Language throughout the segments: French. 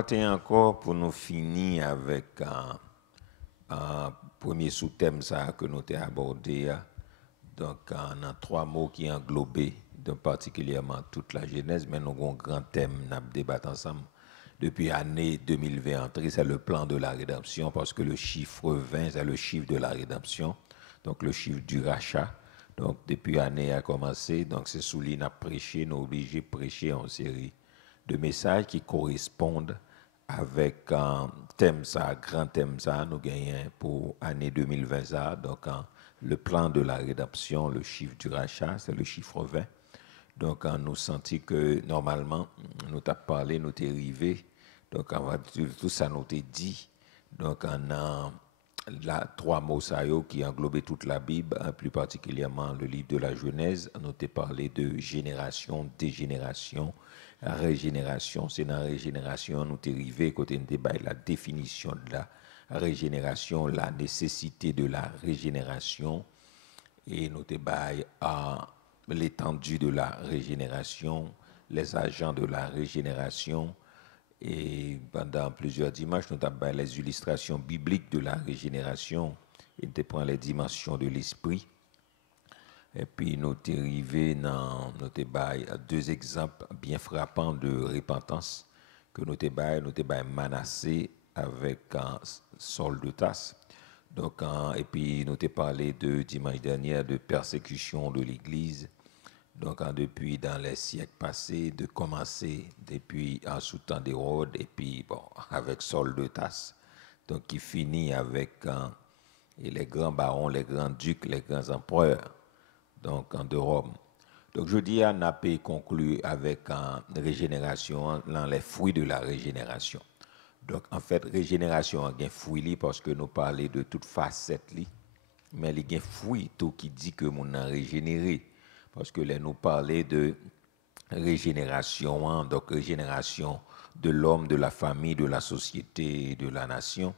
Matin encore pour nous finir avec un premier sous-thème ça que nous avons abordé. Donc, on a trois mots qui englobent particulièrement toute la Genèse, mais nous avons un grand thème, nous débattons ensemble depuis l'année 2020. C'est le plan de la rédemption, parce que le chiffre 20, c'est le chiffre de la rédemption, donc le chiffre du rachat. Donc, depuis l'année a commencé, donc c'est sous l'île à prêcher, nous obligés de prêcher en série de messages qui correspondent avec un thème, ça, grand thème, ça, nous gagnons pour l'année 2020, ça, donc le plan de la rédemption, le chiffre du rachat, c'est le chiffre 20. Donc, on nous sentit que normalement, nous t'avons parlé, nous t'es arrivé, donc on va tout ça nous t'est dit. Donc, on a trois mots ça qui englobent toute la Bible, plus particulièrement le livre de la Genèse. On t'a parlé de génération, dégénération, régénération. C'est dans la régénération, nous t'es arrivé, côté de la définition de la régénération, la nécessité de la régénération, et nous t'es à l'étendue de la régénération, les agents de la régénération. Et pendant plusieurs dimanches, nous avons les illustrations bibliques de la régénération et nous prenons les dimensions de l'esprit. Et puis nous sommes arrivés dans deux exemples bien frappants de repentance que nous avons Manassé avec Saul de Tarse. Donc, et puis nous avons parlé de dimanche dernier de persécution de l'Église. Donc, depuis dans les siècles passés, de commencer depuis en sous-temps d'Hérode, et puis bon, avec Saul de Tarse, donc qui finit avec et les grands barons, les grands ducs, les grands empereurs, donc de Rome. Donc, je dis, on a pu conclure avec une régénération, dans les fruits de la régénération. Donc, en fait, régénération a un fruit parce que nous parlons de toute facette, mais il y a un fruit tout qui dit que nous avons régénéré. Parce que là, nous parlons de régénération, donc régénération de l'homme, de la famille, de la société, de la nation.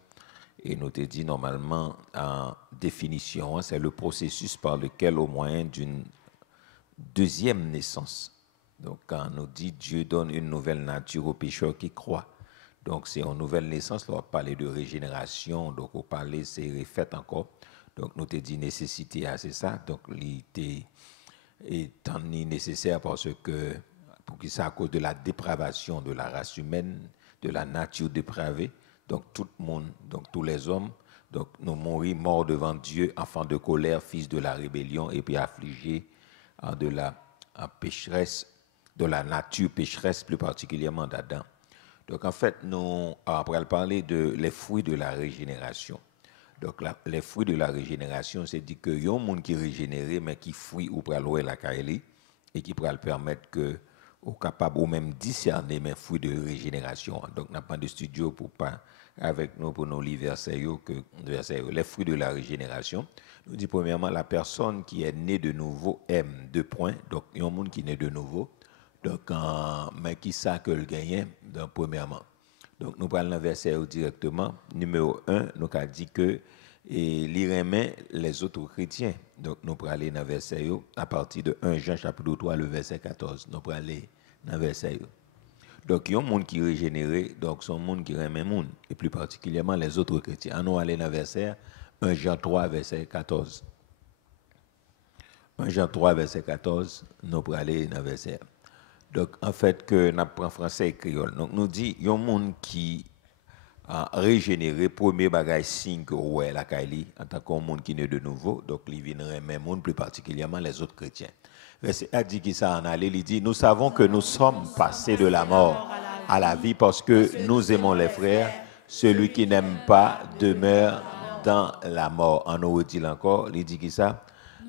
Et nous te dit normalement, en définition, c'est le processus par lequel, au moyen d'une deuxième naissance, donc quand on nous dit Dieu donne une nouvelle nature aux pécheurs qui croient. Donc c'est une nouvelle naissance, on va parler de régénération, donc on parler, c'est refait encore. Donc nous te dit nécessité, c'est ça, donc il est tant nécessaire parce que, pour que ça à cause de la dépravation de la race humaine, de la nature dépravée, donc tout le monde, donc tous les hommes, donc nous mourons morts devant Dieu, enfants de colère, fils de la rébellion, et puis affligés de la pécheresse, de la nature pécheresse, plus particulièrement d'Adam. Donc en fait, nous, après parler de les fruits de la régénération. Donc, les fruits de la régénération, c'est dit que y a un monde qui est régénéré, mais qui fruit ou pour louer la Kaeli, et qui pourra le permettre que, ou capable ou même discerner mes fruits de régénération. Donc, n'a pas de studio pour pas avec nous pour nous lire versets les fruits de la régénération. Nous dit premièrement, la personne qui est née de nouveau aime, 2 points. Donc, il y a un monde qui est né de nouveau. Donc, mais qui sait que le gagne, donc, premièrement. Donc, nous parlons d'un verset directement. Numéro 1, nous avons dit que il remet les autres chrétiens. Donc, nous parlons aller dans le verset à partir de 1 Jean chapitre 3, le verset 14. Nous parlons aller dans le verset. Donc, il y a un monde qui est régénéré, donc c'est un monde qui remet le monde, et plus particulièrement les autres chrétiens. Nous allons dans le verset 1 Jean 3, verset 14. 1 Jean 3, verset 14, nous parlons aller dans le verset. Donc, en fait, que nous apprenons français et créole. Donc, nous dit, il y a un monde qui a régénéré, premier bagage signe que ouais, la Kaili, en tant qu'un monde qui naît de nouveau, donc il vient remettre le monde, plus particulièrement les autres chrétiens. Verset a dit qui ça en allait, il dit, nous savons que nous sommes passés de la mort à la vie parce que nous aimons les frères. Celui qui n'aime pas demeure dans la mort. En nous dit encore, il dit qui ça?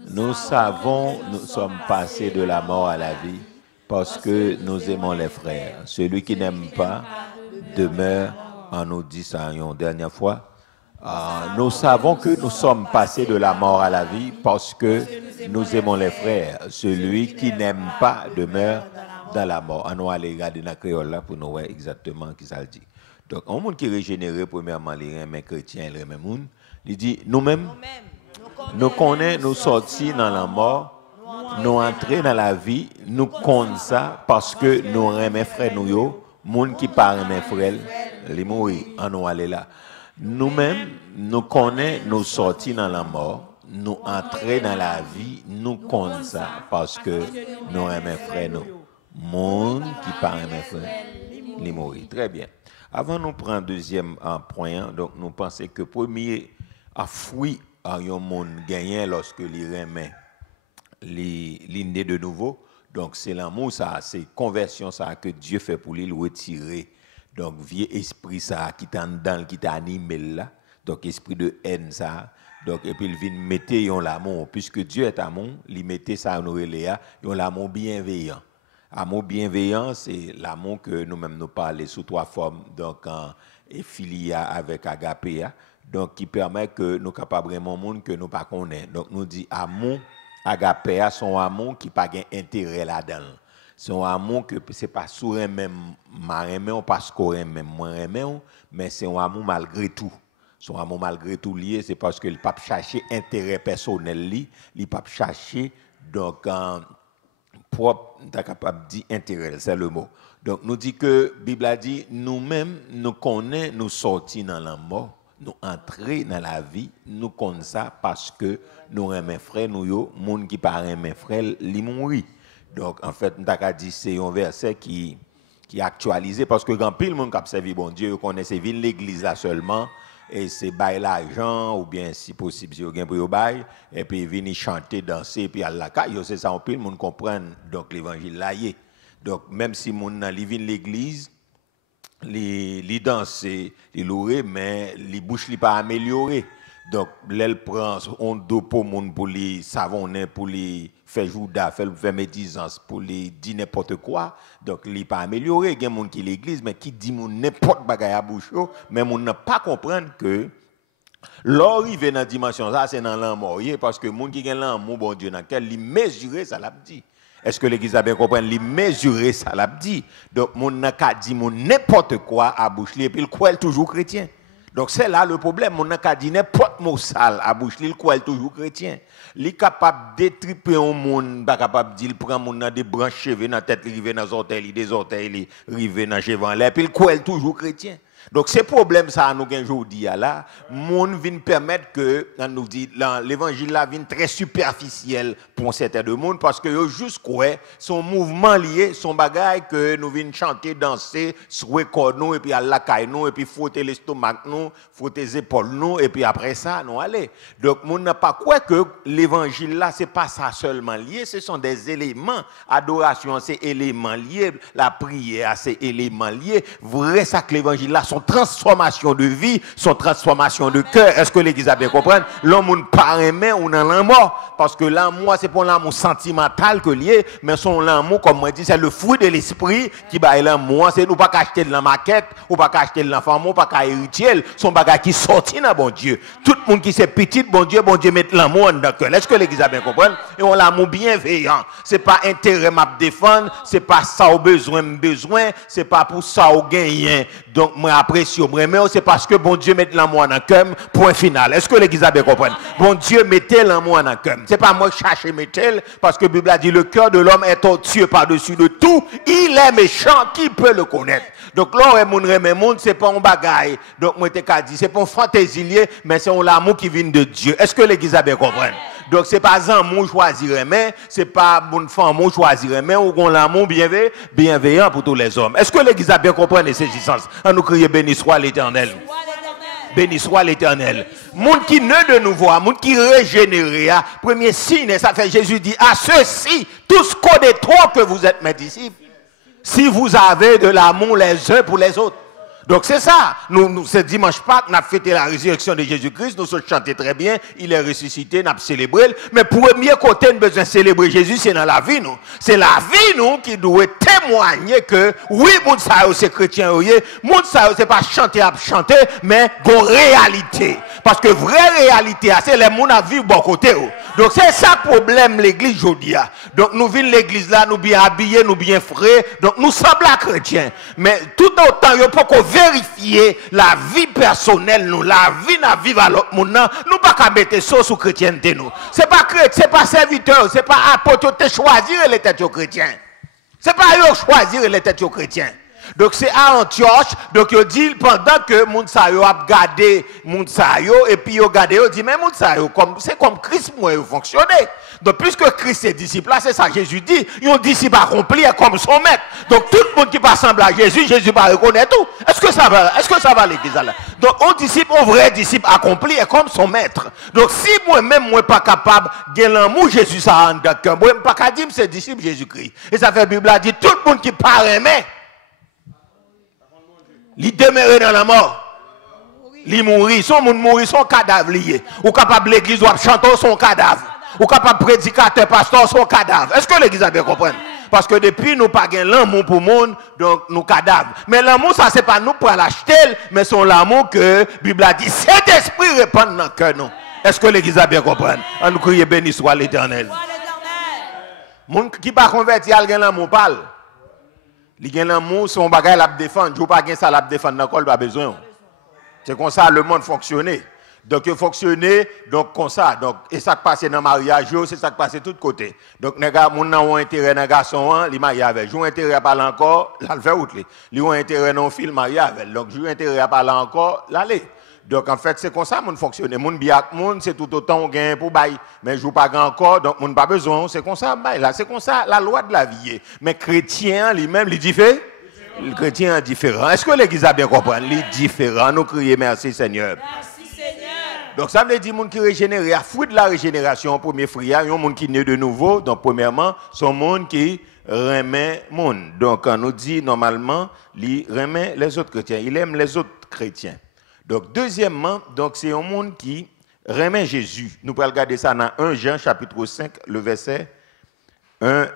Nous savons, nous sommes passés de la mort à la vie parce que nous aimons les frères. Celui qui n'aime pas demeure, on nous dit ça une dernière fois. Nous savons que nous sommes passés de la mort à la vie parce que nous aimons les frères. Celui qui n'aime pas demeure dans la mort. On va aller regarder dans la créole là pour nous voir exactement qui ça le dit. Donc, un monde qui est régénéré, premièrement, les chrétiens, les mêmes, il dit, nous-mêmes, nous connaissons, nous sortis dans la mort, nous entrés dans la vie, nous connaissons ça parce que nous aimons frères nous, Moun qui parle mes frères, les mourir, en nous aller là. Nous-mêmes, nous connaissons nos sorties dans la mort, nous entrer dans la vie, nous connaissons ça parce que nous aimons frères nous. Moun qui parle mes frères, les mourir. Très bien. Avant nous prendre deuxième point, donc nous pensons que premier a fruit à un monde gagné lorsque les remet l'idée de nouveau. Donc c'est l'amour ça, c'est conversion ça que Dieu fait pour lui le retirer. Donc vieux esprit ça qui t'en qui t'anime là. Donc esprit de haine ça. Donc et puis il vient mettre l'amour puisque Dieu est amour, il mettait ça nous reléa, l'amour bienveillant. Amour bienveillant, c'est l'amour que nous-mêmes nous parlons sous trois formes, donc philia avec agapéa, donc qui permet que nous capables vraiment monde que nous pas connaît. Donc nous dit amour agapéa, son amour qui pas gain intérêt là-dedans. Son amour que c'est pas sur même maraimer parce qu'on même moins mais c'est un amour malgré tout. Son amour malgré tout lié, c'est parce qu'il pas chercher intérêt personnel li, il pas chercher donc propre, capable de dire intérêt, c'est le mot. Donc, nous dit que la Bible a dit, nous-mêmes, nous connaissons, nous sortis dans la mort, nous entrés dans la vie, nous connaissons ça parce que nous aimons frères, nous, les gens qui parlent aimés frères, ils mourent. Donc, en fait, nous avons dit, c'est un verset qui est actualisé parce que quand pile le monde qui a servi bon Dieu, connaît l'église là seulement. Et c'est bail l'argent ou bien si possible si vous pour bail et puis venir chanter danser puis à la caille c'est ça on peut le monde comprendre donc l'évangile là y est. Donc même si mon dans l'église les danser les louer mais les bouches li pas amélioré. Donc elle prend on do pour moun pour les savonner pour les faire jouda faire médisance pour les dire n'importe quoi. Donc il pas amélioré il y a moun qui l'église mais qui dit moun n'importe bagaille à bouche mais moun n'a pas comprendre que l'arrivée dans dimension ça c'est dans l'amour parce que moun qui gagne l'amour bon Dieu dans quel il mesurer ça l'a dit. Est-ce que l'église a bien compris il mesurer ça l'a dit. Donc moun n'a pas dit moun n'importe quoi à bouche et puis il croit toujours chrétien. Donc c'est là le problème, mon n'a qu'à dire n'importe mot sale à bouche, il croit toujours chrétien. Il est capable de détriper un monde, pas capable de prendre mon dans des branches cheveux dans tête, river dans orteils, des orteils, river dans cheveux là, puis il croit toujours chrétien. Donc ces problèmes ça nous gagne aujourd'hui là, monde vient permettre que nous dit l'évangile là vient très superficiel pour un certain de monde parce que yo juste quoi son mouvement lié, son bagage que nous vient chanter, danser, souhaiter corps nous et puis à la caille nous et puis frotter l'estomac nous, frotter les épaules nous et puis après ça nous aller. Donc monde n'a pas quoi que l'évangile là c'est pas ça seulement lié, ce sont des éléments, adoration c'est éléments liés, la prière c'est éléments liés, vrai ça que l'évangile là son transformation de vie, son transformation de cœur. Est-ce que l'église a bien compris? L'homme pas aimé ou dans l'amour parce que l'amour c'est pas l'amour sentimental que lié, mais son l'amour comme moi dit c'est le fruit de l'esprit qui ba l'amour, c'est nous pas acheter de la maquette ou pas acheter de l'enfant, ou pas héritier, son bagage qui sorti dans bon Dieu. Tout le monde qui c'est petit bon Dieu met l'amour dans le cœur. Est-ce que l'église a bien compris? Et on l'amour bienveillant. C'est pas intérêt m'a défendre, c'est pas ça au besoin, c'est pas pour ça au gagner. Donc moi apprécie, moi c'est parce que bon Dieu met l'amour dans le cœur, point final. Est-ce que l'église a bien compris? Bon Dieu mettez l'amour dans le cœur. C'est pas moi qui cherche mettre parce que la Bible a dit le cœur de l'homme est tortueux par-dessus de tout, il est méchant, qui peut le connaître? Donc là où mon remet monde c'est pas un bagaille. Donc moi t'ai dit c'est pas un fantaisie mais c'est un amour qui vient de Dieu. Est-ce que l'église a bien compris? Donc c'est pas un amour choisir mais c'est pas bonne femme mot choisir mais ou on l'amour bienveillant pour tous les hommes. Est-ce que l'église a bien compris ces sens? On nous crier béni soit l'Éternel. Béni soit l'Éternel. Monde qui naît de nouveau, monde qui régénéré, premier signe ça fait Jésus dit à ceux-ci tous connaîtront que vous êtes mes disciples. Si vous avez de l'amour les uns pour les autres. Donc c'est ça. Nous ce dimanche Pâques, nous avons fêté la résurrection de Jésus-Christ, nous sommes chantés très bien, il est ressuscité, nous avons célébré. Mais premier côté, nous avons besoin de célébrer Jésus, c'est dans la vie nous. C'est la vie nous qui doit témoigner que oui, moun sa yo c'est chrétien, moun sa yo c'est pas chanter à chanter, mais gon réalité. Parce que vraie réalité, c'est les moun à vivre bon côté. Donc c'est ça le problème l'église aujourd'hui. Donc nous venons l'église là, nous bien habillés, nous bien frais, donc nous semblons chrétiens. Mais tout autant, il faut qu'on vérifier la vie personnelle nous, la vie à vivre à l'autre monde, nous pas qu'à mettre ça sous chrétienté nous. C'est pas chrétien, c'est pas serviteur, c'est pas apôtre choisir les têtes chrétiens. C'est pas eux choisir les têtes chrétiens. Donc c'est à Antioche, donc il dit pendant que moun sa yo a gardé moun sa yo et puis yo gardé yo dit mais moun sa yo comme c'est comme Christ moi fonctionner. Donc puisque Christ est disciple là, c'est ça Jésus dit, un disciple accompli est comme son maître. Donc tout le monde qui pas semble à Jésus, Jésus va reconnaître tout. Est-ce que ça va l'église là? Donc un disciple, un vrai disciple accompli est comme son maître. Donc si moi-même moi pas capable de l'amour Jésus ça en dedans, moi pas capable dire c'est disciple Jésus-Christ. Et ça fait la Bible a dit tout le monde qui pas aimé il demeure dans la mort. Il mourit, son monde mourit, son cadavre lié. Ou capable l'église ou chanter son cadavre. Ou capable prédicateur, pasteur, son cadavre. Est-ce que l'église a bien compris? Parce que depuis nous pas gain l'amour pour le monde, donc nous cadavres. Mais l'amour ça c'est pas nous pour l'acheter, mais c'est l'amour que la Bible a dit, cet esprit répand dans le cœur nous. Est-ce que l'église a bien compris? On nous crie béni soit l'Éternel. Moun qui pas converti al gain l'amour parle. Li gen l'amour, son bagay la défendre, jou pas gen ça la défendre dans col pas besoin. C'est comme ça le monde fonctionner. Donc il fonctionner donc comme ça. Donc et ça qui passe dans mariage, c'est ça qui passe de tous côtés. Donc les gars moun nan ont intérêt dans garçon, li marié avec. Jou intérêt à parler encore, là le fait outre li. Li ont intérêt dans film marié avec. Donc jou intérêt à parler encore, l'aller. Donc en fait c'est comme ça moun fonctionner. Moun biak moun c'est tout autant on gain pour bail, mais jou pas grand encore donc moun pas besoin, c'est comme ça bail là, c'est comme ça la loi de la vie. Mais chrétien lui-même il différent. Le chrétien est différent. Est-ce que l'église a bien compris? Il est différent. Nous crions merci Seigneur. Merci Seigneur. Donc ça veut dire moun qui régénère, à fruit de la régénération premier frère, un monde qui naît de nouveau. Donc premièrement, son monde qui remet monde. Donc on nous dit normalement, il remet les autres chrétiens, il aime les autres chrétiens. Donc deuxièmement, donc c'est un monde qui remet Jésus. Nous pouvons regarder ça dans 1 Jean chapitre 5, le verset 1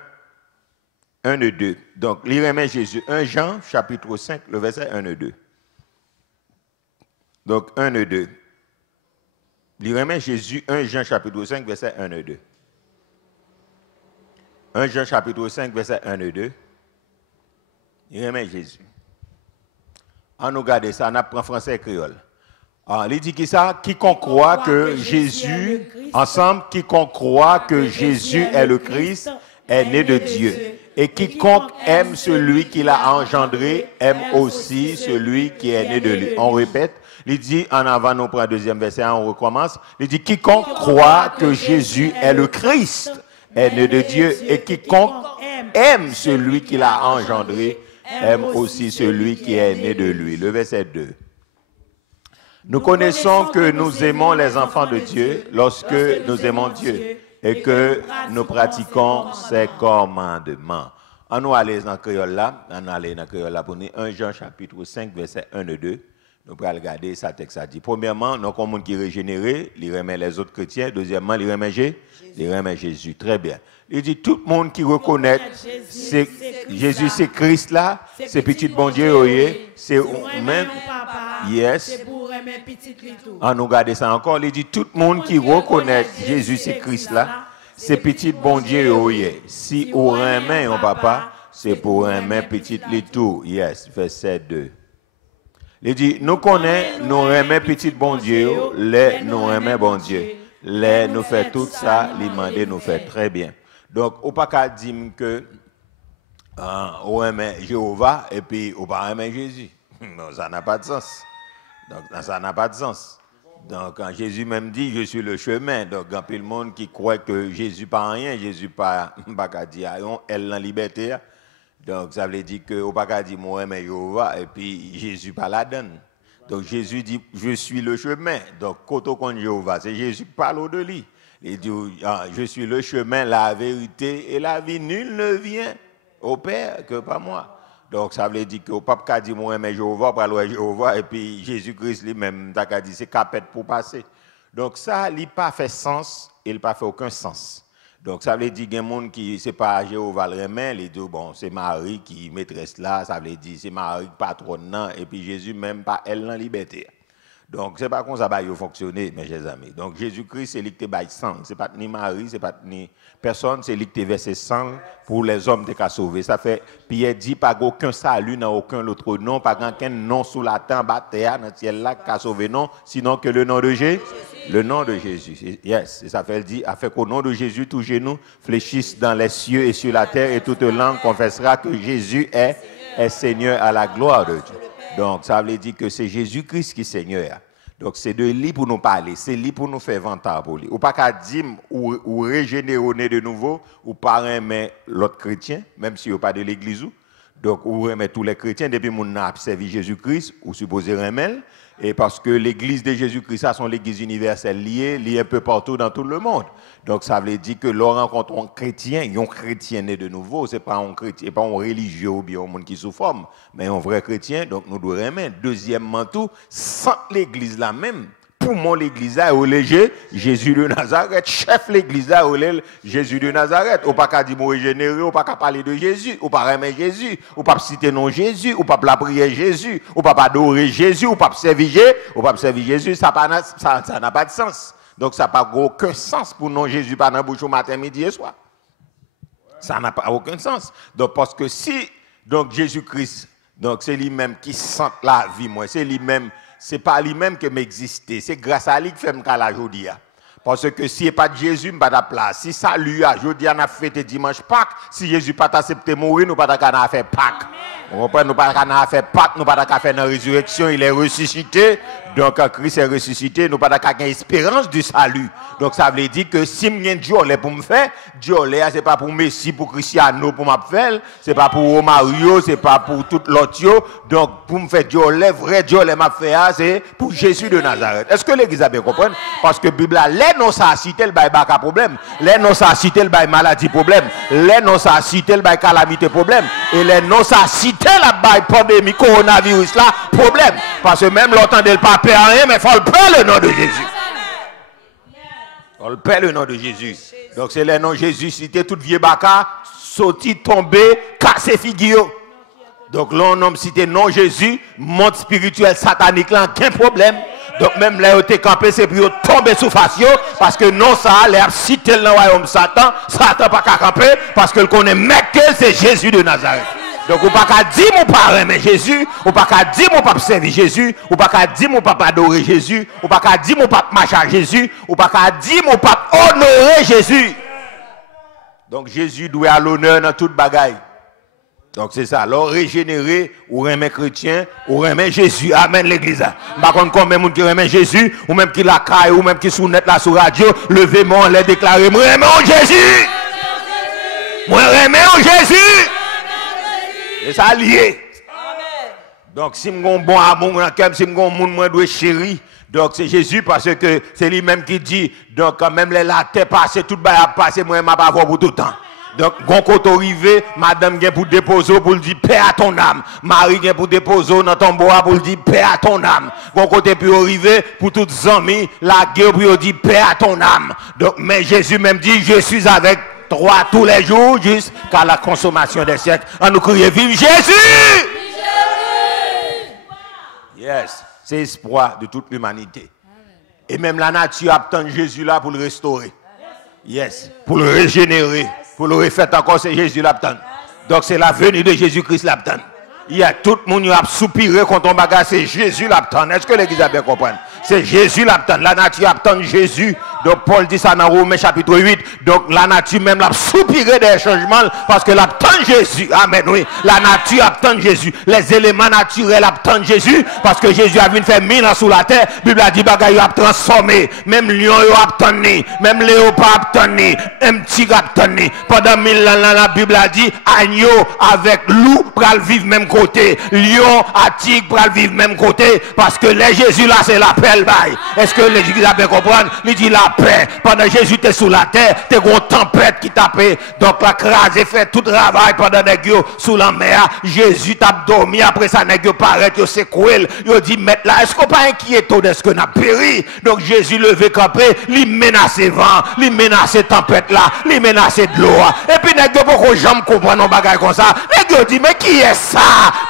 et 2. Donc il remet Jésus. 1 Jean chapitre 5, le verset 1 et 2. Donc 1 et 2. Il remet Jésus. 1 Jean chapitre 5, verset 1 et 2. 1 Jean chapitre 5, verset 1 et 2. Il remet Jésus. On nous regarde ça, on apprend français et créole. Il dit qui ça? Quiconque croit que Jésus, ensemble, quiconque croit que Jésus est le Christ, est né de Dieu. Et quiconque aime celui qui l'a engendré, aime aussi celui qui est né de lui. On répète. Il dit, en avant, nous prenons le deuxième verset, on recommence. Il dit, quiconque croit que Jésus est le Christ, est né de Dieu. Et quiconque aime celui qui l'a engendré, aime aussi celui qui est né de lui. Le verset 2. Nous connaissons que nous aimons les enfants de Dieu lorsque nous aimons Dieu et que nous pratiquons ses commandements. On nous aller dans créole là, on aller dans créole là pour nous 1 Jean chapitre 5 verset 1 et 2. Nous allons regarder ça texte a dit. Premièrement, nous comme monde qui est régénéré, il remet les autres chrétiens. Deuxièmement, il remet Jésus. Très bien. Il dit tout le monde qui reconnaît Jésus c'est Christ là, c'est petit bon Dieu, c'est même yes. C'est pour remettre petit tout. On nous regarde ça encore, il dit tout le monde qui reconnaît Jésus c'est Christ là, c'est petit bon Dieu, si on remet un papa, c'est pour remettre petit tout. Yes, verset 2. Il dit nous connaissons, nous remet petit bon Dieu, les nous remet bon Dieu. Les nous fait tout ça, les demander nous fait très bien. Donc, on ne peut pas dire que on aime Jéhovah et puis on ne peut pas aimer Jésus. Non, ça n'a pas de sens. Donc, ça n'a pas de sens. Donc, quand Jésus même dit, je suis le chemin. Donc, il y a plein de monde qui croit que Jésus pas rien, Jésus pas dire, elle la liberté. Donc, ça veut dire que on ne peut pas dire, moi, aime Jéhovah et puis Jésus pas la donne. Donc, Jésus dit, je suis le chemin. Donc, quand on connaît Jéhovah, c'est Jésus qui parle de lui. Il dit, je suis le chemin, la vérité et la vie. Nul ne vient au Père que par moi. Donc, ça veut dire que le pape a dit, moi, mais Jéhovah, parle Jéhovah, et puis Jésus-Christ lui-même, a dit, c'est capette pour passer. Donc, ça, il n'a pas fait sens, il n'a pas fait aucun sens. Donc, ça veut dire qu'il y a des gens qui, c'est pas Jéhovah le remet, ils disent, bon, c'est Marie qui maîtresse là, ça veut dire, c'est Marie patronne, et puis Jésus même pas elle en liberté. Donc, c'est pas comme ça va fonctionner, mes chers amis. Donc, Jésus-Christ, c'est lui qui te sang. C'est pas ni Marie, c'est pas ni personne, c'est lui qui te verse sang pour les hommes qui sauver. Ça fait, Pierre dit, pas aucun salut dans aucun autre nom, pas aucun nom sous la terre, terre, dans le ciel là, qui a sauvé non, sinon que le nom de Jésus. Le nom de Jésus. Yes, et ça fait dit, afin qu'au nom de Jésus, tous genou fléchissent dans les cieux et sur la terre, et toute langue confessera que Jésus est est Seigneur à la gloire de Dieu. Donc, ça veut dire que c'est Jésus-Christ qui est Seigneur. Donc, c'est de lui pour nous parler, c'est lui pour nous faire vanter pour lui. Ou pas qu'à dire ou régénérer de nouveau, ou pas aimer l'autre chrétien, même si vous pas de l'église. Donc, ou aimer tous les chrétiens, depuis qu'on a servi Jésus-Christ, ou supposé aimer. Et parce que l'église de Jésus-Christ, ça sont l'église universelle liée un peu partout dans tout le monde. Donc, ça veut dire que l'on rencontre un chrétien né de nouveau, c'est pas un chrétien, pas un religieux ou bien un monde qui sous forme, mais un vrai chrétien, donc nous devons aimer. Deuxièmement, tout, sans l'église là même, pour moi, l'église là, est Jésus de Nazareth, chef l'église là, Jésus de Nazareth. Ou pas qu'à dire régénérer, ou pas qu'à parler de Jésus, ou pas aimer Jésus, ou pas citer non Jésus, ou pas la prier Jésus, ou pas adorer Jésus, ou pas servir Jésus, ça n'a pas de sens. Donc ça n'a pas aucun sens pour non Jésus pas dans bouche au matin, midi et soir. Ça n'a pas aucun sens. Donc parce que si donc Jésus-Christ, donc c'est lui-même qui sent la vie, moi, c'est lui-même. C'est pas lui-même qui m'existe, c'est grâce à lui que fait la journée. Parce que si pas de Jésus, pas de place. Si ça lui a aujourd'hui on a fêté dimanche Pâques, si Jésus pas accepté mourir, nous pas qu'à faire Pâques. On comprend, nous pas qu'à faire Pâques, nous pas qu'à faire la résurrection, il est ressuscité. Donc Christ est ressuscité, nous pas qu'à avoir espérance du salut. Donc ça veut dire que si m'y a Dieu pour me faire, Dieu c'est pas pour Messi, pour Cristiano pour m'a faire, c'est pas pour Romario, c'est pas pour tout l'autre. Donc pour me faire Dieu vrai Dieu m'a faire, c'est pour Jésus de Nazareth. Est-ce que l'église a bien compris? Parce que Bible a les non ça cité le bail baka problème, les non ça cité le bail maladie problème, les non ça cité le bail calamité problème et les non ça cité la bail pandémie coronavirus là problème parce que même l'entend de pas perdre rien mais faut le prendre le nom de Jésus. On le perd le nom de Jésus. Donc c'est le nom de Jésus cité tout vieux baka sorti tomber casser figure. Donc l'on cité non Jésus, monde spirituel satanique là aucun problème. Donc même là où tu es campé c'est pour tomber sous face parce que non ça l'air cité dans le royaume Satan pas qu'à camper parce que le connaît mec c'est Jésus de Nazareth. Donc ou pas qu'à dire mon parent mais Jésus, ou pas qu'à dire mon papa servir Jésus, ou pas qu'à dire mon papa adorer Jésus, ou pas qu'à dire mon papa marcher à Jésus, ou pas qu'à dire mon papa honorer Jésus. Donc Jésus doit à l'honneur dans toute bagaille. Donc c'est ça, alors régénérer, ou remet chrétien, ou remet Jésus, amen l'église. Par contre, combien de monde qui remet Jésus, ou même qui la caille, ou même qui sous net là sur radio, levez-moi, les déclarer, moi remet en Jésus! Moi remet en Jésus! Et ça lié. Donc si je suis bon amour dans le cœur, si je suis bon moi dois chéri. Donc c'est Jésus parce que c'est lui-même qui dit, donc quand même la terre passe, tout va passer, moi je ne vais pas avoir pour tout le temps. Donc, quand on arrive, madame vient pour déposer pour dire paix à ton âme. Marie vient pour déposer dans ton bois pour dire paix à ton âme. Quand on peut arriver pour toutes les amis, la guerre pour dire paix à ton âme. Donc, mais Jésus même dit, je suis avec toi tous les jours jusqu'à la consommation des siècles. On nous crie, vive Jésus! Yes, c'est l'espoir de toute l'humanité. Et même la nature attend Jésus là pour le restaurer. Yes, pour le régénérer. Pour le refaire encore, c'est Jésus l'attend. Donc c'est la venue de Jésus-Christ l'attend. Il y a tout le monde qui a soupiré contre ton bagage, c'est Jésus l'attend. Est-ce que l'église a bien compris? C'est Jésus l'attend. La nature attend Jésus. Donc Paul dit ça dans Romains chapitre 8. Donc la nature même l'a soupiré des changements parce que l'attend Jésus. Amen, oui. La nature attend Jésus. Les éléments naturels attendent Jésus parce que Jésus a venu faire mine sous la terre. La Bible a dit bagaille a transformé. Même lion a attendu. Même léopard a attendu. Un tigre a attendu. Pendant 1000 ans, la Bible a dit agneau avec loup pral vivre même côté. Lion à tigre pral vivre même côté parce que les Jésus là c'est la paix. Est-ce que l'église a bien compris? Il dit la paix. Pendant que Jésus était sous la terre, t'es une tempête qui tapait. Donc la crase fait tout travail pendant que sous la mer. Jésus t'a dormi. Après ça, nèg paraît, il secoué. Il dit, mais là, est-ce qu'on pas inquiété de ce qu'on a péri? Donc Jésus levé campé, il menace vent, il menace tempête là, il menace de l'eau. Et puis nèg beaucoup jamais comprendre un bagage comme ça. Nèg dit, mais qui est ça?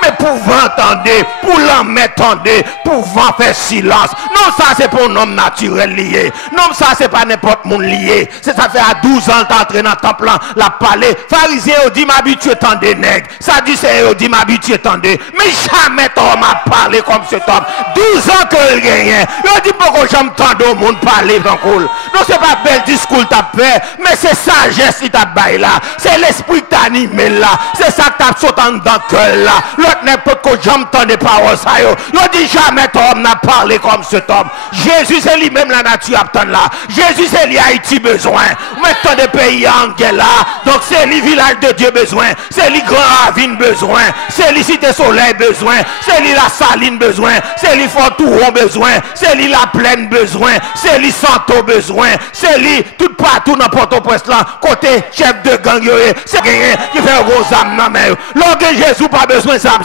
Mais pour vent entendre, pour l'homme entendre, pour vent faire silence. Non, ça c'est pour un homme naturel lié. Non, ça Ça, c'est pas n'importe monde lié. C'est ça fait à 12 ans, t'entré dans le temple, la parler. Pharisien, on dit m'habituer tant des nègres. Ça dit, c'est, on dit m'habituer tant des. Mais jamais t'homme a parlé comme cet homme. 12 ans que il gagne. On dit pourquoi j'aime tant de monde parler dans le cool. Non, c'est pas bel discours t'as fait, mais c'est sagesse qui t'a baillé là. C'est l'esprit qui t'a animé là. C'est ça que t'as sauté dans le cœur là. L'autre n'importe quoi, j'aime tant des paroles ça yo. On dit jamais t'homme n'a parlé comme cet homme. Jésus, c'est lui-même la nature attend là. Jésus, c'est lui Haïti besoin. Maintenant des pays en guerre là. Donc c'est lui village de Dieu besoin. C'est lui grand ravine besoin. C'est lui cité soleil besoin. C'est lui la saline besoin. C'est lui Fort-Touron besoin. C'est lui la plaine besoin. C'est lui Santo besoin. C'est lui tout partout dans Port-au-Prince là. Côté chef de gang c'est gagné qui fait gros âme dans main. Lorsque Jésus pas besoin ça.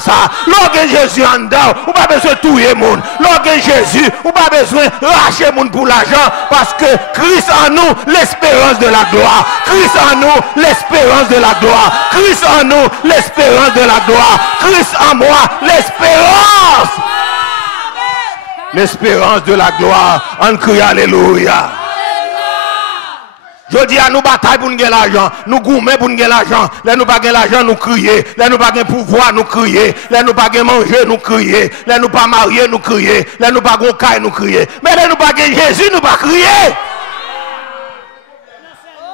Lorsque Jésus en dedans, ou pas besoin de tuer monde. Lorsque Jésus, ou pas besoin de racher monde pour l'argent parce que Christ en nous l'espérance de la gloire. Christ en nous l'espérance de la gloire. Christ en nous l'espérance de la gloire. Christ en moi l'espérance. L'espérance de la gloire. On crie alléluia. Je dis à nous bataille pour nous gagner l'argent, nous gourmets pour nous gagner l'argent. Là nous pas gagner l'argent, nous crier. Là nous pas gagner pouvoir, nous crier. Là nous pas gagner manger, nous crier. Là nous pas marier, nous crier. Là nous pas gagner caille, nous crier. Mais là nous pas gagner Jésus, nous pas crier.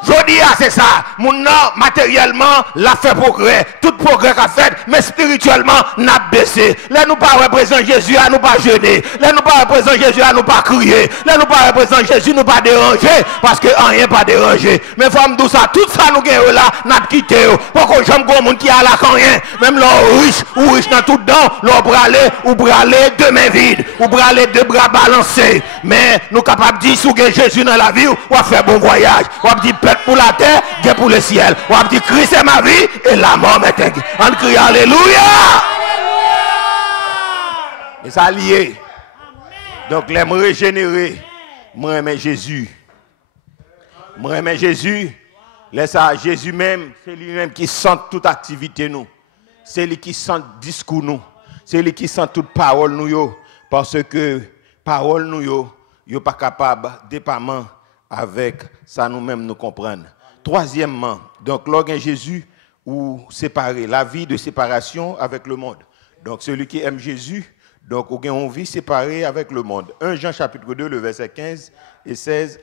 Je dis c'est ça. Mon nom matériellement l'a fait progrès. Tout progrès qu'a fait, mais spirituellement n'a baissé. Là nous pas représenter Jésus, à nous pas jeûner. Là nous pas représenter Jésus, à nous pas crier. Là nous pas représenter Jésus, nous pas déranger parce que rien pas déranger. Mais femme tout ça, tout ça nous gagne là, n'a quitté. Pourquoi j'aime gros monde qui a là quand rien. Même l'homme riche ou riche dans tout dedans, l'homme bralé deux mains vides, ou bralé deux bras balancés. Mais nous capables de dire sous Jésus dans la vie, ou à faire bon voyage, ou à dire pour la terre, Dieu pour le ciel. On a dit Christ est ma vie et la mort m'est un. On crie alléluia. Et ça lié. Donc les me régénérer. Moi aimer Jésus. Moi aimer Jésus. Laisse ça Jésus même, c'est lui-même qui sent toute activité nous. C'est lui qui sent discours nous. C'est lui qui sent toute parole nous yo parce que parole nous yo pas capable dépendamment avec ça nous-mêmes nous comprendre. Troisièmement, donc lorsque Jésus ou séparé, la vie de séparation avec le monde. Donc celui qui aime Jésus, donc on vit séparé avec le monde. 1 Jean chapitre 2, le verset 15 et 16,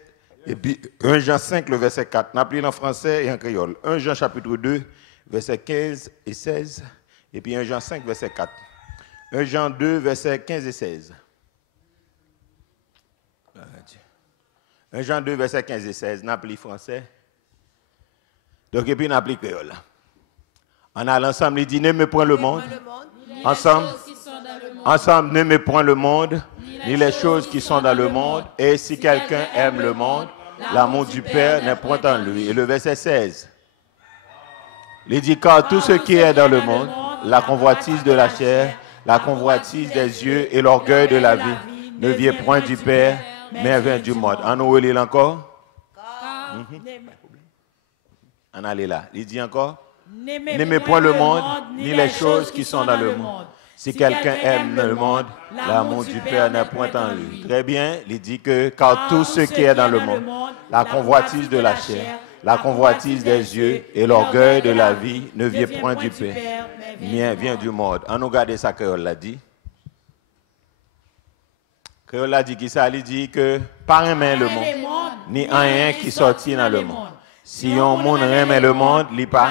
et puis 1 Jean 5, le verset 4. On appelle en français et en créole. 1 Jean chapitre 2, verset 15 et 16, et puis 1 Jean 5, verset 4. 1 Jean 2, verset 15 et 16. 1 Jean 2, verset 15 et 16, n'appli français. Donc, et puis n'appli créole. On a l'ensemble, il dit, ne me point le monde. Ensemble, ne me point le monde, ni les choses qui sont dans le monde. Et si quelqu'un aime le monde, l'amour du Père n'est point en lui. Et le verset 16, il dit, car tout ce qui est dans le monde, la convoitise de la chair, la convoitise des yeux et l'orgueil de la vie, ne vient point du Père, mais vient du monde. On nous relit encore. On allait là. Il dit encore. N'aimez point le monde, ni les choses qui sont dans le monde. Si quelqu'un aime le monde, l'amour du Père n'est point en lui. Très bien. Il dit que car tout ce qui est dans le monde, la convoitise de la chair, la convoitise des yeux et l'orgueil de la vie ne vient point du Père, mais vient du monde. On nous regarde ça que l'a dit. Créole a dit qui ça, il dit que pas aimer le monde, ni rien qui sortit dans le monde. Si on monde aime le monde, il pas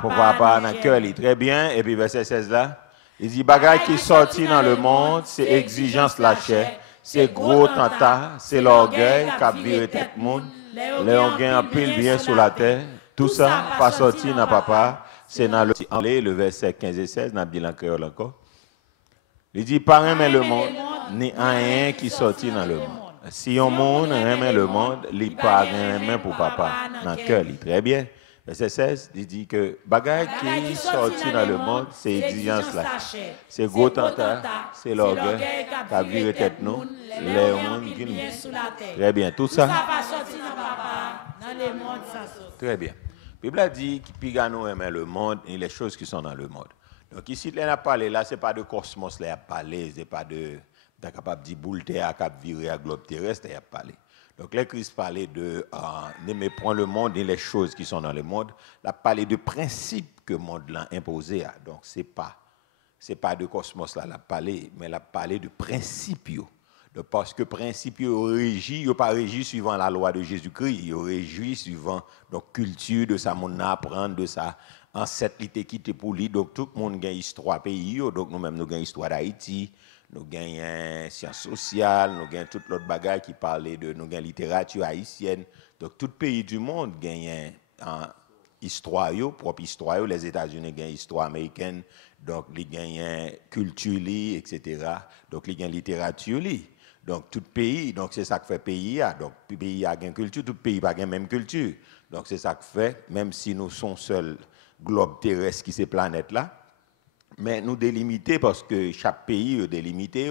pour papa dans cœur, il très bien. Et puis verset 16 là, il dit bagaille qui sortit dans le monde, c'est exigence la chair, c'est gros tenta, c'est l'orgueil qui vire tête monde, l'orgueil en pile bien sur la terre. Tout ça pas sorti dans papa, c'est dans le verset 15 et 16 dans bilan créole encore. Il dit pas aimer le monde, ni rien qui sortit dans le monde. Si on monde aime le monde, il pas aime pour papa dans le cœur, très bien. Verset 16, il dit que bagaille qui sortit dans le monde, c'est exigence là. C'est gros tenta, c'est l'orgueil qui a viré tête nous, les monde qui nous. Très bien, tout ça. Très bien. La Bible a dit que Pigano aime le monde et les choses qui sont dans le monde. Donc ici, là, on a parlé, là, ce n'est pas de cosmos, là, on a parlé, ce n'est pas de Tu es capable de dire boule terre cap virer à globe terrestre, il a parlé. Donc, là, Christ parlait de ne méprendre le monde et les choses qui sont dans le monde. Il a parlé de principes que le monde l'a imposé. Donc, ce n'est pas de cosmos là, il a parlé, mais il a parlé de principes. Donc, parce que principes, il ne pas régi suivant la loi de Jésus-Christ, il régi suivant la culture de sa monde apprendre, de sa ancêtre qui était quitté pour lui. Donc, tout le monde a une histoire pays. Donc, nous-mêmes, nous avons une histoire d'Haïti. Nous avons sciences sociales, nous avons toute l'autre bagaille qui parlait de nous avons littérature haïtienne. Donc, tout pays du monde a histoire, propre histoire. Les États-Unis ont une histoire américaine, donc ils ont une culture, etc. Donc, ils ont une littérature. Donc, tout pays, donc c'est ça que fait pays. Donc, le pays a une culture, tout pays n'a pas la même culture. Donc, c'est ça que fait, même si nous sommes seuls globe terrestre qui est cette planète-là, mais nous délimiter parce que chaque pays est délimité.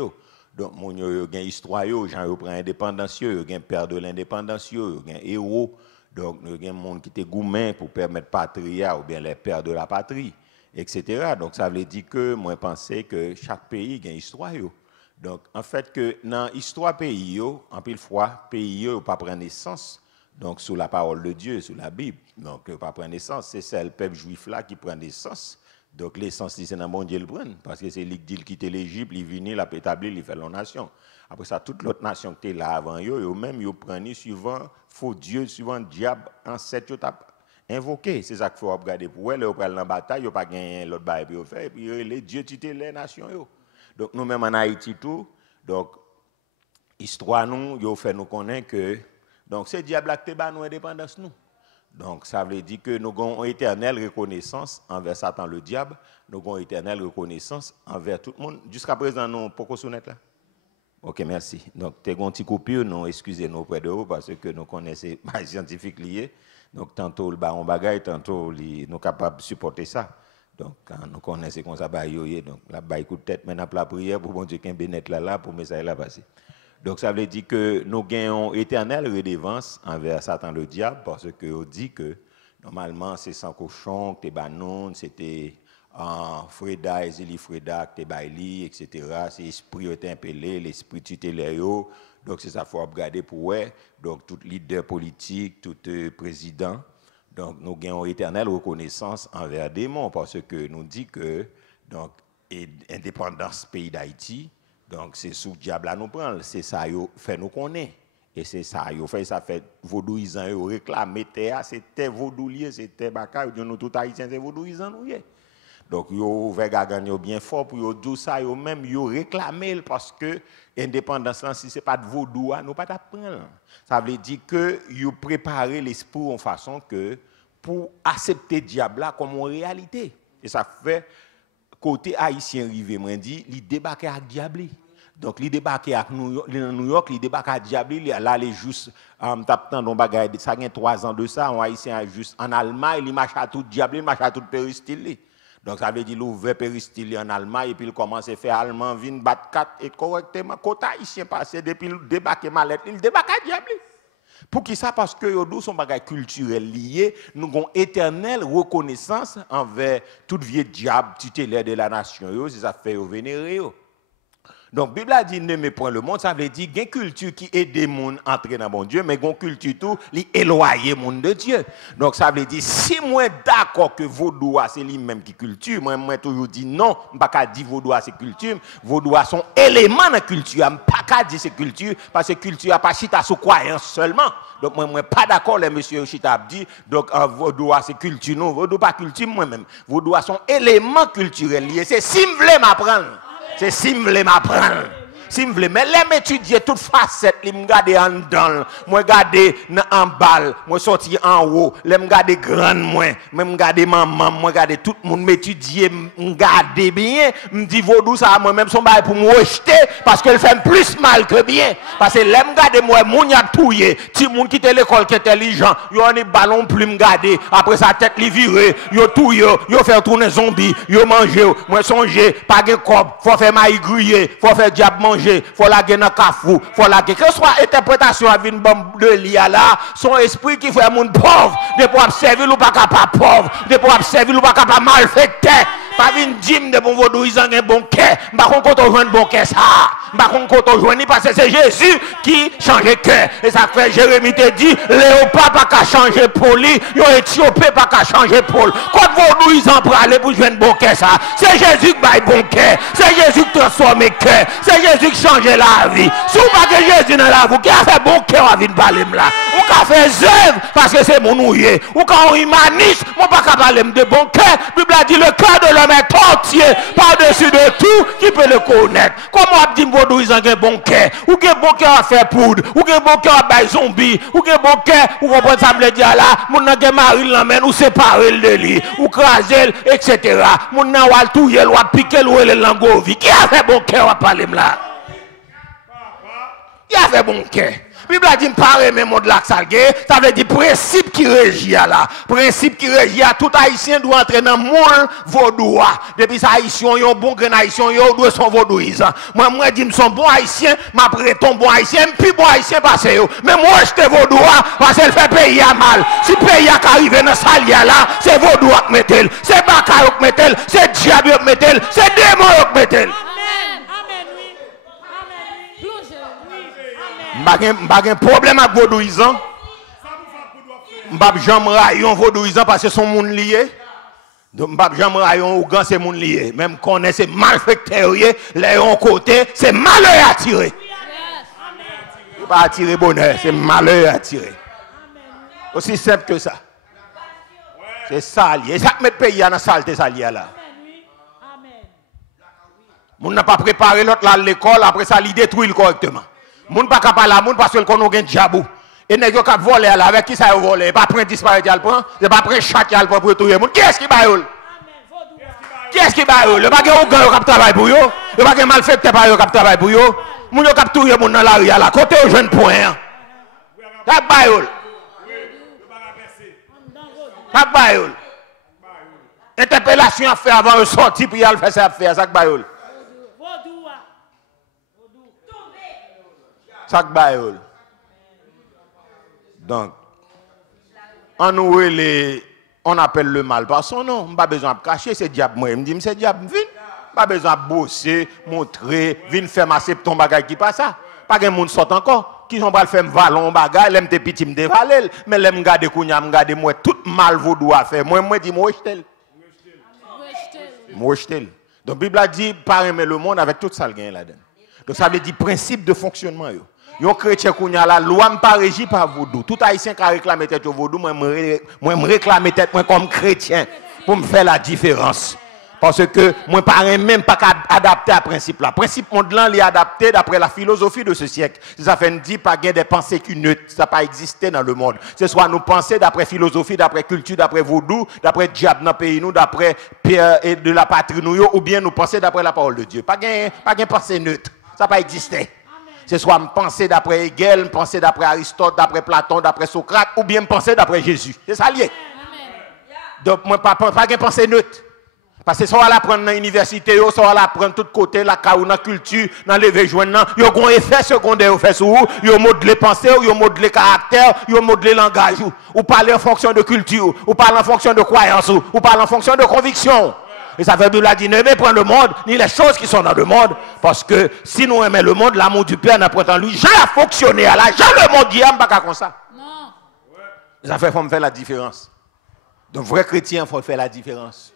Donc, il y a une histoire, les gens prennent l'indépendance, il y a un père de l'indépendance, il y a un héros. Donc, il y a des gens qui étaient gourmands pour permettre patria ou bien les pères de la patrie, etc. Donc, ça veut dire que moi, je pense que chaque pays a une histoire. Donc, en fait, que dans l'histoire pays, en pile fois, pays ne pas prendre naissance. Donc, sous la parole de Dieu, sous la Bible. Donc, ne pas prendre naissance. C'est le peuple juif là qui prend naissance. Donc, l'essence, c'est dans le monde Dieu le prend. Parce que c'est lui qui quitte l'Égypte, il vient, il a établi, il fait la nation. Après ça, toute l'autre nation qui était là avant, eux-mêmes, ils prennent suivant faux Dieu, suivant le diable, ancêtre, ils invoqué. C'est ça qu'il faut regarder pour eux. Ils prennent la bataille, ils n'ont pas gagné l'autre bataille pour faire. Et puis, les dieux tuent les nations. Donc, nous-mêmes en Haïti, tout. Donc, histoire, nous, ils fait nous connaître que. Donc, c'est le diable qui a nous indépendance, nous. Donc, ça veut dire que nous avons une éternelle reconnaissance envers Satan le diable. Nous avons une éternelle reconnaissance envers tout le monde. Jusqu'à présent, nous pas connaître là. OK, merci. Donc, tu as une petite coupure, nous excusez-nous auprès de vous parce que nous connaissons les scientifiques liés. Donc, tantôt le baron bagaille, tantôt nous sommes capables de supporter ça. Donc, quand nous connaissons comme ça, donc là, écoute tête maintenant pour la prière pour bon Dieu qu'un bénet là pour me ça là passer. Donc, ça veut dire que nous gagnons éternelle redevance envers Satan le diable parce qu'on dit que normalement, c'est sans cochon, que banon, c'était Freda, Ezeli Freda, que baili, etc. C'est l'esprit qui est impellé, l'esprit tutélaire. Donc, c'est ça qu'il faut regarder pour eux. Donc, tout leader politique, tout président. Donc, nous gagnons éternelle reconnaissance envers des démons parce que nous dit que, donc, indépendance pays d'Haïti, donc, c'est sous le diable à nous prendre. C'est ça qui fait nous connaître. Et c'est ça qui fait, ça fait vaudouisant, ils réclament terre, c'était vaudoulier, c'était baka, nous tout haïtiens, c'est vaudouisant, nous. Donc, ils ont gagné bien fort pour dire ça, ils même réclamé parce que l'indépendance, si ce n'est pas de vaudou, nous ne pas prendre. Ça veut dire qu'ils ont préparé l'esprit en façon que pour accepter le diable comme une réalité. Et ça fait, côté haïtien rivé, moi dit, il débarque avec le diable. Donc, il débarque à New York, il débarque à Diable, là, il est juste, ça a 3 ans de ça, un haïtien juste en Allemagne, il marche à tout Diable, il marche à tout Péristyle. Donc, ça veut dire qu'il ouvre Péristyle en Allemagne, et puis il commence à faire allemand, vin, bat 4, et correctement, quand haïtien passe, depuis il débarque mallette, il débarque à Diable. Pour qui ça? Parce que nous sommes des culturels liés, nous avons éternelle reconnaissance envers tout vieux diable tutélaire de la nation, c'est ça fait vénérer. Donc, la Bible a dit ne méprends le monde, ça veut dire qu'il y a une culture qui aide les gens à entrer dans mon Dieu, mais il y a une culture tout, qui éloigne le monde de Dieu. Donc, ça veut dire si moi d'accord que vaudou c'est lui-même qui culture, moi toujours dit non, je ne peux pas dire vaudou c'est culture, vaudou son élément de la culture, je ne peux pas dire c'est culture, parce que culture n'a pas chita sous croyance seulement. Donc, moi, je ne suis pas d'accord, les messieurs Chita dit, donc, vaudou c'est culture, non, vaudou pas culture moi-même. Vaudou son élément culturel lié, c'est si je veux m'apprendre. C'est si je veux m'apprendre. Si je veux, mais l'aime étudier toute facette, je me garde en dedans, je me garde en balle, je sorti en haut, je me garde grand, je me garde maman, je me garde tout le monde m'étudier, je me garde bien, je me dis vaudou ça moi-même son bail pour me rejeter parce qu'elle fait plus mal que bien. Parce que l'aime garde moi, mon y a touillé, ti moun qui était l'école qui est intelligent, yo un ballon plus me garder, après sa tête li viré, yo touillé, yo faire tourner zombie, yo manger, moi songer, pas de corps, faut faire maïs grillé, faut faire diable manger. Faut la gagner dans kafou, faut la gagner. Que soit interprétation à une bombe de l'IA là, son esprit qui fait un monde pauvre, de pour observer ou pas capable pauvre, de pour observer ou pas capable mal fait. Pas une dîme de bon vaudouisant un bon cœur. Par contre, quand on joue un bon cœur, ça. Par contre, quand on joue parce que c'est Jésus qui change le cœur. Et ça fait Jérémie te dit, léopard pas qu'à changer pour lui, yon éthiopé pas qu'à changer pour lui. Quand vaudouisant pour aller pour jouer un bon cœur, ça. C'est Jésus qui baille bon cœur. C'est Jésus qui transforme le cœur. C'est Jésus qui change la vie. Si vous pas que Jésus dans la vie, qui a fait bon cœur à venir parler là. Ou qui a fait œuvre parce que c'est mon ouïe. Ou quand on humaniste, moi pas qu'à parler de bon cœur. La Bible a dit le cœur de l'homme est entier par-dessus de tout qui peut le connaître. Comment on dit vaudouisant un bon cœur? Ou un bon cœur à faire poudre? Ou un bon cœur à bailler zombie? Ou un bon cœur, ou comprendre ça me dire là, mon n'a que mari l'emmène ou séparer le lit, ou craser, etc. Mon n'a ou touyer, ou piquer, ou le langovi. Qui a fait bon cœur à parler là? Qui a fait bon cœur? La Bible a dit, pareil, mais monde là, ça veut dire principe qui régit là. Principe qui régit, tout haïtien doit entrer dans le monde vaudois. Depuis ça, haïtien, yon bon grand haïtien, yon doit son vaudouisant. Moi, je dis, son bon haïtien, ma préton bon haïtien, puis bon haïtien passe yo. Mais moi, je te vaudois, parce qu'elle fait payer à mal. Si pays a arrivé dans sa lia là, c'est vaudois qui mettelle, c'est baccarat qui mettelle, c'est diable qui mettelle, c'est démon qui mettelle. Pas un problème avec vaudouisant. M'bab jam rayon vaudouisant parce que son monde lié. Donc m'bab jam rayon ou gan c'est monde lié. Même connaît c'est malfecteur, les on côté, c'est malheur à tirer. C'est pas attirer bonheur, c'est malheur à tirer. Aussi simple que ça. C'est ça lié. Ça met pays dans saleté ça lié là. Moun n'a pas préparé l'autre là à l'école, après ça il détruit correctement. Moun pas capable la moun parce que qu'on a un diabou. Et nèg yo k'ap voler là avec qui ça yo voler, pas prendre disparaître al prend, c'est pas prendre chat al prend pour tout le monde. Qui est-ce qui baïol? Qui est-ce qui baïol? Le pas gen ou gang yo k'ap travail pour yo, le pas gen malfaiteur pa yo k'ap travail pour yo. Moun yo k'ap touyer moun dans la rue là, côté au jeune point. K'ap baïol. K'ap baïol. Interpellation à faire avant de sortir puis al faire ça faire ça baïol. Ça baïol. Donc, on appelle le mal par son nom. On n'a pas besoin de cacher, c'est diable. Moi, je me dis, c'est diable. Pas besoin de bosser, montrer, venir faire ma septon bagay qui passe ça. Pas de monde sort encore. Qui sont pas faire valon bagay, l'aime te petit me dévaler, mais l'aime garder kounya, me garder moi tout mal vaudou à faire. Moi dis moi jetel. Moi jetel. Donc Bible a dit pas aimer le monde avec tout ça le gain là-dedans. Donc ça veut dire principe de fonctionnement yo. Yon chrétien kounya la loi me pas régi par vaudou. Tout haïtien qui réclame tête au vaudou, moi me réclamer tête moi comme chrétien pour me faire la différence. Parce que moi pas même pas adapté à principe là. Principe monde là est adapté d'après la philosophie de ce siècle. Ça fait dit pas gain des pensées qui neutres, ça pas existé dans le monde. Ce soit nous penser d'après philosophie, d'après culture, d'après vaudou, d'après diable dans pays nous, d'après Pierre et de la patrie nous ou bien nous penser d'après la parole de Dieu. Pas gain pensée neutre. Ça pas existé. Ce soit me penser d'après Hegel, me penser d'après Aristote, d'après Platon, d'après Socrate, ou bien me penser d'après Jésus. C'est ça lié. Donc, moi, pas de pensée neutre. Parce que ça va l'apprendre dans l'université, ça va l'apprendre de tous côtés, la dans la culture, dans les véjoinements, il y a un effet secondaire fait sur vous, il y a modelé pensée, il y a modelé caractère, il y a modelé langage, ou parler en fonction de culture, ou parler en fonction de croyance, ou parler en fonction de conviction. Et ça veut dire ne pas prendre le monde, ni les choses qui sont dans le monde. Parce que si nous aimons le monde, l'amour du Père n'a pas en lui. J'ai fonctionné à la jamais le monde dit, pas comme ça. Non. Ça fait faut me faire la différence. Donc, vrai chrétien, il faut faire la différence.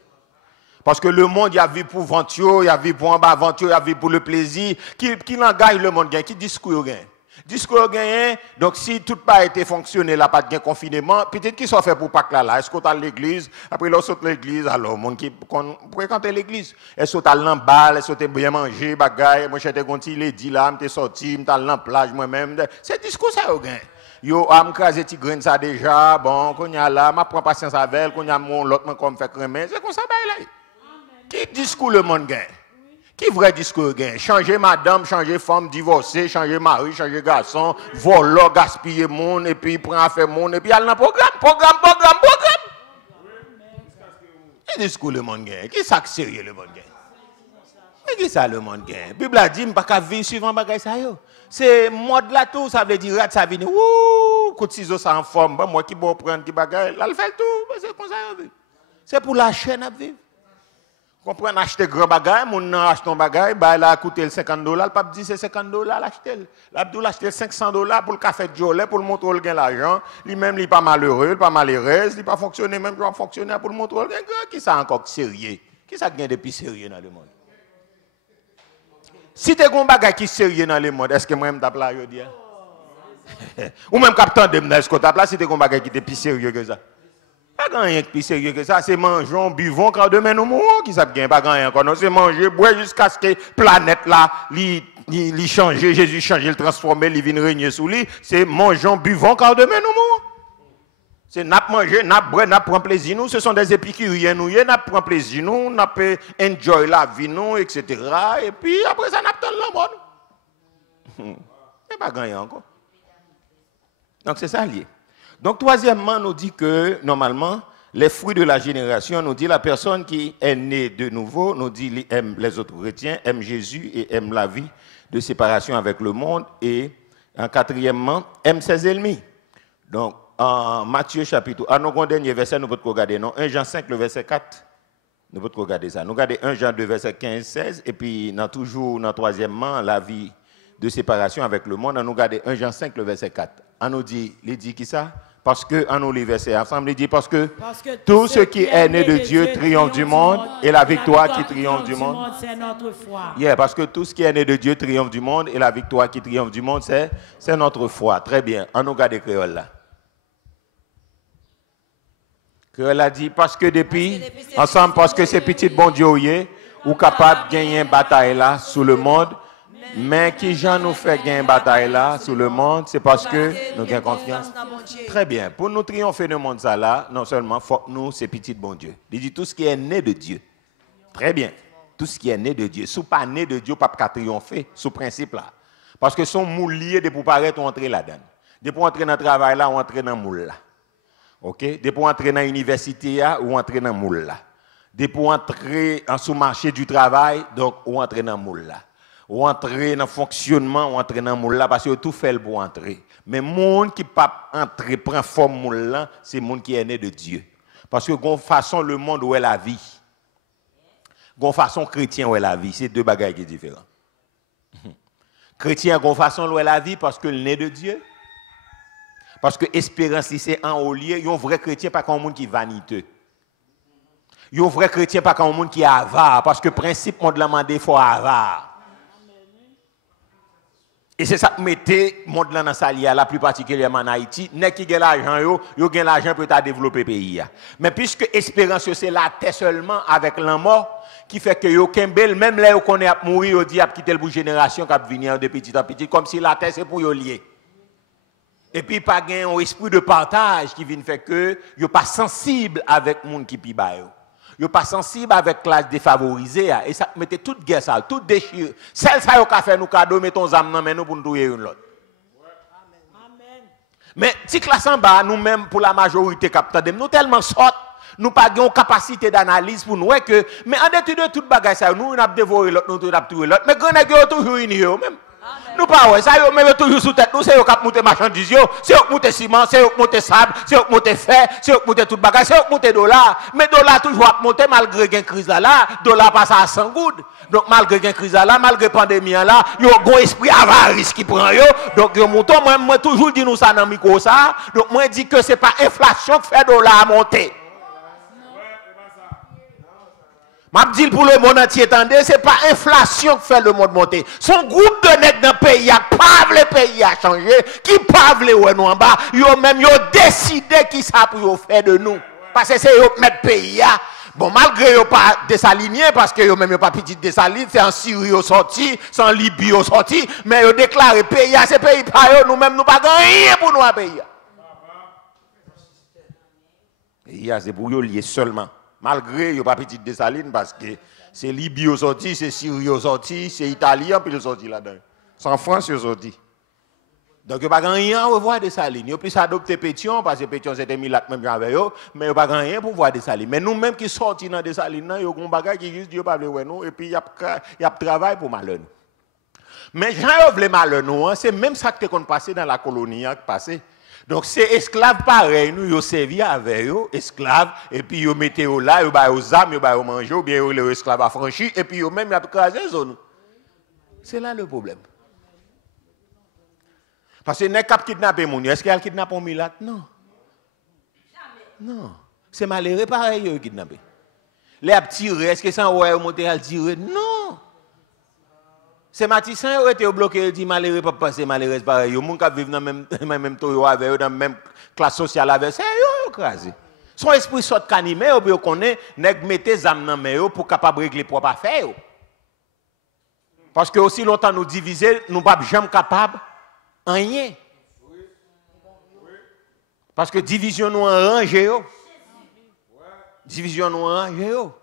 Parce que le monde, il y a vu pour venture, il y a vu pour en bas venture, il y a vu pour le plaisir. Qui langage le monde gagne, qui discours gagne. Discours gagné, donc si tout pas été fonctionné là, pas de confinement, peut-être qu'ils sont fait pour Pâques là. Est-ce qu'on est à l'église, après là, saute l'église, alors, le monde qui fréquente l'église, est-ce qu'on est dans le bal, est-ce qu'on est bien mangé, bagaille, moi j'étais conti, il dit là, j'étais sorti, j'étais dans la plage moi-même. C'est discours ça, au gain. Yo, am crasé petit grain ça déjà, bon, qu'on y a là, m'a prend patience avec elle, qu'on y a mon l'autre, comme fait crémer, c'est comme ça, là. Qui discours le monde gagne? Qui vrai discours gagne? Changer madame, changer femme, divorcer, changer mari, changer garçon, voler, gaspiller monde, et puis prendre affaire monde, et puis aller dans le programme. Qui discours le monde gagne? Qui ça sérieux le monde gagne? Mais qui ça le monde gagne? La Bible a dit, je ne peux pas vivre suivant bagay ça yo. C'est mode là tout, ça veut dire, ça vient, coup de ciseaux ça en forme, moi qui bon prendre qui bagay, là le fait tout, c'est comme ça yo. C'est pour la chaîne à vivre. Comprendre acheter grand bagage, mon achète un bagage, bah là a coûté $50, le pape dit c'est $50 l'acheter. L'Abdoul acheter $500 pour le café de Jolet pour le montrer le gain l'argent, lui-même il pas malheureux, il pas malheureuse, il pas fonctionner même pas fonctionner pour le montrer le gain. Qui ça encore sérieux? Qui ça gagne depuis sérieux dans le monde? Si tu as un bagage qui est sérieux dans le monde, est-ce que moi-même tape là je dis? Ou même capitaine de est-ce que tape là si tu as un bagage qui est plus sérieux que ça? Pas rien de plus sérieux que ça, c'est mangeons, buvons, quand demain nous mourrons, qui ça gagne, pas rien encore. Non, c'est manger, boire jusqu'à ce que la planète là, li changer, Jésus changer, le transformer, il vient régner sous lui, c'est mangeons, buvons, quand demain nous mourons. C'est n'a manger, n'a boire, n'a prendre plaisir nous, ce sont des épicuriens nous, n'a prendre plaisir nous, n'a enjoy la vie nous, etc. Et puis après ça n'a pas la mort. C'est pas gagné encore. Donc c'est ça lié. Donc, troisièmement, nous dit que, normalement, les fruits de la génération, nous dit la personne qui est née de nouveau, nous dit aime les autres chrétiens, aime Jésus et aime la vie de séparation avec le monde. Et, quatrièmement, aime ses ennemis. Donc, en Matthieu chapitre, à nos derniers versets, nous pouvons regarder, non? 1 Jean 5, le verset 4. Nous pouvons regarder ça. Nous regardons 1 Jean 2, verset 15-16. Et puis, toujours, dans troisièmement, la vie de séparation avec le monde. On nous regarde 1 Jean 5, le verset 4. On nous dit, il dit qui ça? Parce que, on nous les versets ensemble, il dit parce que tout ce qui est né de Dieu triomphe du monde et la victoire qui triomphe du monde. C'est notre foi. Yeah, parce que tout ce qui est né de Dieu triomphe du monde et la victoire qui triomphe du monde, c'est notre foi. Très bien. On nous regarde Créole là. Créole a dit parce que depuis, ensemble, parce que c'est petit bon Dieu, ou capable de gagner une bataille là sous le monde. Mais qui Jean nous fait gagner une bataille là sous le monde, c'est parce que nous avons confiance. Très bien. Pour nous triompher dans le monde ça là, non seulement faut nous c'est petit bon Dieu. Il dit tout ce qui est né de Dieu. Très bien. Tout ce qui est né de Dieu. Si pas né de Dieu, pas triompher sous principe là. Parce que son moule lié de pour paraître on entrer là-dedans. De pour entrer dans le travail là, on entrer dans le moule là. OK? De pour entrer dans l'université là, ou entrer dans le moule là. De pour entrer en sous marché du travail, donc ou entrer dans le moule là. Ou entrer dans le fonctionnement, ou entrer dans le moule là, parce que tout fait pour entrer. Mais le monde qui ne peut pas entrer, prend forme moule là, c'est le monde qui est né de Dieu. Parce que de façon, le monde où est la vie. De façon, chrétien où est la vie. C'est deux bagages qui sont différents. Chrétien, de façon où est la vie, parce que le né de Dieu. Parce que l'espérance, c'est en haut lieu. Un vrai chrétien, pas comme un monde qui est vaniteux. Un vrai chrétien, pas comme un monde qui est avare. Parce que le principe, on demande il faut avare. Et c'est ça que mettez monde là dans sa lia, la plus particulièrement en Haïti, n'est qui gagne l'argent yo gagne l'argent pour développer le pays. Mais puisque espérance c'est la terre seulement avec la mort qui fait que yo kembel même là yo connaît à mourir yo dit a quitter le génération qui a venir de petit en petit comme si la terre c'est pour yo lier. Et puis pas gagne un esprit de partage qui vient faire que yo pas sensible avec monde qui pi ba yo. Yo pas sensible avec classe défavorisée et ça mettez toute guerre ça, toute déchire. Celle ça yo ka fait nous cadeau mettons âme nan men nous pour nous touyer une l'autre. Amen. Mais si classe en bas nous même pour la majorité capitaine nous tellement sorte nous pas gagne capacité d'analyse pour nous que mais en dehors de toute bagaille ça nous n'a dévorer l'autre nous n'a tuer l'autre mais grand nèg yo toujours uni yo même. Nous pas ouais ça yo même toujours sous tête nous c'est yo cap monter marchandise yo c'est yo monter ciment c'est yo monter sable c'est yo monter fer c'est yo monter toute bagage c'est yo monter dollar mais dollar toujours monter malgré gain crise là dollar passe à 100 gouttes donc malgré gain crise là malgré pandémie là yo gon esprit avarice qui prend yo donc yo monton moi toujours dit nous ça dans micro ça donc moi dit que c'est pas inflation qui fait dollar monter. M'a dit pour le monde entier, attendez, c'est pas inflation qui fait le monde monter. Son groupe de nègres dans le pays, pas le pays a changé, qui pas le nous en bas, yo même yo décidé qui ça pour faire de nous. Parce que c'est yo mettre pays a. Bon malgré yo pas désaligné parce que yo même yo pas petit désaligné, c'est en Syrie yo sorti, c'est en Libye yo sorti, mais yo déclaré pays a, c'est pays pas yo, nous même nous pas rien pour nous à pays. Pays a c'est pour yo lié seulement. Malgré il n'y a pas petite Dessaline parce que c'est Libye qui sorti, c'est Syrie qui sorti, c'est Italien qui sorti là-dedans. C'est en France qui sorti. Donc il n'y a pas rien à revoir Dessaline. Il y a plus adopté Pétion parce que Pétion c'était Milat même avec eux, mais il n'y a pas rien pour voir Dessaline. Mais nous-mêmes qui sortis dans Dessaline, il y a un bagage qui juste Dieu pas veut nous et puis il y a travail pour malheur. Mais Jean voulait malheur nous, c'est même ça que qu'on passé dans la colonie qui passé. Donc c'est esclaves pareil, nous yo servi avec eux, esclaves, et puis yo mettez eux là, yo ba aux âmes, yo ba aux manger, ou bien yo les esclaves affranchis, et puis yo même y a crasé zone. C'est là le problème. Parce que n'est cap kidnapper moun, est-ce qu'il a kidnappé un milat? Non. Non. C'est malheureux pareil yo kidnappé. Les a tiré, est-ce que ça ouais monter à tirer? Non. C'est Matissan qui a été bloqué, il dit malheureux pas passer malheureux pareil. Yo moun qui vivent dans même toyo avec eux, dans même classe sociale avec c'est yo crasé. Son esprit sort canimé ou bien connaît nèg mettez zam nan men yo pour capable régler propre affaire. Parce que aussi longtemps nous diviser, nous pas jamais capable rien. Parce que division nous arranger yo. Division nous arranger yo.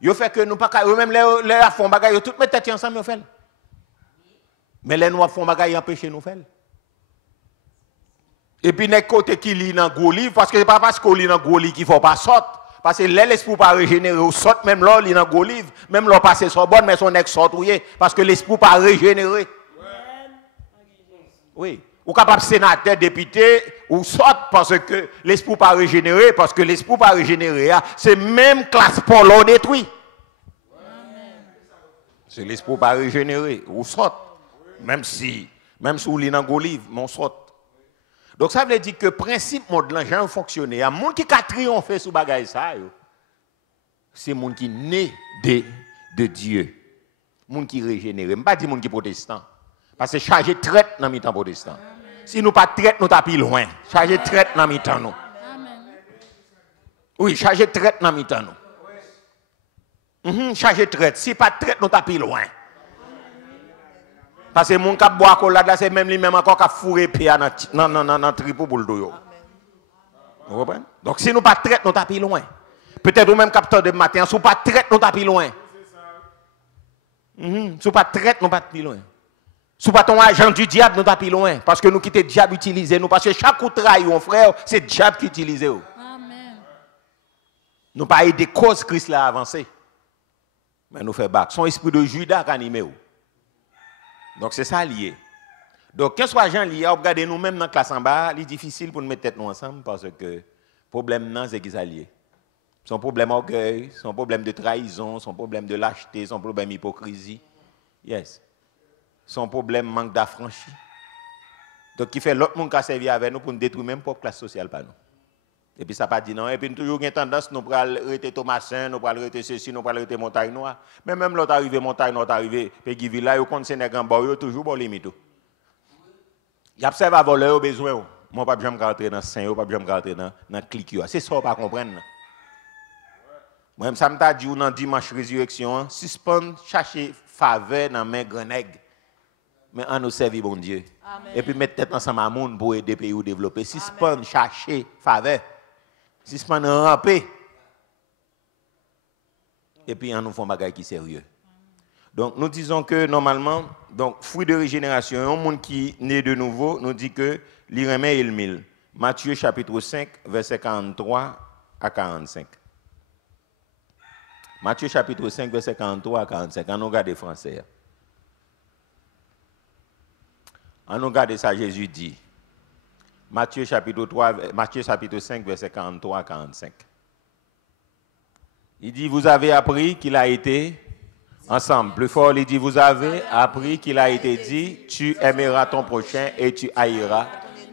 Yo fait que nous pas même les font bagay yo tout mettre tête ensemble yo fait. Mais les noirs font bagay empêcher nous faire. Et puis les côté qui lit dans gros livre parce que c'est pas parce qu'on lit dans gros livre qu'il faut pas sortir parce que l'esprit pas régénérer ou sort même là lit dans gros livre même là passer Sorbonne mais son ex sort parce que l'esprit pas régénérer. Oui, ou capable sénateur député ou sort parce que l'esprit pas régénérer parce que l'esprit pas régénérer c'est même classe polo détruit. C'est l'esprit pas régénérer ou sort. Même si on lit dans le livre, on sort. Donc ça veut dire que le principe de l'argent fonctionne. Il y a des gens qui ont triomphé sur bagay ça. C'est des gens qui sont nés de Dieu. Des gens qui sont régénérés. Je ne pas dire des gens qui sont protestants. Parce que chargé traite dans le temps protestant. Si nous pas traite, nous tapons loin. Chargé traite dans le temps nous. Oui, chargé traite dans le temps nous. Chargé traite. Si pas traite, nous tapons loin. Parce que mon cap bois cola là c'est même lui même encore qui fourré pia dans tripo pour le dos. Vous comprenez? Donc si nous pas traite nous tapis loin. Peut-être ou même capteur de matin si nous pas traite nous tapis loin. Si nous pas traite nous pas tapis loin. Si nous pas ton agent du diable nous tapis loin parce que nous quitter diable utiliser nous parce que chaque coup de trahison frère c'est diable qui utilise. Amen. Nous pas aider cause Christ là avancer. Mais nous fait bac son esprit de Judas qui anime. Donc c'est ça lié. Donc qu'est-ce que gens lié, regardez nous-mêmes dans la classe en bas, c'est difficile pour nous mettre tête nous ensemble parce que le problème non c'est qu'ils sont liés. Son problème d'orgueil, son problème de trahison, son problème de lâcheté, son problème d'hypocrisie. Yes. Son problème manque d'affranchi. Donc qui fait l'autre monde qui a servi avec nous pour nous détruire même propre classe sociale par nous. Et puis ça pas dit non et puis nous toujours une tendance nous pral arrêter Thomasin, nous pral arrêter ceci, nous pral arrêter Montagne Noire. Mais même l'autre arrivé Montagne Noire arrivé Péguiville là, yo compte Sénégal en bas yo toujours bon limite. Y observe à voler au besoin. Moi pas jamais rentrer dans saint, yo pas jamais rentrer dans clic yo. C'est ça on pas comprendre. Moi même ça me t'a dit dans dimanche résurrection, suspend chercher faveur dans main grand nègre. Mais on nous servir bon Dieu. Amen. Et puis mettre tête ensemble à monde pour aider pays ou développer. Suspend chercher faveur. Si ce n'est pas rampé, et puis on nous fait un bagage qui est sérieux. Donc nous disons que normalement, donc fruit de régénération, un monde qui naît de nouveau, nous dit que l'iremé et le mille. Matthieu chapitre 5, verset 43 à 45. Matthieu chapitre 5, verset 43 à 45. On regarde les Français. On regarde ça, Jésus dit. Matthieu chapitre 5, verset 43 à 45. Il dit, vous avez appris qu'il a été, ensemble, plus fort, il dit, vous avez appris qu'il a été dit, tu aimeras ton prochain et tu haïras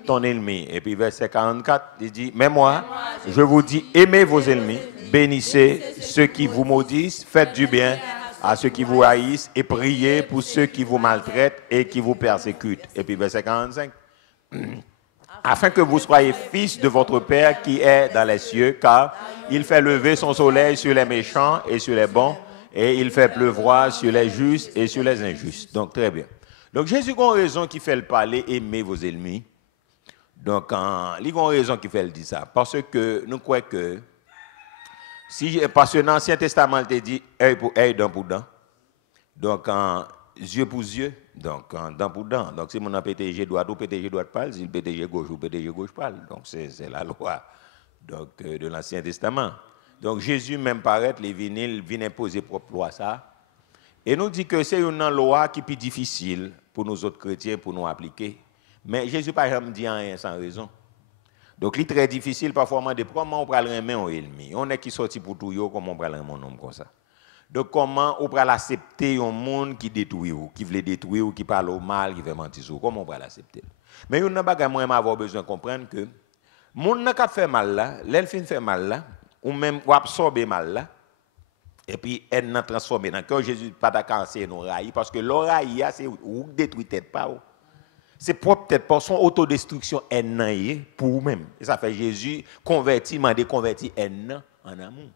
ton ennemi. Et puis verset 44, il dit, mais moi, je vous dis, aimez vos ennemis, bénissez ceux qui vous maudissent, faites du bien à ceux qui vous haïssent et priez pour ceux qui vous maltraitent et qui vous persécutent. Et puis verset 45. Afin que vous soyez fils de votre Père qui est dans les cieux, car il fait lever son soleil sur les méchants et sur les bons, et il fait pleuvoir sur les justes et sur les injustes. Donc, très bien. Donc, Jésus a une raison qui fait le parler, aimez vos ennemis. Donc, il a une raison qui fait le dire ça. Parce que nous croyons que, parce que dans l'Ancien Testament, il dit œil pour œil, dent pour dent. Donc, yeux pour yeux, donc dent pour dent. Donc si mon a PTG droite ou PTG droite parle, si le PTG gauche ou PTG gauche parle. Donc c'est la loi donc, de l'Ancien Testament. Donc Jésus même paraît, les vient imposer propre loi ça. Et nous dit que c'est une loi qui est plus difficile pour nous autres chrétiens pour nous appliquer. Mais Jésus par exemple dit rien sans raison. Donc, c'est très difficile parfois de comment on peut le remettre un ennemi. On est qui sorti pour tout, comment on peut le remettre un homme comme ça. Donc, comment on peut l'accepter un monde qui détruit ou qui veut détruire ou qui parle au mal, qui veut mentir sur comment on peut l'accepter. Mais il y a un bagage moi avoir besoin de comprendre que monde qui fait mal là, l'elfine fait mal là, ou même ou absorber mal là, et puis elle n'a transformé dans cœur Jésus pas d'accord c'est nos rails parce que l'oreille c'est ou détruit tête pas. C'est propre tête par son autodestruction haine pour vous-même. Et ça fait Jésus converti, m'a converti haine en amour.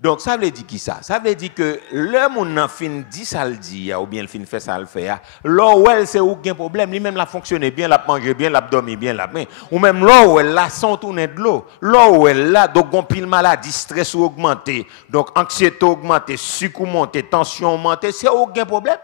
Donc ça veut dire qui ça? Ça veut dire que le monde n'a fin dit ça le dit ou bien le fin fait ça le fait. Là où elle c'est aucun problème, lui même la fonctionner bien, la manger bien, la dormir bien là mais ou même là où elle la sans tourner de l'eau. Là où elle là donc gon pile maladie, stress augmenté, donc anxiété augmenté, sucre monté, tension monté, c'est aucun problème.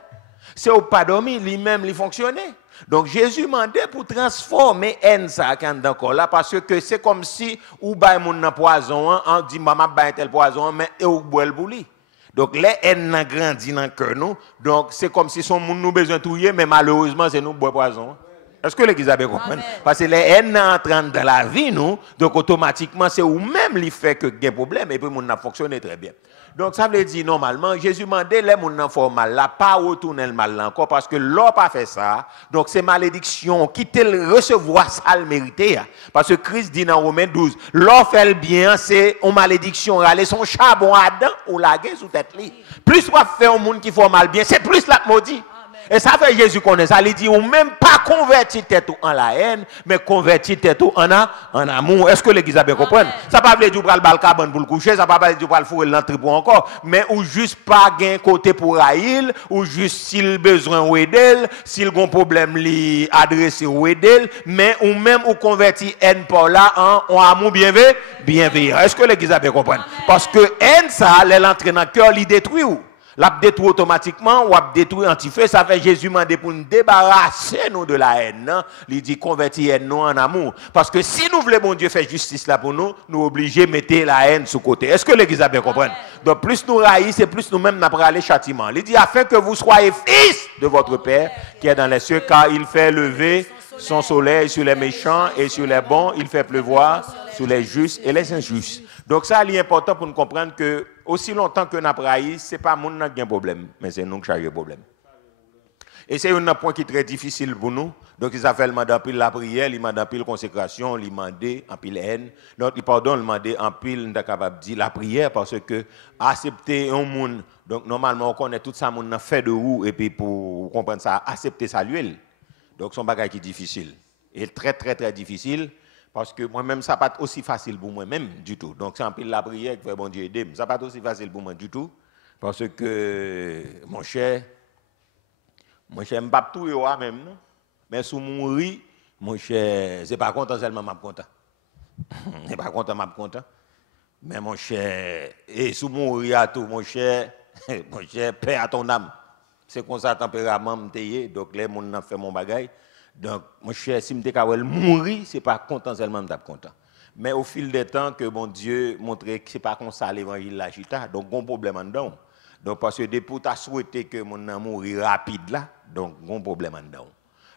C'est au pas dormir, lui-même il fonctionner. Donc Jésus mandait pour transformer haine ça dans corps là parce que c'est comme si ou bay moun nan poison on dit maman bay tel poison mais ou boire pour lui. Donc les haine nan grandi dans cœur nous. Donc c'est comme si son moun nous besoin touyer mais malheureusement c'est nous boire poison. Est-ce que l'église a bien compris? Parce que les haines entrent dans la vie nous donc automatiquement c'est ou même li fait que gain problème et puis moun n'a fonctionné très bien. Donc ça veut dire normalement Jésus mandait les moun nan font mal là pas retourner le mal là encore parce que l'on pas fait ça. Donc c'est malédiction qui te recevoir ça le mériter parce que Christ dit dans Romains 12 l'on fait le bien c'est une malédiction aller son charbon Adam ou laguer sous tête li. Plus on fait un monde qui fait mal bien c'est plus la maudit. Et ça fait Jésus connaît ça, il dit ou même pas convertir tête en la haine, mais convertir tête en amour. Est-ce que l'église a bien compris? Ça pas veut dire pour le bal cabane pour le coucher, ça pas veut dire pour le fourrer l'entrée pour encore, mais ou juste pas gain côté pour haïl, ou juste s'il besoin ou aider, s'il a un problème li adresser ou aider, mais ou même ou convertir haine par là en amour bienveillant. Est-ce que l'église a bien compris? Parce que haine ça, l'entrée dans le cœur, il détruit ou l'a détruit automatiquement ou a détruit anti-fait. Ça fait Jésus m'a dit pour nous débarrasser nous de la haine. Il dit convertir haine nous en amour. Parce que si nous voulons bon Dieu faire justice là pour nous, nous obligés de mettre la haine sous côté. Est-ce que l'église a bien compris? Donc plus nous raillissons, plus nous-mêmes nous aller châtiment. Il dit afin que vous soyez fils de votre Père qui est dans les cieux, car il fait lever son soleil sur les méchants et sur les bons, il fait pleuvoir sur les justes et les injustes. Donc ça, il est important pour nous comprendre que aussi longtemps que nous avons raillé, ce n'est pas nous qui avons un problème, mais c'est nous qui avons un problème. Et c'est un point qui est très difficile pour nous. Donc il s'appelle demander pile la prière, il demande pile consécration, il demande en pile haine. Donc il pardon, il demande en pile capable de dire la prière parce que accepter un monde, donc normalement on connaît tout ça, on a fait de roue et puis pour comprendre ça, accepter ça l'huile. Donc c'est un bagage qui est difficile. Et très très très difficile. Parce que moi-même, ça n'a pas aussi facile pour moi-même du tout. Donc, c'est un peu la prière qui fait bon Dieu aider. Ça n'a pas aussi facile pour moi du tout. Parce que, mon cher, je ne suis pas tout même. Mais si je mourir, mon cher, je ne suis pas content seulement, je suis content. Je ne suis pas content, je suis content. Mais mon cher, et si je mourir à tout, mon cher, paix à ton âme. C'est comme ça, tempérament, donc les gens ont fait mon bagage. Donc, mon cher, si je suis mourir, ce n'est pas content seulement, je suis content. Mais au fil des temps, que mon Dieu montrait que ce n'est pas comme ça l'évangile la chita, donc il y a un problème en dedans. Donc, parce que depuis tu as souhaité que mon âme mourir rapide là, donc il y a un problème en dedans.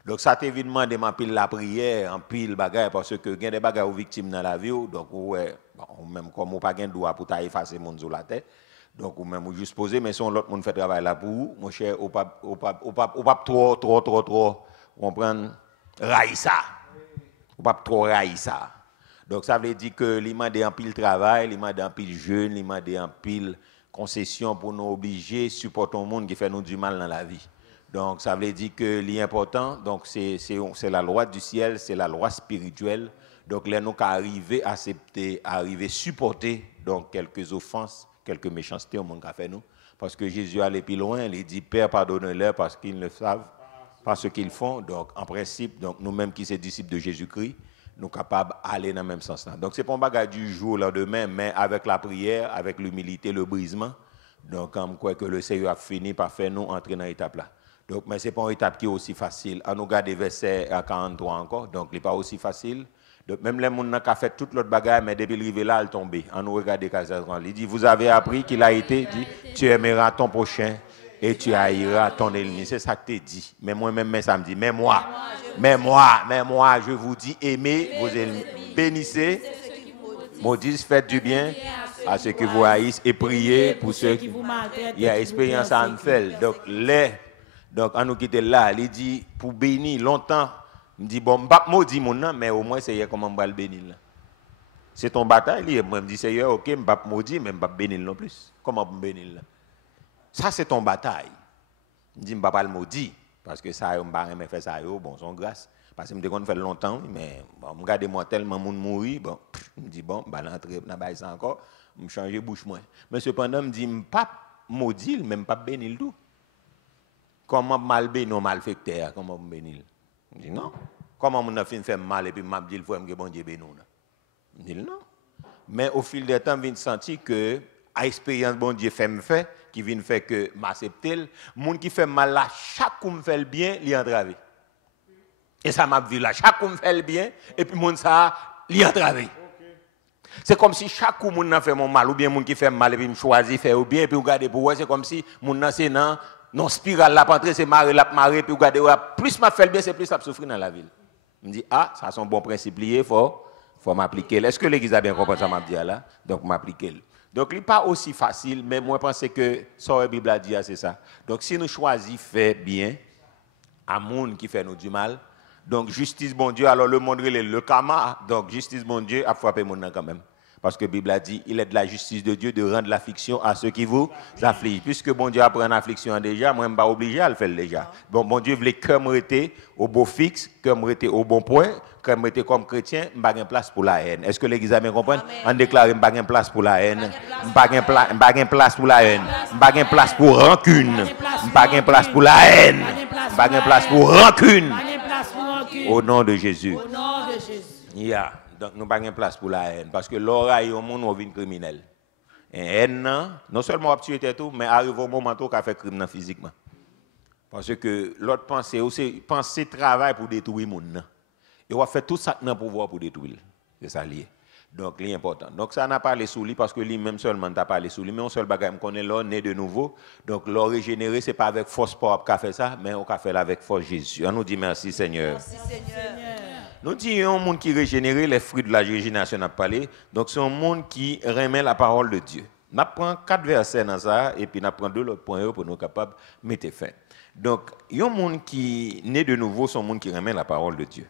Donc, ça t'évidemment de m'appeler la prière, en pile bagaille, parce que il y a des bagailles aux victimes dans la vie, donc, ouais, bon, même comme on n'a pas de droit pour effacer mon sur la tête. Donc, ou même juste poser, mais si l'autre monde fait travail là pour vous, mon cher, ou pas trop. Comprendre raïssa ou pas trop raïssa. Donc ça veut dire que il m'a des en pile travail, il m'a des en pile jeune, il m'a des en pile concession pour nous obliger supporter un monde qui fait nous du mal dans la vie. Donc ça veut dire que l'important donc c'est la loi du ciel, c'est la loi spirituelle. Donc là nous arriver accepter, arriver supporter donc quelques offenses, quelques méchancetés au monde qu'a fait nous parce que Jésus allait plus loin, il dit Père pardonne-leur parce qu'ils ne savent pas ce qu'ils font. Donc, en principe, donc, nous-mêmes qui sommes disciples de Jésus-Christ, nous sommes capables d'aller dans le même sens. Donc, ce n'est pas un bagage du jour au lendemain, mais avec la prière, avec l'humilité, le brisement. Donc, on croit que le Seigneur a fini par faire nous entrer dans l'étape là. Donc, mais ce n'est pas une étape qui est aussi facile. On nous regarde verset à 43 encore, donc il n'est pas aussi facile. Donc, même les gens qui ont fait toute l'autre bagage, mais depuis l'arrivée là, elle est tombée. On nous regarde il dit, vous avez appris qu'il a été dit, tu aimeras ton prochain et tu haïras ton ennemi. C'est ça que tu dis. Mais moi-même, ça me dit, mais moi, je vous dis, aimez vos ennemis. bénissez, maudissent, faites du bien à ceux qui vous haïssent et priez pour ceux qui vous maltraitent. Il y a expérience à nous faire. Donc, on nous quitte là, il dit, pour bénir longtemps, il dit, bon, je ne vais pas maudire mon nom, mais au moins, c'est comment je vais le bénir. C'est ton bataille, moi, je me dis, Seigneur, ok, je ne vais pas maudire, mais je ne vais pas bénir non plus. Comment je vais bénir? Ça, c'est ton bataille. Je dis, je ne vais pas le maudire, parce que ça, je ne vais pas faire ça, bon, son grâce. Parce que je me fait longtemps, mais bon, je regarde moi tellement de monde mourir, bon, je me dis, bon, je vais rentrer dans ça encore, je vais changer bouche moins. Mais cependant, je me dis, je ne vais pas maudire, mais je ne vais pas bénir tout. Comment mal bénir un malfecteur, comment je bénir? Je dis, non. Comment je fais mal et puis je dis, il faut que bon Dieu bénisse? Je dis, non. Mais au fil du temps, je viens sentir que, à l'expérience bon Dieu fait, qui vient faire que m'accepte, le monde qui fait mal là, chaque coup me fait le bien, il est entravé. Et ça m'a vu là, chaque coup me fait le bien, et puis monde ça, il est entravé. C'est comme si chaque coup monde fait mon mal, ou bien monde qui fait mal, et puis me choisit faire ou bien, et puis regarder pour voir, c'est comme si monde c'est non spirale là, entrer, c'est marrer, puis regarder, plus m'a fait le bien, c'est plus ça souffrir dans la ville. Je me dis, ah, ça c'est un bon principe lié, faut m'appliquer. Est-ce que l'Église a bien compris ça m'a dit là? Donc m'appliquer. Donc il n'est pas aussi facile, mais moi je pense que ça la Bible a dit, c'est ça. Donc si nous choisissons faire bien à monde qui fait nous du mal, donc justice bon Dieu, alors le monde le karma, donc justice bon Dieu a frappé mon quand même. Parce que la Bible a dit, il est de la justice de Dieu de rendre l'affliction à ceux qui vous affligent. Puisque bon Dieu apprend l'affliction déjà, moi je ne suis pas obligé à le faire déjà. Bon Dieu voulait que me rester au beau fixe, que me rester au bon point, que me rester comme chrétien, je n'ai pas de place pour la haine. Est-ce que l'Église a bien compris? On déclare que je n'ai pas de place pour la haine. Je n'ai pas de place pour la haine. Je n'ai pas de place pour rancune. Je n'ai pas de place pour la haine. Je n'ai pas de place pour rancune. Au nom de Jésus. Au nom de Jésus. Yeah. Donc, nous n'avons pas de place pour la haine. Parce que l'oreille au monde, on vient criminel. Et haine, non seulement on tuer tout, mais arrive au moment où on fait crime physiquement. Parce que l'autre pensée, c'est penser travail pour détruire le monde. Et on va faire tout ça dans le pouvoir pour détruire. C'est ça lié. Donc, c'est important. Donc, ça n'a pas parlé sous lui parce que lui-même seulement n'a pas parlé sous lui. Mais on seul bagage qu'on est là, né de nouveau. Donc, l'or régénéré, ce n'est pas avec force propre qu'on fait ça, mais on fait avec force Jésus. On nous dit merci Seigneur. Merci Seigneur. Nous disons un monde qui régénéré, les fruits de la régénération n'a pas parlé. Donc, c'est un monde qui remet la parole de Dieu. Nous prenons 4 versets dans ça, et puis nous prenons 2 autres points pour nous capables de mettre fin. Donc, un monde qui né de nouveau, c'est un monde qui remet la parole de Dieu.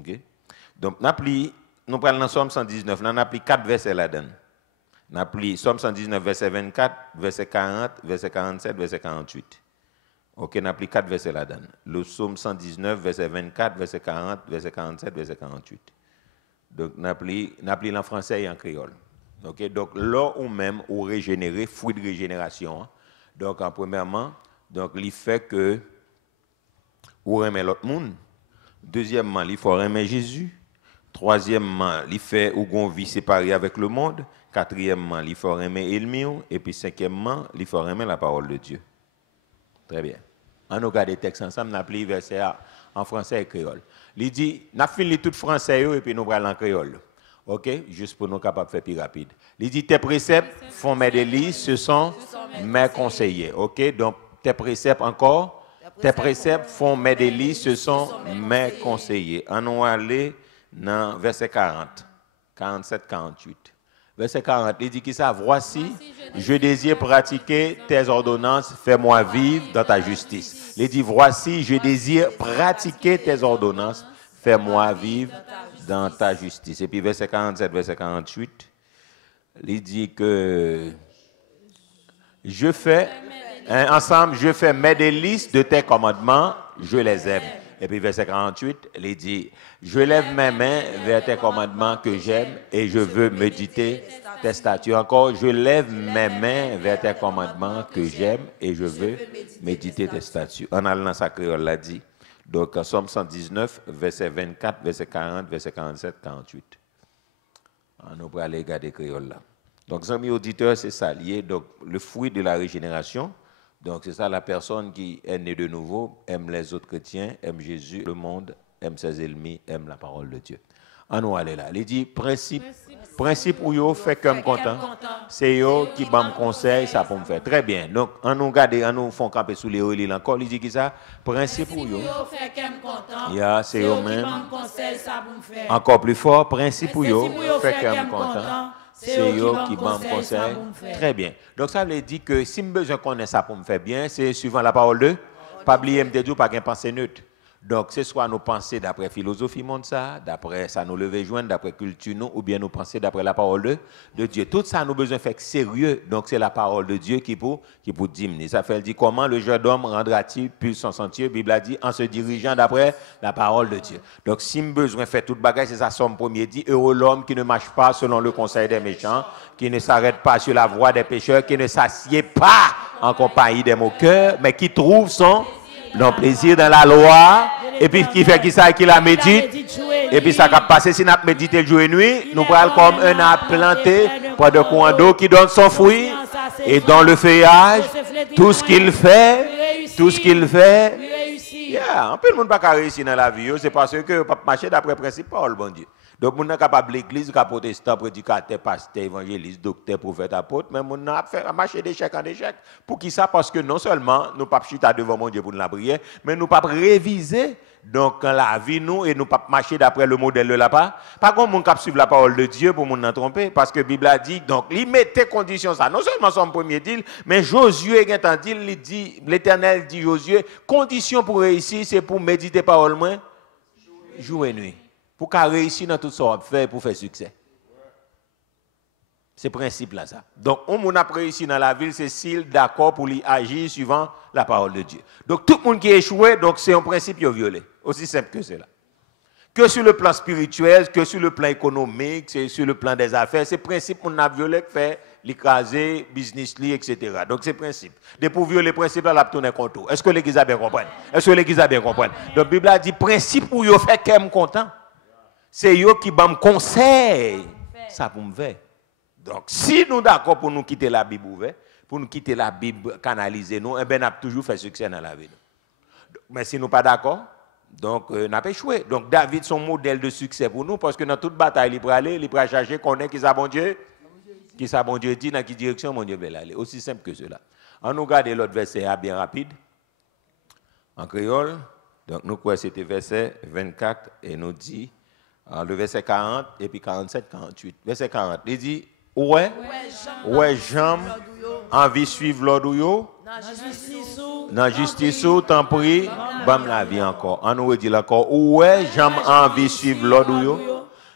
Okay? Donc, nous prenons dans Somme 119, nous avons appris 4 versets là-dedans. Nous avons appris Somme 119, verset 24, verset 40, verset 47, verset 48. Ok, on a pris 4 versets là-dedans. Le psaume 119, verset 24, verset 40, verset 47, verset 48. Donc, on a pris en français et en créole. Ok, donc là où même, on régénéré, fruit de régénération. Donc, en premièrement, donc, il fait que on remet l'autre monde. Deuxièmement, il faut remettre Jésus. Troisièmement, il fait où on vit séparé avec le monde. Quatrièmement, il faut remettre Elmio. Et puis, cinquièmement, il faut remettre la parole de Dieu. Très bien. On regarde les textes ensemble, on a pris verset en français et créole. Il dit, on a fini tout français et puis nous allons en créole. OK? Juste pour nous capables de faire plus rapide. Il dit, tes préceptes font mes délices, ce sont mes conseillers. OK? Donc, tes préceptes encore, tes préceptes font mes délices, ce sont mes conseillers. On va aller dans verset 40, 47, 48. Verset 40, il dit qui ça? Voici, je désire pratiquer tes ordonnances, fais-moi vivre dans ta justice. Il dit, voici, je désire pratiquer tes ordonnances, fais-moi vivre dans ta justice. Et puis verset 47, verset 48, il dit que je fais, ensemble, je fais mes délices de tes commandements, je les aime. Et puis verset 48, il dit, je lève mes mains vers tes commandements que j'aime et je veux méditer tes statuts. Encore, je lève mes mains vers tes commandements que j'aime et je veux méditer tes statuts. En allant dans sa créole, l'a dit. Donc, Somme 119, verset 24, verset 40, verset 47, 48. On va aller regarder créole là. Donc, amis auditeurs, c'est ça lié. Donc, le fruit de la régénération. Donc, c'est ça, la personne qui est née de nouveau, aime les autres chrétiens, aime Jésus, le monde, aime ses ennemis, aime la parole de Dieu. On va aller là. Il dit, principe Principe où yo fait comme content. C'est yo qui va me conseil ça pour me faire. Très bien. Donc on nous garde, on nous font camper sous les relais encore. Il dit qui ça? Principe où yo. C'est yo même. Encore plus fort, principe où yo fait comme content. C'est yo qui va me conseil. Très bien. Donc ça veut dire que si je besoin connaître ça pour me faire bien, c'est suivant la parole de pas oublier me dire pas qu'un pensée neutre. Donc, c'est soit nous penser d'après philosophie monde ça, d'après ça nous lever joindre, d'après culture nous, ou bien nous penser d'après la parole de Dieu. Tout ça nous besoin faire sérieux. Donc, c'est la parole de Dieu qui pour diminuer. Ça fait dire comment le jeune homme rendra-t-il plus son sentier. La Bible a dit en se dirigeant d'après la parole de Dieu. Donc, si nous besoin faire toute bagage, c'est ça somme premier dit. Heureux l'homme qui ne marche pas selon le conseil des méchants, qui ne s'arrête pas sur la voie des pécheurs, qui ne s'assied pas en compagnie des moqueurs, mais qui trouve son plaisir dans la loi, et puis qui fait qui ça, qui la médite, et puis ça va passer si nous méditons le jour et nuit, nous prenons comme un arbre planté près de coin d'eau qui donne son fruit, et dans le feuillage, tout ce qu'il fait, yeah, un peu le monde pas réussir dans la vie, c'est parce que pas marcher d'après principe parole, bon Dieu. Donc, on est capable l'église, protestant, prédicateur, pasteur, évangéliste, docteur, prophète, apôtre, mais on a fait marcher d'échec en échec. Pour qui ça? Parce que non seulement nous ne pouvons pas chuter devant mon Dieu pour nous la prière, mais nous ne pouvons pas réviser donc la vie nous et nous ne pouvons pas marcher d'après le modèle de la part. Par contre, on peut suivre la parole de Dieu pour nous tromper, parce que la Bible a dit, donc, il mettait condition ça. Non seulement son premier deal, mais Josué, il dit, l'Éternel dit Josué, condition pour réussir, c'est pour méditer parole moins, jour et nuit. Pour qu'à réussir dans tout ce qu'on fait pour faire succès. C'est le principe là ça. Donc, on a réussi dans la ville, c'est s'il d'accord pour lui agir suivant la parole de Dieu. Donc, tout le monde qui est échoué, donc c'est un principe qui est violé. Aussi simple que cela. Que sur le plan spirituel, que sur le plan économique, c'est sur le plan des affaires, c'est le principe qu'on a violé qui fait l'écraser, business, etc. Donc, c'est le principe. Dès pour violer le principe, là, la tourner contre. Est-ce que l'Église a bien compris? Est-ce que l'Église a bien compris? Donc, la Bible a dit, principe où il fait qu'elle me content. C'est eux qui me conseillent ça pour me faire. Donc, si nous sommes d'accord pour nous quitter la Bible ouverte, pour nous quitter la Bible canalisée, nous, eh bien, nous avons toujours fait succès dans la vie. Mais si nous ne sommes pas d'accord, donc, nous avons échoué. Donc, David, son modèle de succès pour nous, parce que dans toute bataille, il peut aller, il peut chercher, connaître qui ça bon Dieu, qui ça bon Dieu dit, dans quelle direction mon Dieu veut aller. Aussi simple que cela. On nous regarde l'autre verset bien rapide, en créole. Donc, nous croyons que c'était verset 24 et nous dit, le verset 40 et puis 47, 48. Verset 40, il dit, ouais, j'aime envie suivre l'ordre yo, dans justice ou tant pris, bam la vie encore. On nous dit encore, ouais, j'aime envie suivre l'ordre yo,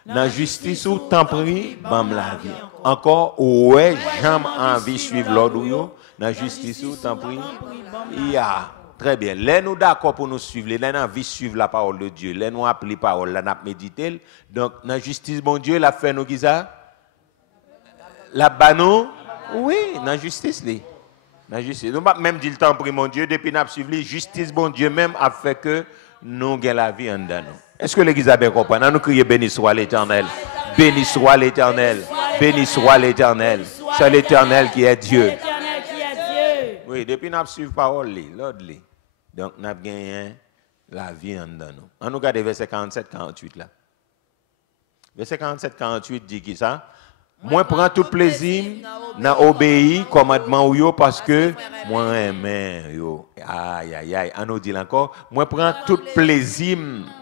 dans justice ou tant pris, bam la vie. Encore, ouais, j'aime envie suivre l'ordre yo, dans justice ou tant pris, ya. Très bien. Là, nous d'accord pour nous suivre. Là, nous envie suivre la parole de Dieu. Là, nous appelons la parole. Là, nous méditer. Donc, dans la justice, bon Dieu, la fait nous qui ça? La banou? Oui, dans la justice. Dans la justice. Nous ne même dire le temps pour mon Dieu. Depuis que nous suivons la justice, bon Dieu même a fait que nous ayons la vie en dedans. Est-ce que l'Église a bien compris? Nous crions béni soit l'Éternel. Béni soit l'Éternel. Béni soit l'Éternel. C'est l'Éternel qui est Dieu. Oui, depuis que nous suivons la parole, l'ordre. Donc, nous avons gagné la vie en dedans. On nous regarde verset 47-48 là. Verset 47-48 dit qui ça? Moi, prends tout plaisir dans obéir commandement ou yo parce que moi aime yo. Aïe, aïe, aïe. On nous dit encore, moi, prends tout plaisir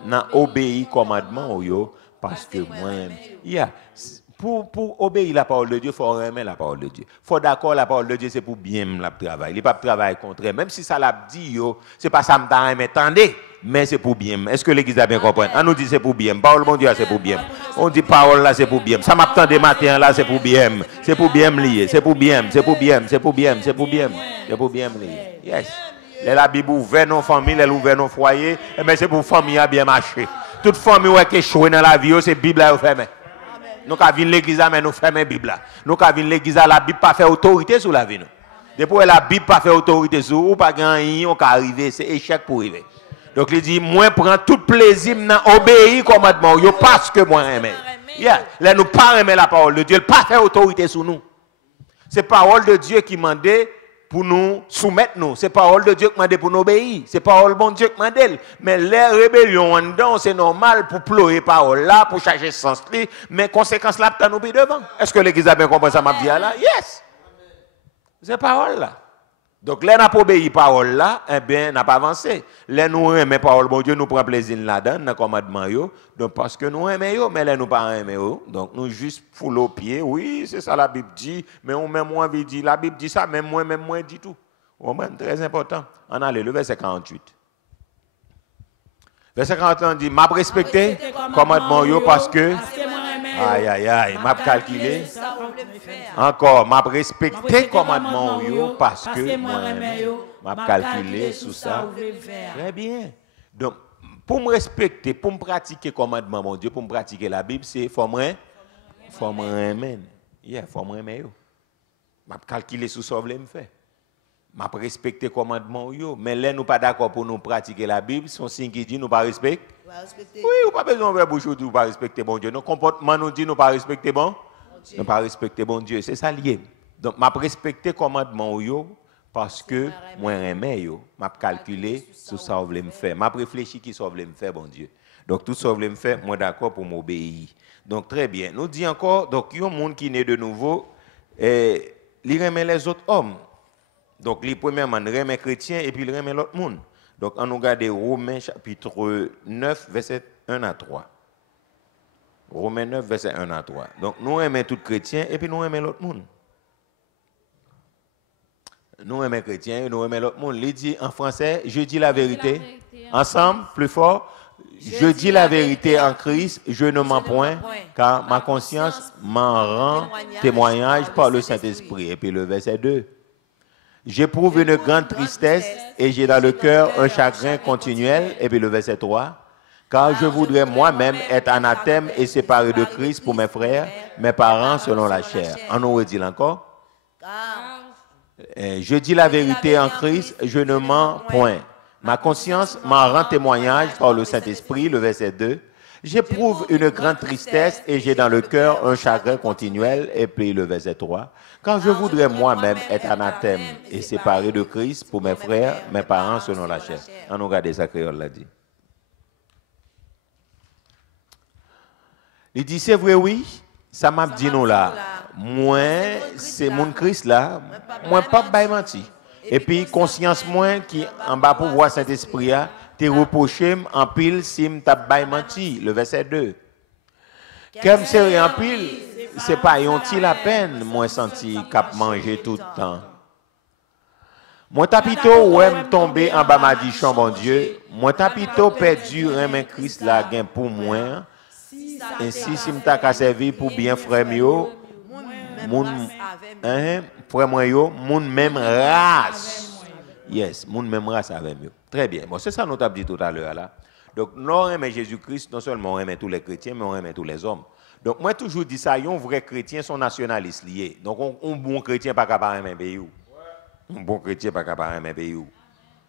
dans obéir commandement ou yo parce que moi aime. Yeah. Pour obéir la parole de Dieu, il faut aimer la parole de Dieu. Il faut d'accord, la parole de Dieu, c'est pour bien la travail. Il n'est pas pour travailler contre elle. Même si ça l'a dit, ce n'est pas ça que je m'attendais, mais c'est pour bien. Est-ce que l'Église a bien compris? On nous dit c'est pour bien. Parole de Dieu, c'est pour bien. On dit parole là, c'est pour bien. Ça m'attend des matins là, c'est pour bien. C'est pour bien lié. C'est pour bien. C'est pour bien. C'est pour bien. C'est pour bien. C'est pour bien lié. Yes. La Bible ouvre nos familles, elle ouvre nos foyers, mais c'est pour famille à bien marcher. Toute famille qui est échouée dans la vie, c'est la Bible à fermer. Nous avons vu l'église, mais nous fermons la Bible. Nous avons vu l'église, la Bible pas fait autorité sur la vie. Depuis la Bible pas fait autorité sur vous, pas gagner, on peut arriver, c'est échec pour arriver. Donc il dit, moi prends tout plaisir dans obéir commandement, parce que moi aime. Yeah. Là nous pas aimer la parole de Dieu, il pas fait autorité sur nous. C'est la parole de Dieu qui mandait pour nous soumettre nous. C'est parole de Dieu qui demande pour nous obéir. C'est parole bon Dieu qui demande. Mais les rébellions en dedans, c'est normal pour pleurer parole là, pour changer sens là. Mais conséquence là, tu nous devant. Est-ce que l'église a bien compris ça, m'a dit là? Yes. C'est parole là. Donc, là, n'a pas obéi parole là, eh bien, n'a pas avancé. Là, nous aimons parole, bon Dieu, nous prend plaisir là-dedans, dans le commandement, donc parce que nous aimons, mais là, nous pas aimons, donc nous juste foulons au pied, oui, c'est ça la Bible dit, mais on même moins dit, la Bible dit ça, même moins dit tout. C'est très important. On a le verset 48. Verset 48 dit, m'a respecté commandement, parce que, aïe, m'a calculé. Encore, m'a respecté commandement parce que moi m'a calculé sous ça. Très bien. Donc, pour me respecter, pour me pratiquer commandement, mon Dieu, pour me pratiquer la Bible, c'est faut me aimer. Yeah, faut me aimer. M'a calculé sous ça, me faire. M'a respecté commandement mais là nous pas d'accord pour nous pratiquer la Bible, son signe qui dit nous pas respecter. Oui, ou pas besoin de faire bouche ou pas respecter bon Dieu. Nos comportements nous dit nous pas respecter bon. Nous pas respecter bon Dieu, c'est ça lié. Donc m'a respecté commandement parce que moi aimé m'a calculé sur ça voulait me faire. M'a réfléchi qui ça voulait me faire bon Dieu. Donc tout ça voulait me faire, moi d'accord pour m'obéir. Donc très bien. Nous dit encore donc il y a un monde qui naît de nouveau et il remet les autres hommes. Donc les premièrement remet chrétien et puis il remet l'autre monde. Donc on regarde Romains chapitre 9 verset 1 à 3. Romains 9, verset 1 à 3. Donc, nous aimons tous chrétiens et puis nous aimons l'autre monde. Nous aimons chrétiens et nous aimons l'autre monde. Il dit en français, je dis la vérité. Ensemble, plus fort. Je dis la vérité en Christ, je ne mens point, car ma conscience m'en rend témoignage par le Saint-Esprit. Et puis le verset 2. J'éprouve une grande tristesse et j'ai dans le cœur un chagrin continuel. Et puis le verset 3. Car je voudrais moi-même être anathème et séparé de Christ pour mes frères, mes parents selon la chair. On nous redit encore. Je dis la vérité en Christ, je ne mens point. Ma conscience m'en rend témoignage par le Saint-Esprit, le verset 2. J'éprouve une grande tristesse et j'ai dans le cœur un chagrin continuel. Et puis le verset 3. Car je voudrais moi-même être anathème et séparé de Christ pour mes frères, mes parents selon la chair. On nous regarde ça, créole l'a dit. Il dit, c'est vrai, oui, ça m'a dit nous là. Moi, c'est mon Christ là, moi pas bail menti. Et puis, conscience moi qui en bas pour voir Saint-Esprit, t'es reproché en pile si m't'a bail menti. Le verset 2. Comme c'est en pile, c'est pas yon ti la peine, moi senti cap manger tout le temps. Moi tapito ouais me tomber en bas m'a dit bon Dieu, moi tapito perdu remen Christ là gain pour moi. Ainsi, si je t'ai servi pour bien frère mio, frère moi mon même race. Yes, mon même race avec moi. Très bien. Bon, c'est ça nous avons dit tout à l'heure là. Donc, nous aimons Jésus-Christ, non seulement on aime tous les chrétiens, mais on aime tous les hommes. Donc, moi, toujours dit ça, un vrai chrétien sont nationalistes liés. Donc, un bon chrétien pas capable de pays. Un bon chrétien pas capable de pays.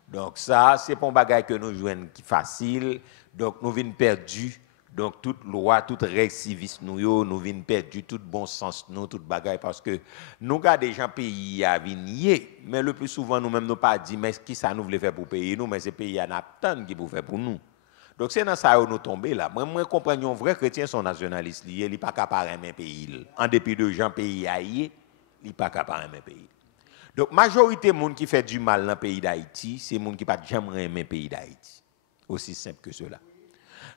Donc, ça, c'est pas un bagage que nous jouons qui facile. Donc, nous venons perdus. Donc, toute loi, toute règle civile, nous venons perdre tout bon sens, nous, toute bagaille, parce que nous regardons des gens pays à venir, mais le plus souvent, nous-mêmes, nous pas dit, mais qui ça nous voulait faire pour payer nous, mais c'est pays à Napton qui pour faire pour nous. Donc, c'est dans ça que nous tombons là. Moi, comprenons, vrais chrétiens sont nationalistes, ils ne sont pas capables de pays. En dépit de gens pays ailleurs, ils ne sont pas capables de pays. Donc, la majorité des gens qui font du mal dans le pays d'Haïti, c'est les gens qui ne sont jamais aimer le pays d'Haïti. Aussi simple que cela.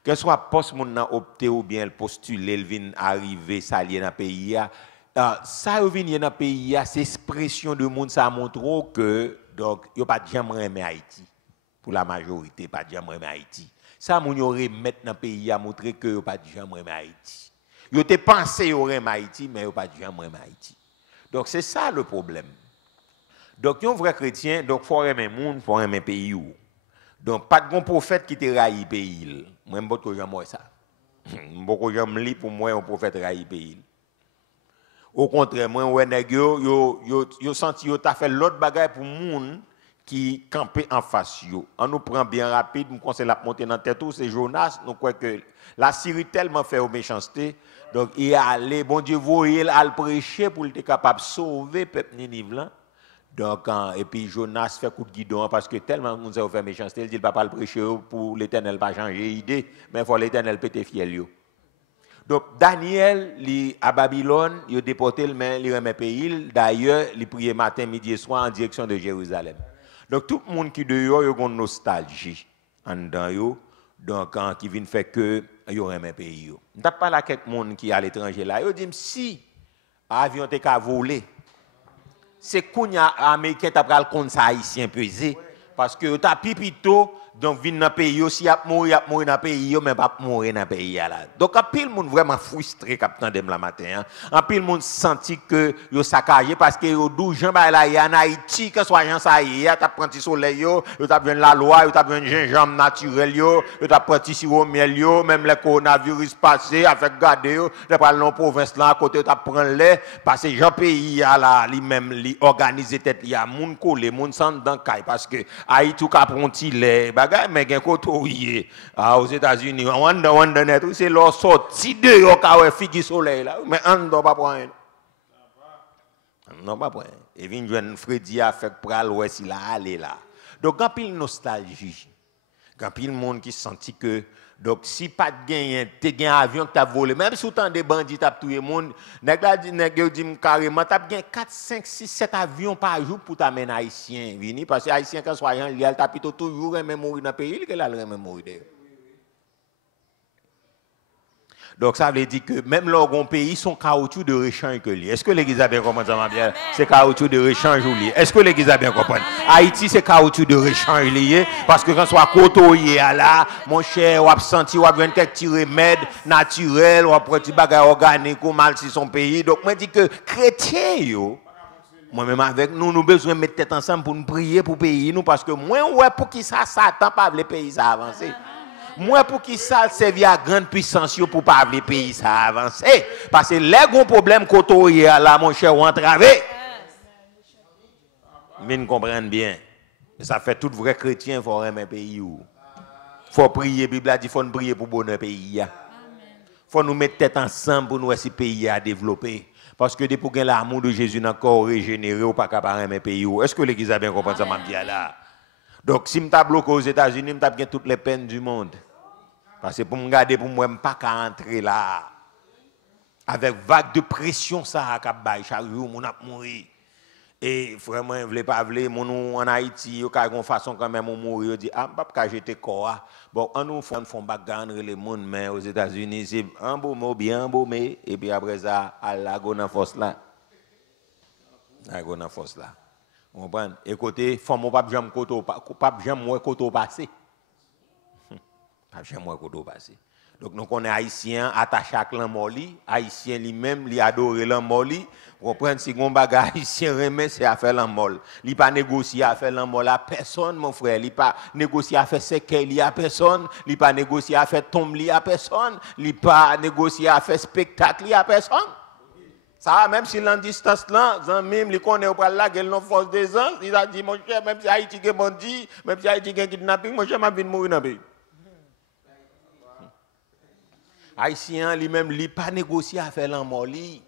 Que soit poste moun nan opté ou bien postuler, il vient arriver, ça lié dans le pays. Ça vient dans le pays, c'est expression de monde, ça montre que donc il n'y a pas de jamais aimer Haïti. Pour la majorité, pas de jamais aimer Haïti. Ça, moun yo remettre dans le pays à montrer que il n'y a pas de jamais aimer Haïti. Yo te pensé yo aimer Haïti, mais il n'y a pas de jamais aimer Haïti. Donc c'est ça le problème. Donc un vrai chrétien, donc faut aimer monde, faut aimer pays. Donc, pas de bon prophète qui te raille pays. Moi, je ne sais pas moi ça. Je ne sais pas pour moi un prophète raille pays. Au contraire, moi, je senti que tu as fait l'autre bagaille pour les gens qui campent en face. On nous prend bien rapide, nous conseille la monter dans la tête, c'est Jonas. Nous croyons que la Syrie tellement fait aux méchancetés. Donc, il est allé, bon Dieu, il a prêché pour être capable de sauver le peuple Ninive. Donc, et puis Jonas fait coup de guidon parce que tellement nous avons fait méchanceté, il dit, papa le prêcher pour l'Éternel pas changer idée, mais il faut l'Éternel péter fiel. Donc, Daniel, à Babylone, il a déporté le main, il remet pays. D'ailleurs, il priait matin, midi et soir en direction de Jérusalem. Donc, tout le monde qui est dehors, il a une nostalgie en dedans, donc, qui vient faire que il remet pays. Je ne parle pas à quelqu'un qui est à l'étranger là. Il dit, si l'avion était qu'à voler, c'est qu'on y a Américain qui a pris le compte haïtien pesé. Parce que tu as pipito. Donc, vin dans le pays, si a mourir dans le pays, mais pas mourir dans le pays. Donc, un pile monde vraiment frustré quand on la matin. Un pile monde senti que yo saccagé parce que yo 12 gens là en Haïti que soit gens ça y est, tu prend petit soleil yo t'a besoin la loi, tu as besoin gingembre naturel yo, tu as prend petit sirop miel yo, même le coronavirus passé avec garder yo, tu pas dans province là à côté tu prend lait parce que Jean pays là lui même li organiser tête il y a monde collé, monde sans dans caille parce que Haïti ka pronti lait mais gen kotoye aux États-Unis wanda c'est leur sorti de yo ka wè figi soleil là mais on doit pas prendre non pas prendre et vinn joine Freddy a fait pral wè si la aller là donc grand pile nostalgie grand pile monde qui senti que donc si pas de gain te gain avion que t'a volé même si autant des bandits t'a tué monde nèg la dit carrément t'a gain 4 5 6 7 avions par jour pour t'amener haïtien vini parce que haïtien quand soyant il t'a plutôt toujours même mourir dans pays que là même mourir d'ailleurs. Donc ça veut dire que même leur pays sont caoutchouc de rechange que lui. Est-ce que l'église a bien compris ça, ma bien? C'est caoutchouc de rechange ou lié. Est-ce que l'église a bien compris? Haïti c'est caoutchouc de rechange lié parce que quand soit côtoyé là, mon cher, ou absenti ou bien quelques petits remèdes naturels ou petit bagage organique ou mal si son pays. Donc moi dis que chrétien yo moi-même avec nous, nous besoin de mettre tête ensemble pour nous prier pour pays nous parce que moi ouais pour qui ça Satan pas les pays à avancer. Moi, pour qui ça servi à grande puissance pour pas les pays ça avancer. Parce que les gros problèmes côté là, mon cher, ou entravé. Mais nous comprenons bien. Ça fait tout vrai chrétien, il faut aimer pays. Il faut prier, la Bible a dit, il faut prier pour bonheur pays. Il faut nous mettre tête ensemble pour nous aider pays à développer. Parce que depuis que l'amour de Jésus n'a encore régénéré, ou pas capable aimer pays. Est-ce que l'église a bien compris ça, m'a dit là? Donc, si je suis bloqué aux États-Unis, je suis toutes les peines du monde. Parce que pour me garder, pour moi, je ne peux pas entrer là. Avec vague de pression, ça a chaque jour, on a mourir. Et vraiment, je ne voulais pas, en Haïti, il y a une façon quand même de mourir. Je dis, ah, je ne peux pas jeter corps. Bon, on nous fait bagarre les monde, mais aux États-Unis, c'est un beau mot, bien embaumé. Et puis après ça, à la gona force là. La gona force là. Vous comprenez? Écoutez, femme pas jamais koto pas jamais koto passé. Pas jamais koto passé. Donc nous connaissons haïtien attaché à l'amoli, haïtien lui-même lui adore l'amoli. Vous comprenez si gon bagage haïtien remet c'est à faire l'amol. Il pas négocier à faire l'amol à personne mon frère, il pas négocier à faire séquelle à personne, il pas négocier à faire tombe à personne, il pas négocier à faire spectacle à personne. Ça, même si l'en distance là, même les connaît au là, qu'elle n'a force des ans, il a dit, mon cher, même si Haïti est bandit, même si Haïti est kidnapping, mon cher, m'a vu mourir dans le pays. Haïtien, lui-même, il n'a pas négocié à faire l'emmoli.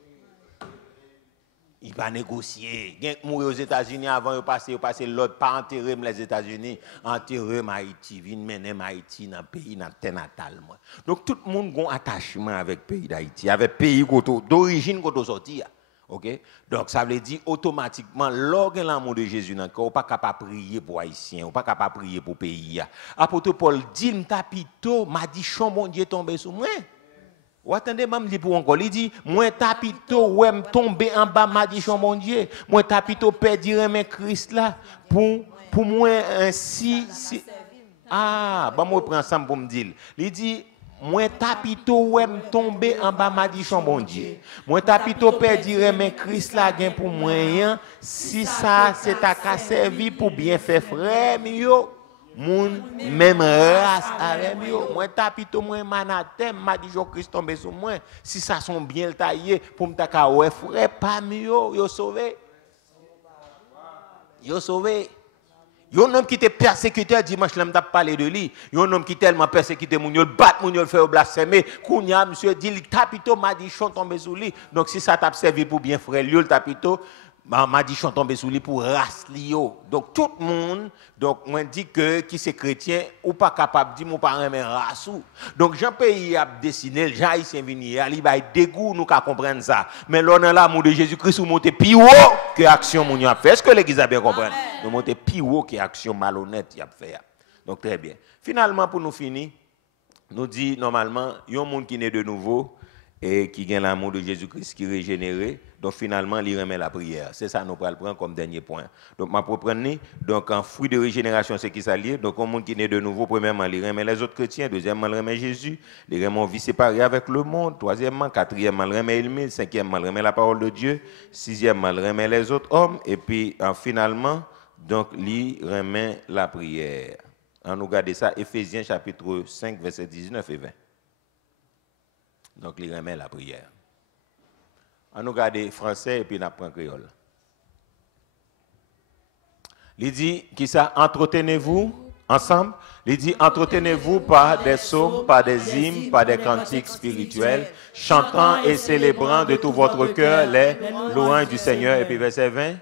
Il va négocier. Il mourir aux États-Unis avant de passer l'autre, pas enterrer les États-Unis, enterrer Haïti, venir mener Haïti dans le pays natal. Donc tout le monde a un attachement avec le pays d'Haïti, avec le pays d'origine qu'on sorti. Okay? Donc ça veut dire automatiquement, lorsque l'amour de Jésus n'a pas capable de prier pour Haïtiens, on pas capable de prier pour le pays. Apôtre Paul dit, m'a dit, mon Dieu tombé sur moi. Ou attendez, même dit pour encore, il dit, moi tapito ouais me tomber en bas m'a dit mon Dieu, moi tapito perdre mes Christ là pour moi ainsi si ah, bah moi prends ensemble pour me dire. Il dit moi tapito ouais me tomber en bas m'a dit mon Dieu. Moi tapito perdre mes Christ là gain pour moi si ça c'est ta ka servi pour bien faire frère mio. Moun même race avec moi tapito moi manatem m'a dit Christ tomber sur moi si ça sont bien taillé pour me ta ouais frère pas mieux yo sauvé yo homme qui était persécuteur dimanche là m't'a parlé de lui un homme qui tellement persécuté moun yo bat moun yo faire blasphémer kounya monsieur dit tapito m'a dit chon tomber sur lui donc si ça t'a servi pour bien frère lui tapito m'a dit je tombé sous lui pour race lio. Donc tout le monde donc moi dit que qui c'est chrétien ou pas capable dire mon pas aimer race ou. Donc Jean pays a dessiné Jean haïtien venir ali ba dégoût nous ka comprendre ça. Mais là dans l'amour de Jésus-Christ ou monter plus haut que action mon a fait. Est-ce que l'église a bien compris? Nous monter plus haut que action malhonnête y a fait. Donc très bien. Finalement pour nous finir nous dit normalement il y a un monde qui naît de nouveau et qui gagne l'amour de Jésus-Christ, qui est régénéré, donc finalement, il remet la prière. C'est ça, nous allons le prendre comme dernier point. Donc, ma propre donc en fruit de régénération, c'est qui s'allie. Donc, un monde qui naît de nouveau, premièrement, il remet les autres chrétiens, deuxièmement, il remet Jésus, il remet une vie séparée avec le monde, troisièmement, quatrièmement, il remet Émile, cinquièmement, il remet la parole de Dieu, sixièmement, il remet les autres hommes, et puis finalement, donc, il remet la prière. On nous regarde ça, Éphésiens chapitre 5, versets 19 et 20. Donc, il remet la prière. On nous regarde français et puis on apprend créole. Il dit, qui ça, entretenez-vous ensemble. Il dit, entretenez-vous par des psaumes, par des hymnes, par des cantiques spirituels, chantant et célébrant de tout votre cœur les louanges du Seigneur. Et puis verset 20.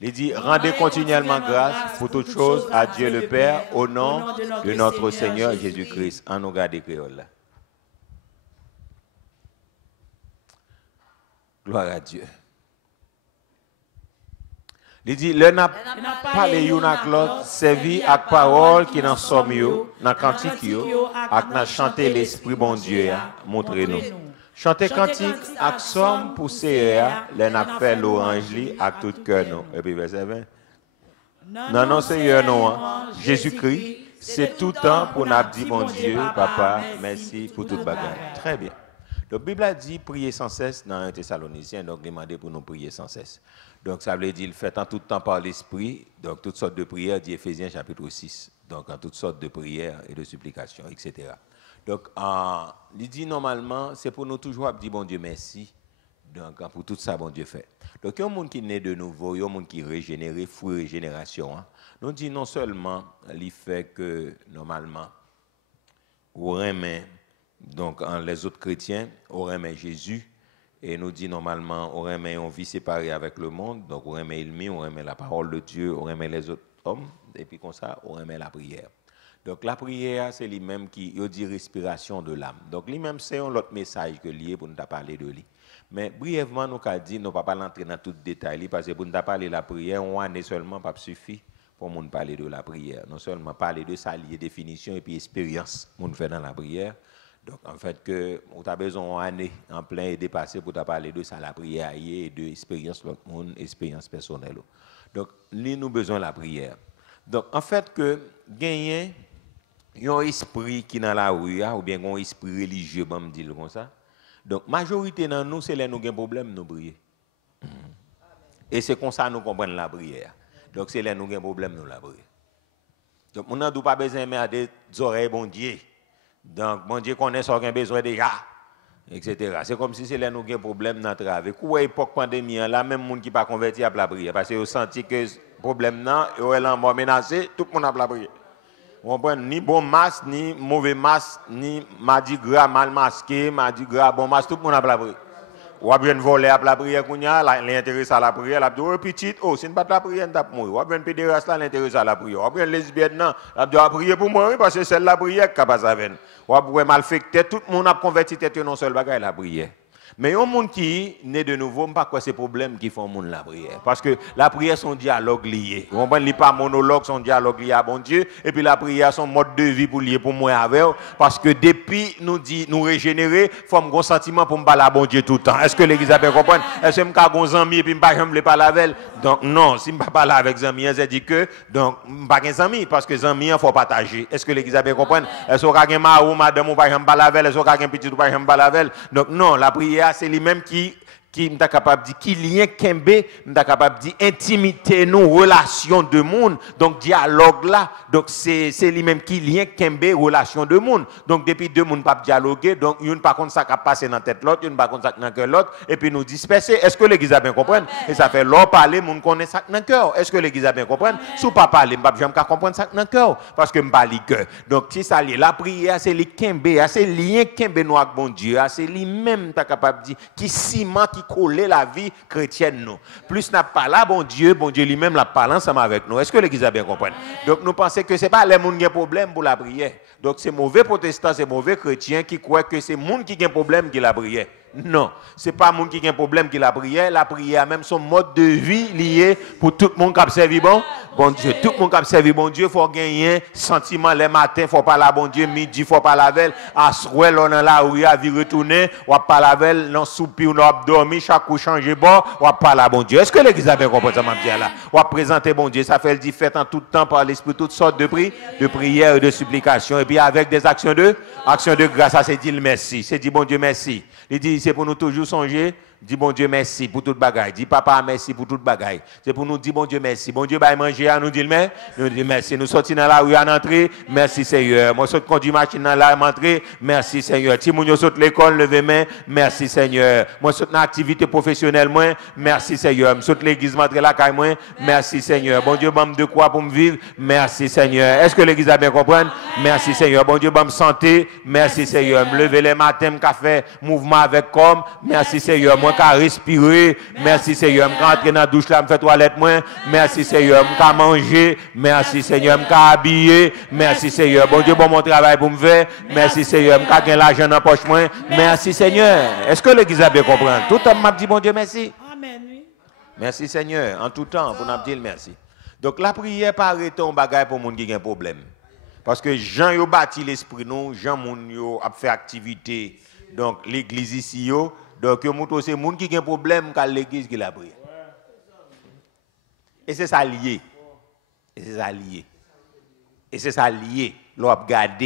Il dit, rendez continuellement grâce pour toutes choses à Dieu le Père, au nom de notre Seigneur Jésus-Christ. On nous regarde créole. Gloire à Dieu. Il dit, le n'a pas les l'autre, servi à parole qui n'en somme yo, dans cantique yo, ak n'a chanté l'esprit bon Dieu, montrez-nous. Chanter cantique ak somme pour CEA, le n'a fait l'orange li ak tout cœur nous. Et puis verset 20. Non, non, Seigneur, non. Jésus-Christ, c'est tout temps pour nous dire, bon Dieu, Papa, merci pour toute bagarre. Très bien. La Bible a dit prier sans cesse dans un Thessaloniciens, donc demander pour nous prier sans cesse. Donc ça veut dire fait en tout temps par l'Esprit, donc toutes sortes de prières, dit Éphésiens chapitre 6, donc en toutes sortes de prières et de supplications, etc. Donc il dit normalement, c'est pour nous toujours dire bon Dieu merci, donc pour tout ça bon Dieu fait. Donc il y a un monde qui naît de nouveau, il y a un monde qui est régénéré, fruit régénération. Hein. Nous dit non seulement il fait que normalement, on remet donc, les autres chrétiens, on remet Jésus, et nous dit normalement, on remet une vie séparée avec le monde, donc on remet l'ennemi, on remet la parole de Dieu, on remet les autres hommes, et puis comme ça, on remet la prière. Donc la prière, c'est lui-même qui dit respiration de l'âme. Donc lui-même, c'est un autre message que lié pour nous parler de lui. Mais brièvement, nous avons dit, nous ne pouvons pas entrer dans tout détail, parce que pour nous parler de la prière, on n'est seulement pas suffit pour nous parler de la prière. Non seulement parler de sa liée définition et puis expérience qu'on fait dans la prière. Donc, en fait, que on a besoin d'année en plein et dépassé pour parler de ça, la prière et de l'expérience de l'autre monde, expérience personnelle. Donc, nous avons besoin de la prière. Donc, en fait, que gagner un esprit qui est dans la rue, ou bien un esprit religieux, je me dis comme ça. Donc, la majorité de nous, c'est là nous avons un problème, nous prier. Et c'est comme ça que nous comprenons la prière. Donc, c'est là nous avons un problème, nous la prier. Donc, on n'a pas besoin de mettre des oreilles, bon Dieu. Donc, bon Dieu connaît ce qu'on a besoin déjà, etc. C'est comme si c'est là nous avons un problème dans le travail. Quoi, époque pandémie, là, même les gens qui ne sont pas convertis à la prière, parce qu'ils ont senti que le problème là, ils ont menacé, tout le monde a la prière. On prend ni bon masque, ni mauvais masque, ni mardi gras mal masqué, mardi gras bon masque, tout le monde a la prière. Ou bien voler à la prière, l'intéresse à la prière, la dit, oh petit, oh, c'est pas la prière, on mourir. Ou bien pédéraste, l'intéresse à la prière. Ou bien lesbienne, la dit, prier pour moi, parce que c'est la prière qui passe avec. Ou bien malfecté, tout le monde a converti tête non seul bagaille la prière. Mais il y a un monde qui naît de nouveau, je ne sais pas quoi ces problèmes qui font monde la prière. Parce que la prière, son dialogue lié. Vous comprenez, il n'est pas monologue, son dialogue lié à bon Dieu. Et puis la prière, son mode de vie pour lier pour moi avec. Parce que depuis nous régénérer, il faut un sentiment pour me parler à bon Dieu tout le temps. Est-ce que l'église a bien compris? Est-ce que je suis un ami et puis je ne peux pas parler avec? Donc non, si je ne peux pas parler avec les amis, c'est dit que, donc, je ne suis pas un ami, parce que les amis, il faut partager. Est-ce que l'église a bien compris? Est-ce que quelqu'un m'a ou madame ou pas je parler avec? Est-ce que quelqu'un petit ou pas je parler avec? Donc non, la prière, c'est lui-même qui est capable de dire, qui lien kembe, est capable de dire, intimité, nous, relation de monde, donc dialogue là, donc c'est lui-même qui lien kembe, relation de monde. Donc depuis deux mondes pas dialoguer, donc une par contre ça qui a passé dans la tête l'autre, une par contre ça dans le cœur l'autre, et puis nous disperser. Est-ce que l'église a bien compris? Et ça fait l'or parler, monde connaît ça dans le cœur. Est-ce que l'église a bien compris? Si vous pas parler, je ne peux pas comprendre ça dans le cœur, parce que je ne parle pas cœur. Donc si ça lié, la prière, c'est les kembe, c'est lien kembe nous avec bon Dieu, c'est lui-même qui est capable de dire, qui ciment, qui collent la vie chrétienne nous. Plus n'a pas là bon Dieu lui-même la parle ensemble avec nous. Est-ce que l'église a bien compris? Donc nous pensons que c'est pas les gens qui ont problème pour la prière. Donc c'est mauvais protestants, c'est mauvais chrétiens qui croient que c'est les gens qui ont problème qui la prière. Non, ce n'est pas les gens qui ont problème qui la prière. La prière même son mode de vie lié pour tout le monde qui a servi bon Dieu. Tout le monde qui a servi bon Dieu, il faut gagner sentiment les matins, il faut pas la bon Dieu, midi, il faut pas la veille. À soir, on a là où il a vu retourner, on va pas la veille, non soupir, on a dormi, chaque coup changer bon, on va pas la bon Dieu. Est-ce que l'église a bien compris ça, là? On va présenter bon Dieu, ça fait le dit fait en tout temps par l'esprit, toutes sortes de prières et de supplications, et puis avec des actions de grâce, ça c'est dit le merci, c'est dit bon Dieu merci. Il dit c'est pour nous toujours songer. Dis bon Dieu merci pour toute bagaille. Dis papa merci pour toute bagaille. C'est pour nous dire bon Dieu merci. Bon Dieu va manger à nous dire mais nous dit merci. Nous sortis dans la rue à l'entrée. Merci Seigneur. Moi saute conduire machine dans la entrée. Merci Seigneur. Si mon saute l'école lever main. Merci Seigneur. Moi saute dans activité professionnelle moi. Merci Seigneur. Moi saute l'église m'entrer la caille moi. Merci Seigneur. Bon Dieu bam de quoi pour me vivre. Merci Seigneur. Est-ce que l'église a bien compris? Merci Seigneur. Bon Dieu bam santé. Merci Seigneur. Me lever les matins me faire mouvement avec comme. Merci Seigneur. Qu'à respirer, merci Seigneur, m'ka entrer dans la douche là, me faire toilette moins, merci Seigneur, m'ka manger, merci Seigneur, m'ka habiller, merci Seigneur, bon Dieu, bon mon travail pour me faire, merci Seigneur, m'ka gagner l'argent dans poche moins, merci Seigneur. Est-ce que l'église a bien compris? Tout le monde m'a dit bon Dieu merci. Amen, oui. Merci Seigneur, en tout temps, pour nous dire merci. Donc la prière pas arrêter un bagage pour moun qui a un problème. Parce que Jean yo bâti l'esprit nous, Jean moun yo a fait activité. Donc l'église ici yo. Donc, c'est les gens qui ont un problème quand l'église qui la prière. Et c'est ça lié. Et c'est ça lié. Et c'est ça lié. L'on regarde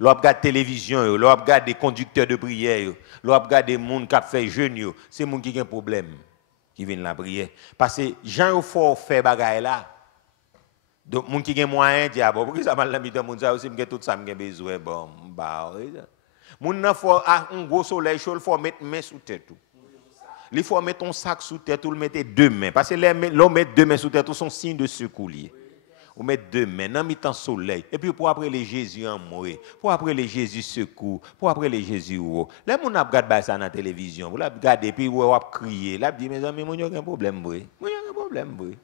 la télévision, l'on regarde des conducteurs de prière, l'on regarde des gens qui fait jeûne, c'est les gens qui ont un problème qui viennent la prière. Parce que Jean faut faire bagaille là. Donc, les gens qui ont moyen disent bon, pourquoi ça m'a mis dans monde ça aussi me tout ça me besoin bon bah. Moun nan faut un gros soleil chaud, il faut mettre main sous tête tout. Il faut mettre ton sac sous tête tout, le mettre deux mains parce que l'homme met deux mains sous tête tout son signe de secours lié. On met deux mains dans mi-temps soleil et puis pour après les Jésus en mourir, pour après les Jésus secours, pour après les Jésus ou. Là moun a regarder ça dans la télévision, vous la regardez puis vous a crier, là dit mes amis, moun yo gen problème boy. Moun yo gen problème boy.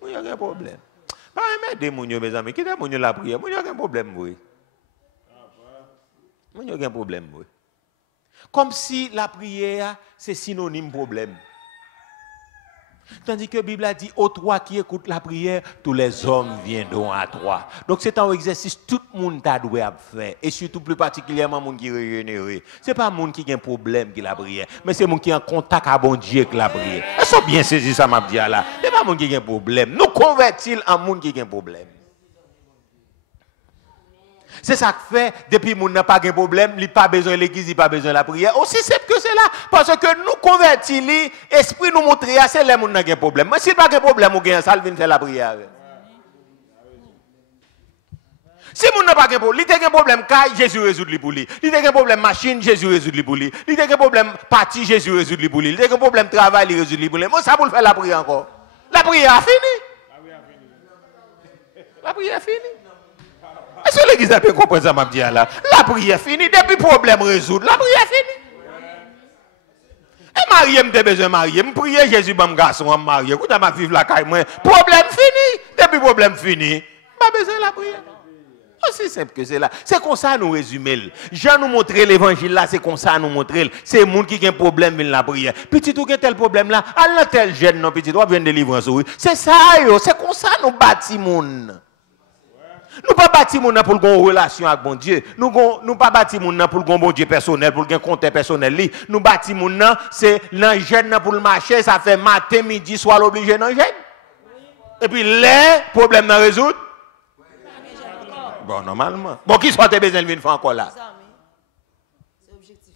Moun yo gen problème. Pas aimer moun yo mes amis, qui est moun yo la prière, moun yo gen problème boy. Il y a un problème. Comme si la prière, c'est synonyme de problème. Tandis que la Bible a dit, aux trois qui écoutent la prière, tous les hommes viendront à toi. Donc c'est un exercice que tout le monde a dû faire. Et surtout plus particulièrement les gens qui sont régénérés. Ce n'est pas les gens qui ont un problème qui la prière, mais c'est les gens qui ont un contact avec bon Dieu avec la prière. Est-ce que bien saisi ça m'a dit là? Ce n'est pas les gens qui ont un problème. Nous convertissons en gens qui ont un problème. C'est ça que fait, depuis que nous n'avons pas de problème, il n'a pas besoin de l'église, il n'a pas besoin de la prière. Aussi simple que c'est là. Parce que nous convertissons, l'esprit nous montre, c'est là où nous avons un problème. Mais s'il n'y a pas de problème, nous avons ça, il vient faire la prière. Si nous n'avons pas de problème, il y a un problème, Jésus résout le pour lui. Il y a un problème machine, Jésus résout le pour lui. Il y a un problème parti, Jésus résout le pour lui. Il y a un problème travail, il résout le pour lui. Moi, ça pour faire la prière encore. La prière a fini. La prière a fini. Est-ce que l'église a bien compris ça, m'a dit là? La prière finie, depuis le problème résoudre, la prière finie. Et marié, je besoin de marier. Je prie Jésus, mon garçon, je marié. Quand je vivre la caille, problème fini. Depuis le problème fini, pas besoin de la prière. Aussi simple que c'est là. C'est comme ça nous résumer. Jean nous montrer l'évangile là, c'est comme ça nous montrer. C'est les gens qui ont un problème dans la prière. Petit ou qui tel problème là, à tel jeune, non, petit, on vient de délivrance. C'est ça, c'est comme ça nous bâtissons. Nous pas bâtir mon pour une relation avec bon Dieu. Nous pas bâtir mon pour un bon Dieu personnel, pour un compte personnel. Nous bâtir mon c'est dans jeune pour le marché, ça fait matin, midi, soir obligé dans jeune. Et puis les problèmes à résoudre. Bon normalement. Bon qui soit tes besoins de venir encore là. C'est objectif.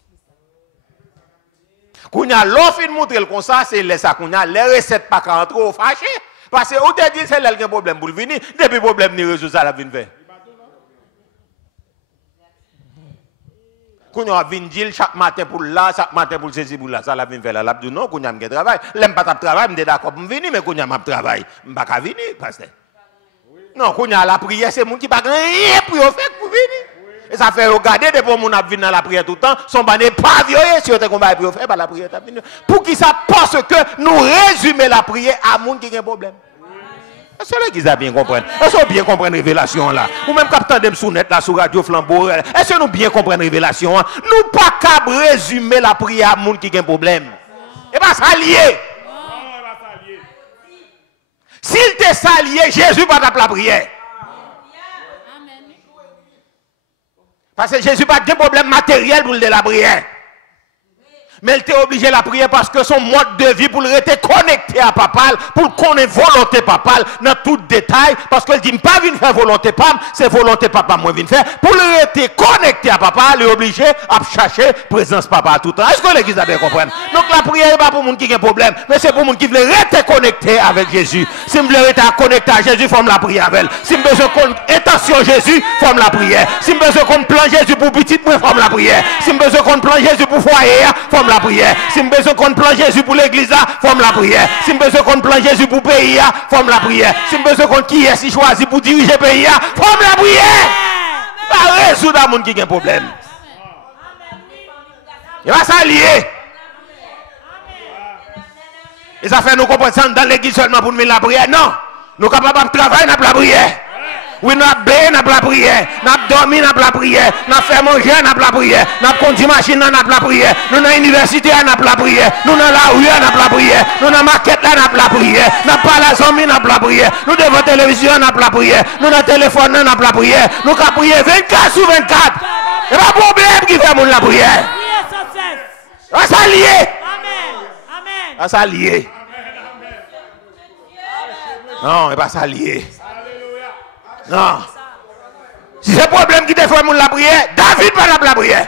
Qu'on a l'offre de montrer comme ça, c'est les ça qu'on a les recettes pas qu'à entrer au fâché. Parce que où te dit c'est là le problème pour venir, depuis le problème n'est résolu ça la vient faire. Quand on a venu chaque matin pour là, chaque matin pour ceci pour là, ça la vient faire là, la dit non, qu'on a un travail, l'aime pas travail, me d'accord pour venir mais qu'on a un travail, me pas venir pasteur. Non, qu'on a la prière c'est monde qui pas rien pour faire pour venir. Et ça fait regarder des pour mon a venir dans la prière tout le temps, son bané pas violé si on te combat pour faire la prière t'a venir. Pour qui ça parce que nous résumer la prière à monde qui a un problème. Est-ce que l'église a bien compris? Est-ce que vous bien comprendre révélation là? Ou même captant de sous-net là sur Radio Flambeau, est-ce que nous bien comprendre révélation? Nous pas qu'à résumer la prière à monde qui a un problème. Et pas ça lié. S'il te salié, Jésus va t'appeler la prière. Parce que Jésus n'a pas de problème matériel pour la prière. Mais il était obligé de la prière parce que son mode de vie pour rester connecté à papa, pour connaître volonté papa dans tout détail. Parce qu'il dit, pas venir faire volonté papa, c'est volonté papa moi venir faire. Pour rester connecté à papa, il est obligé à chercher présence papa tout le temps. Est-ce que l'église a bien compris? Donc la prière n'est pas pour les gens qui ont un problème, mais c'est pour les gens qui veulent rester connectés avec Jésus. Si vous voulez rester connecté à Jésus, forme la prière avec elle. Si vous besoin qu'on intention Jésus, forme la prière. Si vous besoin qu'on plan Jésus pour petit, forme la prière. Si vous besoin qu'on plan Jésus pour foyer, forme la prière. Si vous besoin qu'on plan Jésus pour l'église, forme la prière. Si vous besoin qu'on plan Jésus pour le pays, forme la prière. Si vous besoin qu'on qui est si choisi pour diriger le pays, forme la prière. Pas résoudre les gens qui ont un problème. Il va s'allier. Et ça fait nous comprendre ça dans l'église seulement pour nous mettre la prière. Non. Nous sommes capables de travailler dans la prière. Oui, nous avons béni dans la prière, nous avons dormi dans la prière, nous avons fait manger dans la prière, nous avons conduit machine dans la prière, nous dans l'université dans la prière, nous dans la rue dans la prière, nous dans la maquette dans la prière, nous avons pas la zombie dans la prière, nous devons la télévision dans la prière, nous dans le téléphone dans la prière, nous avons prié 24 sur 24. Il n'y a pas de problème qui fait la prière. On s'allie. Amen. On s'allie. Non, il ne pas s'allier. Non. Si c'est le problème qui te fait la prière, David pas la prière.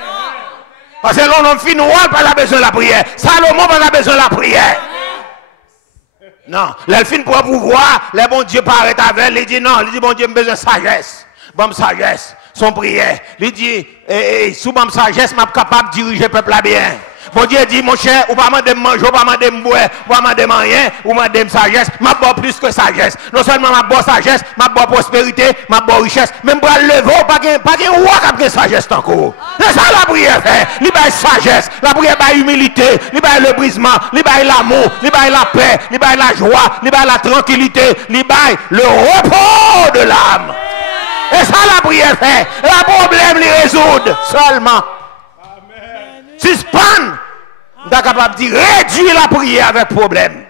Parce que l'homme fin pas besoin de la prière. Salomon pas besoin de la prière. Non. L'elfine pour pouvoir, le bon Dieu paraît avec elle. Il dit non. Il dit bon Dieu, j'ai besoin de sagesse. Bonne sagesse. Son prière. Il dit, sous ma sagesse, je suis capable de diriger le peuple là bien. Bon Dieu dit, mon cher, ou pas demander manger, ou pas demander boire, ou pas demander rien, ou pas demander sagesse, m'a boire plus que sagesse. Non seulement m'a boire sagesse, m'a boire prospérité, m'a boire richesse, même pour lever, pas qu'un roi qui a sagesse encore. C'est ça la prière fait. Il a sagesse, la prière a humilité, il a le brisement, il a l'amour, il a la paix, il a la joie, il a la tranquillité, il a le repos de l'âme. Et ça la prière fait. Le problème les résoudre seulement. Suspendre, vous êtes capable de réduire la prière avec problème.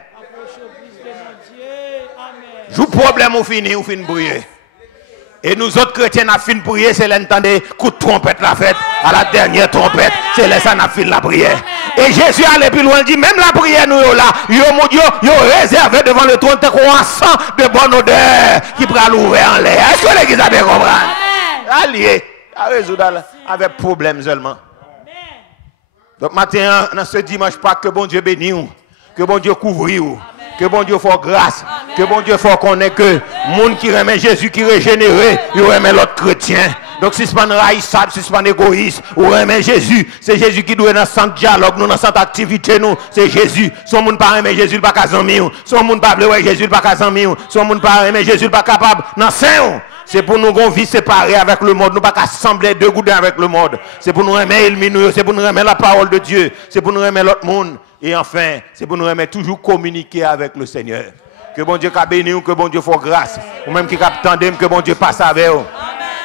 Joue problème ou fini prier. Et nous autres chrétiens, nous fini prier, c'est l'entendre coup de trompette la fête. À la dernière trompette, c'est là ça nous fini la prière. Et Jésus allait plus loin, dit même la prière nous là, mon Dieu, réservé devant le trône un sang de bonne odeur qui pourra l'ouvrir en l'air. Est-ce que l'église a bien compris? Allié, à résoudre avec problème seulement. Donc maintenant, dans ce dimanche, pas que bon Dieu bénisse, que bon Dieu couvre, que bon Dieu fasse grâce, que bon Dieu fasse connaître que le monde qui remet Jésus, qui régénéré, il remet l'autre chrétien. Donc si ce n'est pas raïsable, si ce n'est pas égoïste, ou remet Jésus, c'est Jésus qui doit dans ce dialogue, nous dans cette activité, nous, c'est Jésus. Son monde pas remet Jésus, pas qu'à s'en son monde pas bleu Jésus, pas qu'à s'en son monde pas remet Jésus, pas capable, non, c'est pour nous qu'on vit séparés avec le monde. Nous ne pas assembler deux goudins avec le monde. C'est pour nous aimer le c'est pour nous aimer la parole de Dieu. C'est pour nous aimer l'autre monde. Et enfin, c'est pour nous aimer toujours communiquer avec le Seigneur. Que bon Dieu bénisse, que bon Dieu fasse grâce. Ou même qui attendent, que bon Dieu passe avec vous.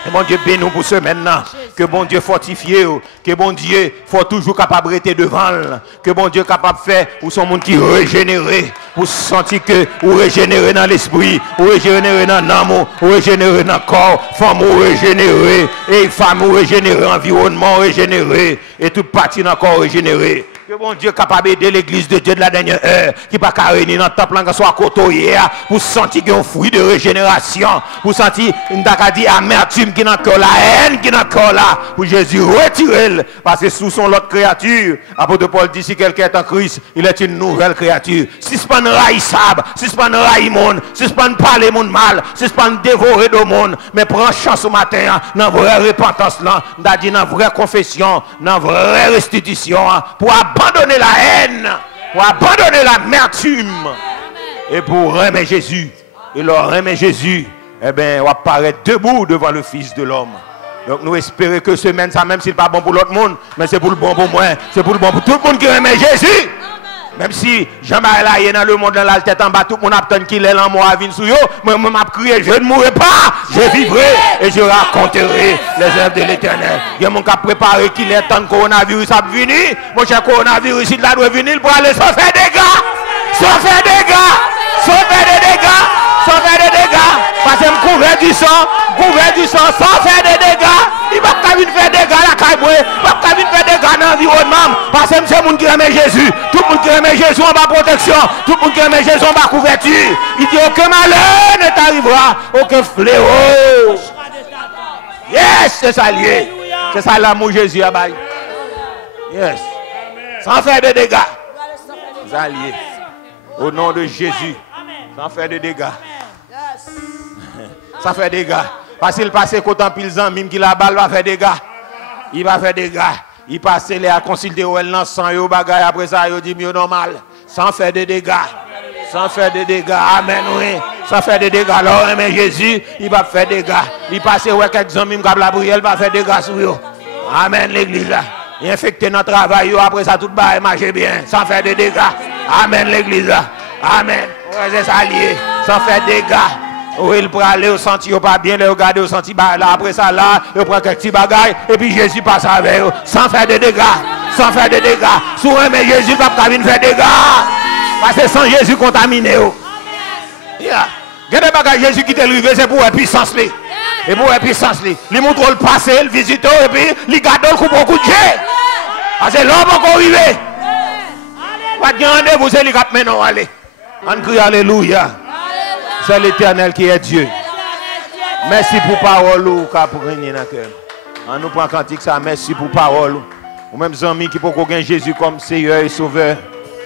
Que bon Dieu bénisse pour ce maintenant. Que bon Dieu fortifie. Que bon Dieu faut toujours capable de rester devant. Que bon Dieu capable de faire pour son monde qui régénéré. Pour sentir que vous régénérez dans l'esprit, vous régénérez dans l'amour, vous régénérez dans le corps, femme vous régénérez, et femme vous régénérez, environnement régénéré, et toute partie dans le corps régénéré. Que bon Dieu capable d'aider l'église de Dieu de la dernière heure, qui pas réunir dans le temple, qui soit côtoyé, pour sentir qu'il y a un fruit de régénération, pour sentir une amertume qui est dans le cœur, la haine qui est dans le cœur là, pour Jésus retirer, parce que sous son l'autre créature, apôtre Paul dit si quelqu'un est en Christ, il est une nouvelle créature. Si ce n'est pas raïsable, si ce n'est pas raï monde, si ce n'est pas parler monde mal, si ce n'est pas dévorer le monde, mais prends chance au matin, dans vraie repentance là, dans la vraie confession, dans vraie restitution, pour abandonner la haine, pour abandonner l'amertume, et pour remettre Jésus. Et leur remettre Jésus, eh bien, on va apparaître debout devant le Fils de l'homme. Donc nous espérons que semaine, ça même si ce n'est pas bon pour l'autre monde, mais c'est pour le bon pour moi, c'est pour le bon pour tout le monde qui aime Jésus. Même si Jean-Marie là, il est dans le monde, dans la tête en bas, tout le monde attend qu'il est là, moi, à venir sur eux. Moi, je crié, je ne mourrai pas, je vivrai et je raconterai les œuvres de l'Éternel. Il y a mon cas préparé qu'il est temps que le coronavirus a venir. Mon cher coronavirus, il doit venir pour aller sans faire des gars. Sans faire des gars. Sans faire des dégâts. Sans faire des dégâts. Parce que je couvert du sang, sans faire des dégâts. Il va pas venir faire des dégâts à la caille, il va pas venir faire des dégâts dans l'environnement. Parce que c'est le monde qui aime Jésus. Tout le monde qui aime Jésus en bas protection. Tout le monde qui aime Jésus en bas couverture. Il dit aucun malheur ne t'arrivera, aucun fléau. Yes, c'est ça lié. C'est ça l'amour Jésus à bail. Yes. Sans faire de dégâts. Ça lié. Au nom de Jésus. Sans faire de dégâts. Sans faire des dégâts. Parce qu'il passe côté en pile même qui la balle va faire des dégâts. Il va faire des dégâts. Il passe les à consulter ou elle lance sans yo bagaille après ça il dit mieux normal. Sans faire de dégâts. Sans faire de dégâts. Amen oui. Sans faire de dégâts. Alors mais Jésus, il va faire des dégâts. Il passe ouais quelques amis comme la prière, il va faire des dégâts sur eux. Amen l'église là. Il infecte notre travail après ça tout va marcher bien sans faire de dégâts. Amen l'église là. Amen. Ouais, c'est ça lié. Sans faire de dégâts. Oui, il peut aller au sentier, pas bien, le regarder au sentier, là, après ça, là, il prend quelques petits bagailles, et puis Jésus passe avec eux, sans faire de dégâts, sans faire de dégâts. Sur un, mais Jésus ne va pas faire de dégâts, parce que sans Jésus contaminé. Il y a des bagailles, Jésus qui t'est arrivé, c'est pour la puissance. Et pour la puissance, il montre le passé, le visite, et puis il garde le coup beaucoup de Dieu. Parce que l'homme va arriver. Pas de rendez-vous, c'est lui qui maintenant aller. On crie Alléluia. C'est l'Éternel qui est Dieu. Merci pour parole pour régner dans le cœur. On nous prend cantique ça, merci pour parole. Ou même amis qui peuvent gagner Jésus comme Seigneur et Sauveur.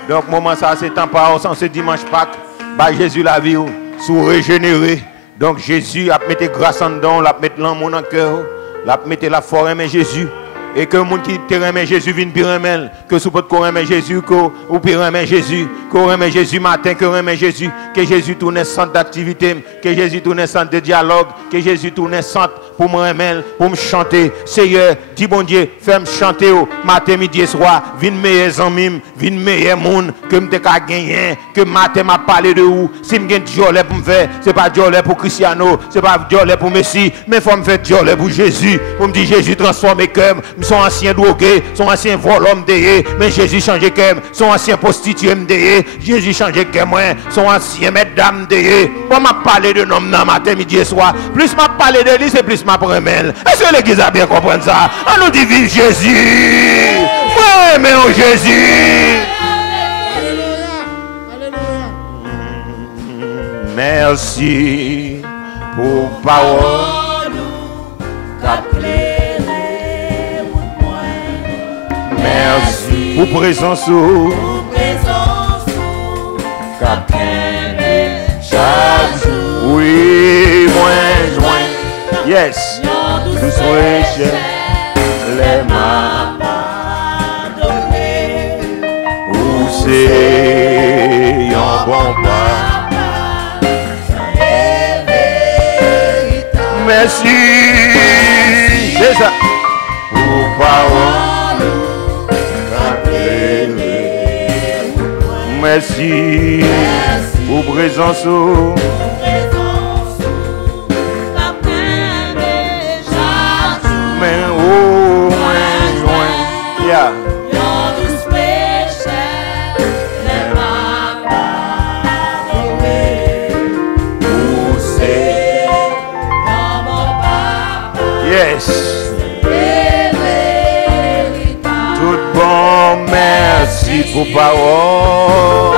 Donc moment ça c'est temps par ce dimanche Pâques, bah Jésus la vie sous régénéré. Donc Jésus a mis grâce en dedans, a mis l'amour dans le cœur, a mis la forêt mais Jésus. Et que le monde qui te remet Jésus vienne puis remet, que sous peut qu'on remet Jésus, ou puis remet Jésus, qu'on remet Jésus matin, que remet Jésus, que Jésus tourne centre d'activité, que Jésus tourne centre de dialogue, que Jésus tourne centre pour me remettre, pour me chanter. Seigneur, dis bon Dieu, fais-moi chanter matin, midi et soir, viens meilleurs amis, viens meilleurs monde, que me te gagner, que matin m'a parlé de où, si me gagne Diolé pour me faire, c'est pas Diolé pour Cristiano, c'est pas Diolé pour Messi, mais faut me faire Diolé pour Jésus, pour me dire Jésus transforme mes cœurs. Son ancien drogué, son ancien voleur m'déhé, mais Jésus change cœur, son ancien prostitué m'déhé, Jésus change cœur moi, son ancien mesdames m'déhé. Moi m'a parlé de nom dans matin, midi et soir. Plus m'a parlé de lui, c'est plus m'a promène. Est-ce que l'église a bien compris ça? On nous dit vive Jésus. Ouais, mais oh Jésus. Merci pour parole. Merci pour présence. Chaque jour. Oui, moins joint. Yes. Nous soyons chez les mains. Où c'est un bon pas. Merci. C'est ça. Pour parole. Merci pour présence. Mais oh, loin, yeah. Yes. Tout bon, merci pour parole.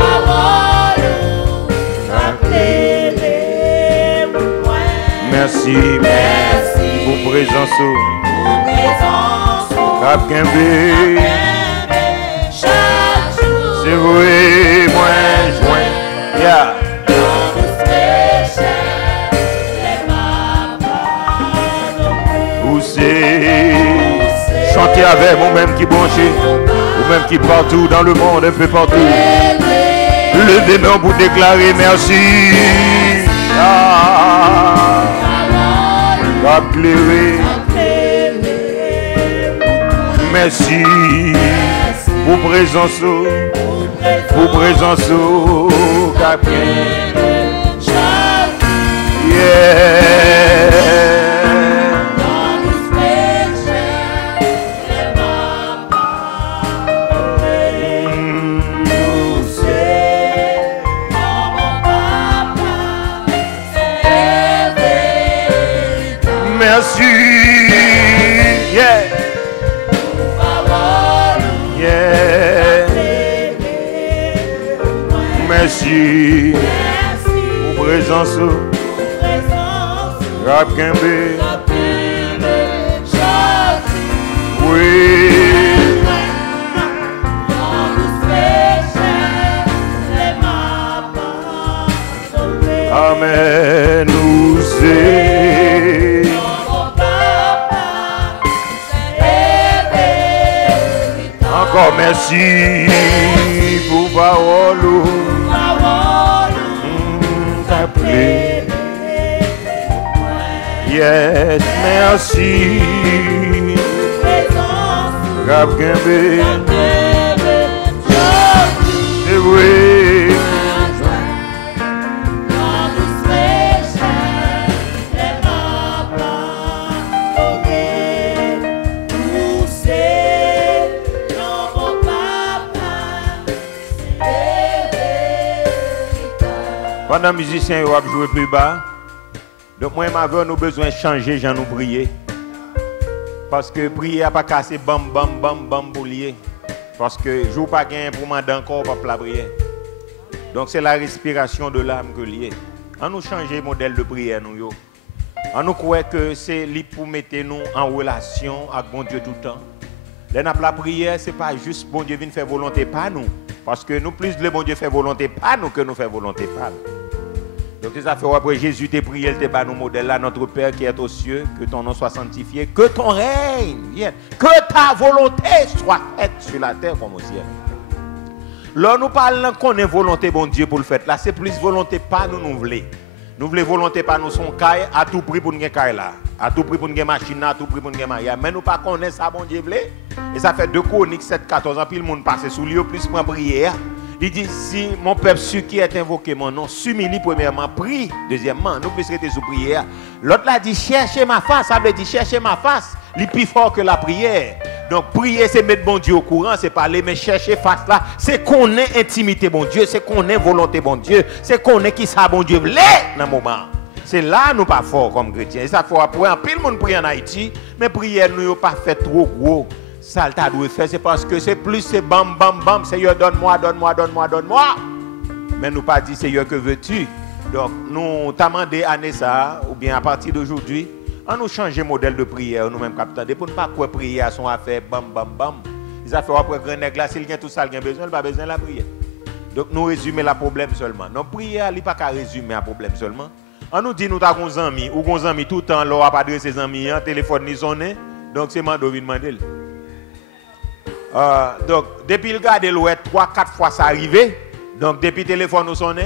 Merci, merci pour présence. C'est vrai, moins joint. Yeah. Où c'est chanter avec vous-même qui branchez, vous-même qui partout dans le monde, un peu partout. Levez-moi pour déclarer merci. Va pleurer, Merci pour présence, pour présence, Merci. Yeah. Yeah. Merci. Pour présence. Rap Kembe. Oui. Amen. Nous c'est. Encore merci pour parole. Yes, merci. Rap Kembe. C'est vrai. Pendant que les musiciens ont joué plus bas, donc moi, nous besoin de changer, j'en nous prier. Parce que prier n'a pas cassé bam bam bam bam pour lier. Parce que je n'ai pas gagné pour m'en encore pour la prière. Donc c'est la respiration de l'âme que lié. On nous changer le modèle de prière nous. On nous croit que c'est lui pour mettre nous en relation avec bon Dieu tout le temps. La prière, ce n'est pas juste bon Dieu vient faire volonté pas nous. Parce que nous plus le bon Dieu fait volonté pas nous que nous fait volonté pas nous. Donc ça fait après Jésus t'a prié, il t'a nous modèle là, notre Père qui est aux cieux, que ton nom soit sanctifié, que ton règne vienne, que ta volonté soit faite sur la terre comme au ciel. Là nous parlons qu'on est volonté bon Dieu pour le faire. Là c'est plus volonté pas nous voulons. Nous voulons volonté pas nous son caille à tout prix pour nous caille là, à tout prix pour nous machine, à tout prix pour nous mariage. Mais nous pas connaître ça bon Dieu voulait. Et ça fait 2 Chroniques 7-14 ans puis le monde passe sous lui plus pour prière. Il dit, si mon peuple su qui est invoqué mon nom, s'humilie premièrement, prie, deuxièmement, nous puissions être sous prière. L'autre l'a dit, cherchez ma face, ça veut dire cherchez ma face, il est plus fort que la prière. Donc prier, c'est mettre bon Dieu au courant, c'est parler, mais chercher face là, c'est qu'on ait intimité bon Dieu, c'est qu'on ait volonté bon Dieu, c'est qu'on ait qui ça bon Dieu voulait dans le moment. C'est là nous pas fort comme chrétiens. Et ça faut après, en pile monde prie en Haïti, mais prière nous pas fait trop gros. Ça le doit faire, c'est parce que c'est plus, c'est bam, bam, bam, Seigneur, donne-moi, donne-moi, donne-moi, donne-moi. Mais nous pas dit, Seigneur, que veux-tu? Donc, nous t'avons demandé à Nessa, ou bien à partir d'aujourd'hui, on nous change le modèle de prière, nous-mêmes, capitaine, pour ne pas quoi prier à son affaire, bam, bam, bam. Les affaires après, grand nègre là, s'il y a tout ça, il a besoin, il n'a pas besoin de la prière. Donc, nous résumons le problème seulement. Non, prière, il n'y a pas qu'à résumer le problème seulement. On nous dit, nous avons des amis, ou des amis tout le temps, là, on pas adresser ses amis, un téléphone ni sonné, donc c'est Mando vient demander. Donc, depuis le garde l'eau, 3-4 fois ça arrive. Donc, depuis le téléphone nous sonne,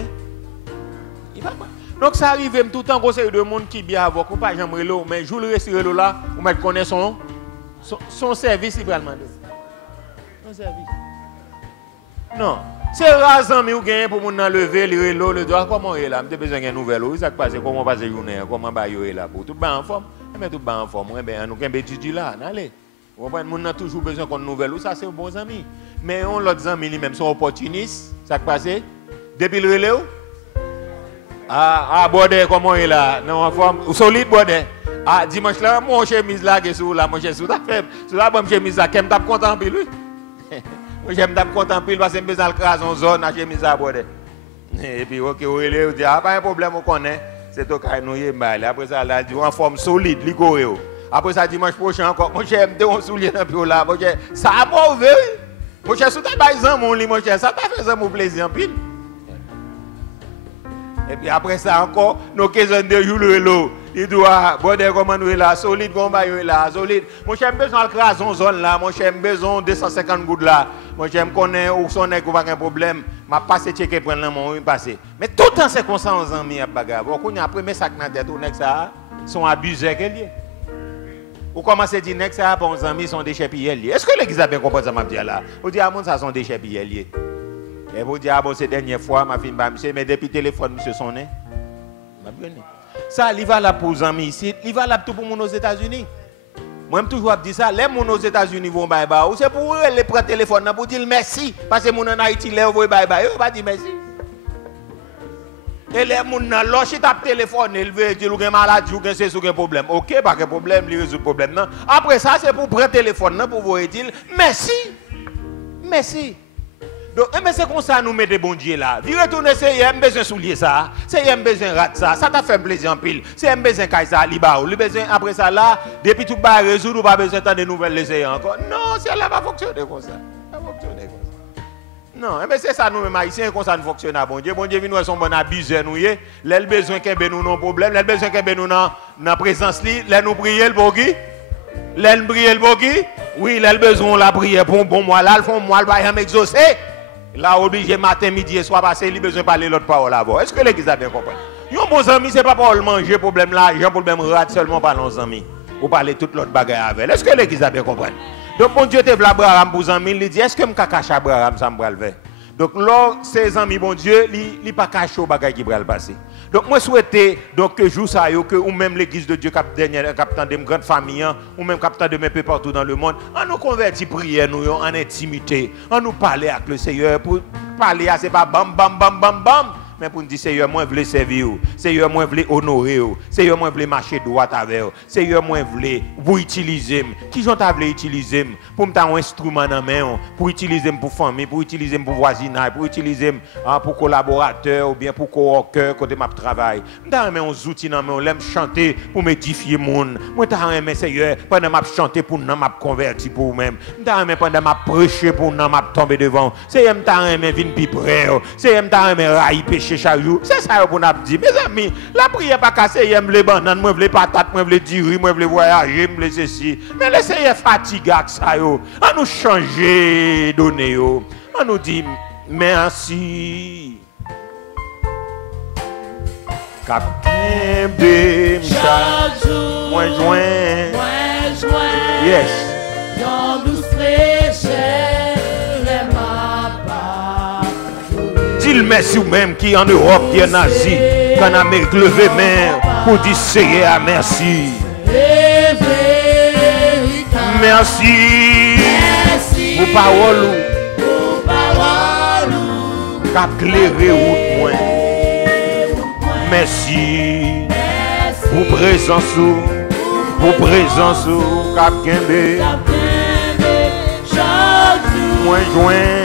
il va pas. Donc, ça arrive tout le temps conseil de monde qui bien avec ou pas jamais l'eau, mais je le restire là, ou mettre connaît son service, il va demander. Son service. Non. C'est raison mais ou gagne pour mon lever, le doigt comment est là, j'ai besoin d'une nouvelle eau, ça passe comment passe journée, comment ba yo est là pour tout bas en forme, mais tout bas en forme, ben nous gagne étudier là, allez. On a toujours besoin d'une nouvelle ou ça c'est un bon ami. Mais on l'autre ami lui-même sont opportunistes, ça passe depuis le relais. Bordé comment il est là, non en forme solide bordé. Dimanche là mon chemise là que sous là, mon chemise sous ta fait, sous la bonne chemise là, qu'aime t'a content puis lui. Moi j'aime t'a content puis parce que besoin craser en zone à chemise à bordé. Et puis OK, on relais dit pas un problème on connaît, c'est toi qui nous y mal. Après ça là dit en forme solide, ligoré. Après ça, dimanche prochain encore, mon cher, je me soulier dans le là, mon cher, ça a mauvais, oui. Mon cher, si tu as pas mon cher, ça t'a fait mon plaisir en pile. Et puis après ça encore, nos questions de jour le lot, il doit, bon, comment nous est là, solide, combat est là, solide. Mon cher, besoin de craser en zone là, mon cher, besoin de 250 gouttes là, mon cher, me connaît où son nèg pas un problème, m'a passé checker prendre là mon passé. Mais tout le temps c'est comme ça en amis à bagarre. Bon, qu'on a après mes sacs dans tête, on nèg ça sont abusés qu'elle Ou commencez à dire que ça pour nos amis sont déchets pieds. Est-ce que l'église a bien compris ça m'a dit là? Vous dites à ça sont déchets pieds. Et vous dites bon c'est dernière fois ma fille monsieur mais depuis téléphone monsieur sonné. Ça il va là pour nos amis ici, il va là tout pour mon aux États-Unis. Moi même toujours dit ça, les gens aux États-Unis vont bye bye, c'est pour les prendre téléphone pour dire merci parce que mon en Haïti les voient bye bye, ils pas dire merci. Et les gens dans l'oche tape téléphone, ils veulent dire que maladie ou que c'est un problème. OK, pas de problème, il résout le problème non. Après ça c'est pour prendre téléphone pour vous dire merci. Merci. Donc, mais c'est comme ça nous mettons des bons dieux là. Vous retournez, c'est un besoin soulier ça. C'est un besoin rat ça. Ça t'a fait plaisir en pile. C'est un besoin caille ça, libaou. Le besoin après ça là, depuis tout bas résoudre, pas besoin de nouvelles l'essayer encore. Non, c'est là va fonctionner comme ça. Ça va fonctionner comme ça. Non, mais c'est ça nous mêmes haïtiens comme ça nous fonctionne à bon Dieu. Bon Dieu vient nous son bon abusé nous y. Le besoin qu'un nous non problème, le besoin qu'un nous dans présence li, là nous prier pour qui? Là nous prier pour qui? Oui, là le besoin la prière pour bon moi là, le fond moi le va m'exaucer. Là, obligé matin, midi et soir, parce qu'il a besoin de parler l'autre parole avant. Est-ce que l'église a bien compris? Yon bon ami, ce n'est pas pour le manger, problème là, j'ai un problème rate seulement par nos amis. Vous parlez toute l'autre bagarre avec. Est-ce que l'église a bien compris? Donc, bon Dieu te vle Abraham pour amis, il dit, est-ce que je cache Abraham, ça me va le faire? Donc, là, ses amis, bon Dieu, il pas caché au bagage qui va le passer. Donc, moi, souhaite donc, que jour ça, que ou même l'église de Dieu, capitaine de grande famille, ou même capitaine de mes peu partout dans le monde, on nous convertit prière, nous, en intimité, on nous parler avec le Seigneur, pour parler à c'est pas bam, bam, bam, bam, bam. Mais pour nous dire, Seigneur, moi, je veux servir. Seigneur, moi, je veux honorer. Seigneur, moi, je veux marcher droit avec. Seigneur, moi, je veux vous utiliser. Qui j'en voulu utiliser? Pour me faire un instrument dans la main, pour utiliser pour famille, pour utiliser pour voisinage, pour utiliser pour collaborateurs ou bien pour coworkers côté ma travail. Je vais un outil dans la main, je vais chanter pour m'édifier les gens. Moi, je vais Seigneur, pendant que je chanter pour nous, je convertir pour vous-même. Je vais pendant que je prêcher pour nous, je tomber devant. Seigneur, je vais venir plus près. Seigneur, je vais railler péché. C'est ça pour nous dire. Mes amis, la prière pas casser, je veux bananes, je veux patates, je veux dire, je veux voyager, je veux ceci. Mais laissez fatiguer avec ça. On nous changer, donner. On nous dit merci. Captain Bim, Chaque jour, moi joint. Yes. Dans douce fraîcheur, les Dis-le merci ou même qui en Europe, qui est en Asie, qu'en Amérique, levez main pour dire Seigneur merci. Merci. Pour parole qu'a éclairé route moi. Merci. Pour présence qu'a kembe. Moi joint.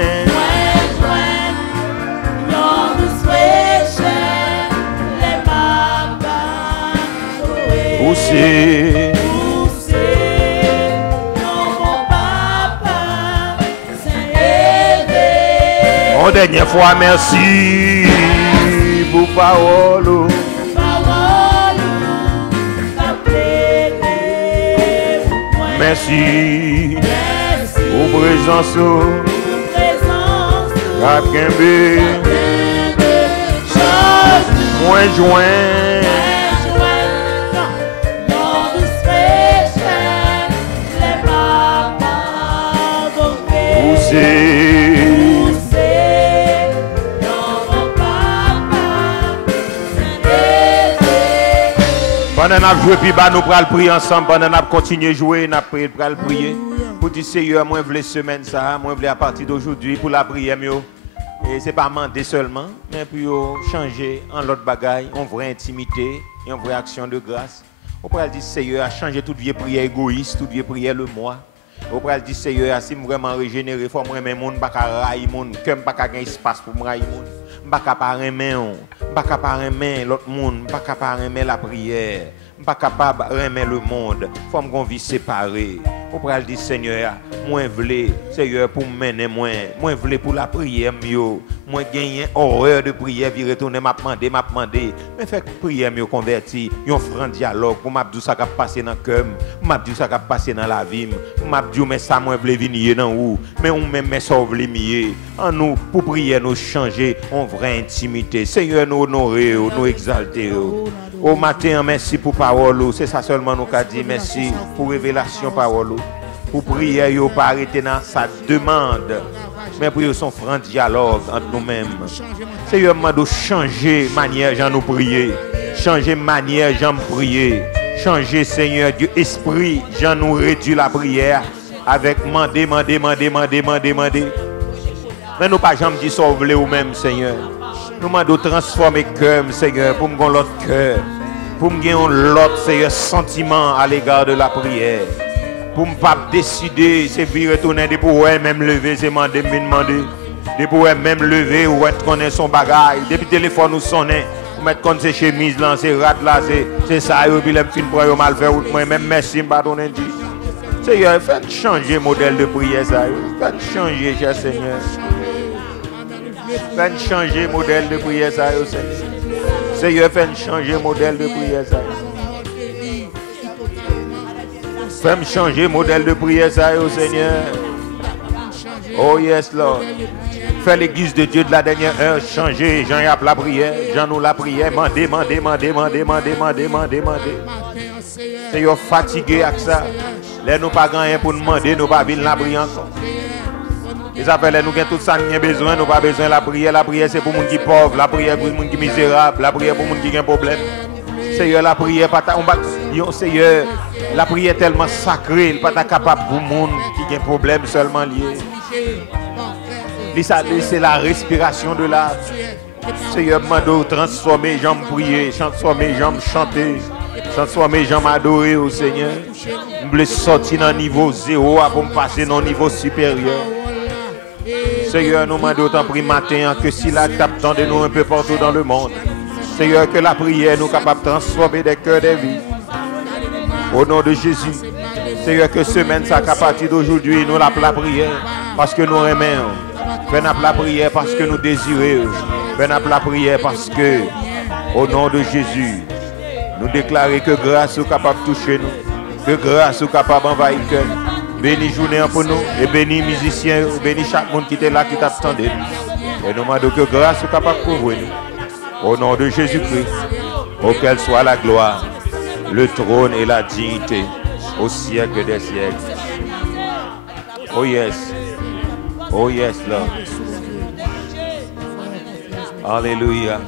Poussé. En dernière fois, merci pour parole. Merci pour présence. Moi joint. Pendant que nous jouons, puis nous allons prier ensemble. Pendant que nous continuons à jouer, nous allons prier. Pour dire, Seigneur, moi, je veux semaine ça, moi, je veux à partir d'aujourd'hui pour la prière. Et ce n'est pas demander seulement, mais pour changer en l'autre bagaille, en vraie intimité, en vraie action de grâce. On peut dire, Seigneur, à changer toute vieille prière égoïste, toute vieille prière le moi. On peut dire, Seigneur, si je vraiment régénérer, il faut que je ne monde pas railler monde, que je ne pas gagner espace pour me railler monde. Je ne peux pas aimer l'autre monde, je ne peux pas aimer la prière, je ne peux pas aimer le monde. Il faut que je vie séparée. On pourrait dire Seigneur, moi voulais Seigneur pour mener moi voulais pour la prière mieux. Moi gagner horreur de prière, puis retourner m'a demander. Mais fait prière mieux converti, un franc dialogue pour m'a dit ça qui passer dans cœur, m'a dit ça qui passer dans la vie, m'a dit mais ça moi voulais venir dans où, mais on même ça voulait mieux. En nous pour prier nous changer en vraie intimité. Seigneur nous honorer, nous exalter. Au matin merci pour parole, c'est ça seulement nous qu'a dit merci pour révélation parole. Pour prier, il ne faut pas arrêter dans sa demande, mais pour son franc dialogue entre nous-mêmes. Seigneur, nous changer manière de nous prier, changer manière de nous prier, changer, Seigneur Dieu, esprit, de nous réduire la prière avec demander. Mais nous pas jamais dit ça ou même, Seigneur. Nous demandons de transformer le cœur, Seigneur, pour me donner l'autre cœur, pour me donner l'autre, Seigneur, sentiment à l'égard de la prière. Pour ne pas décider, c'est virer retourner de pour même lever, c'est demander. De pour même lever ou être connaître son bagage. Depuis le téléphone nous sonne, pour mettre contre ses chemises là, c'est rat là, c'est ça, et puis les films pour mal faire moi même merci pardonner dit. Seigneur, faites changer le modèle de prière ça. Faites changer, cher Seigneur. Faites changer le modèle de prière ça, Seigneur. Seigneur, faites changer le modèle de prière ça. Fais-moi changer le modèle de prière, ça, Seigneur. Oh yes, Lord. Fais l'église de Dieu de la dernière heure changer. Jean y a la prière. Jean nous la prière. Mandez. Seigneur, fatigué avec ça. Là, nous pas rien pour nous demander. Nous pas venir la prière encore. Ils appellent nous avons tout ça, nous avons besoin. Nous pas besoin de la prière. La prière, c'est pour les gens qui sont pauvres. La prière, pour les gens qui sont misérables. La prière, pour les gens qui ont des problèmes. Seigneur, la prière, Seigneur, la prière est tellement sacrée, il n'est pas capable pour les gens qui ont des problèmes seulement liés. C'est la respiration de l'âme. Seigneur, je transformer les gens prier, transformer les gens chanter, transformer les gens adorer au Seigneur. Je veux sortir dans le niveau 0 pour me passer dans le niveau supérieur. Seigneur, nous demandons autant pris matin que si la tape de nous un peu partout dans le monde. Seigneur, que la prière nous capable de transformer des cœurs des vies. Au nom de Jésus. Seigneur, que semaine, ça qu'à partir d'aujourd'hui, nous la prière parce que nous aimons. Venons la prière parce que nous désirons. Venons la prière parce que, au nom de Jésus, nous déclarons que grâce est capable de toucher nous. Que grâce est capable d'envahir le cœur. Bénis journée pour nous et bénis les musiciens, bénis chaque monde qui est là, qui t'attendait. Et nous demandons que grâce est capable de couvrir nous. Au nom de Jésus-Christ, auquel soit la gloire, le trône et la dignité, au siècle des siècles. Oh yes, Lord. Alléluia.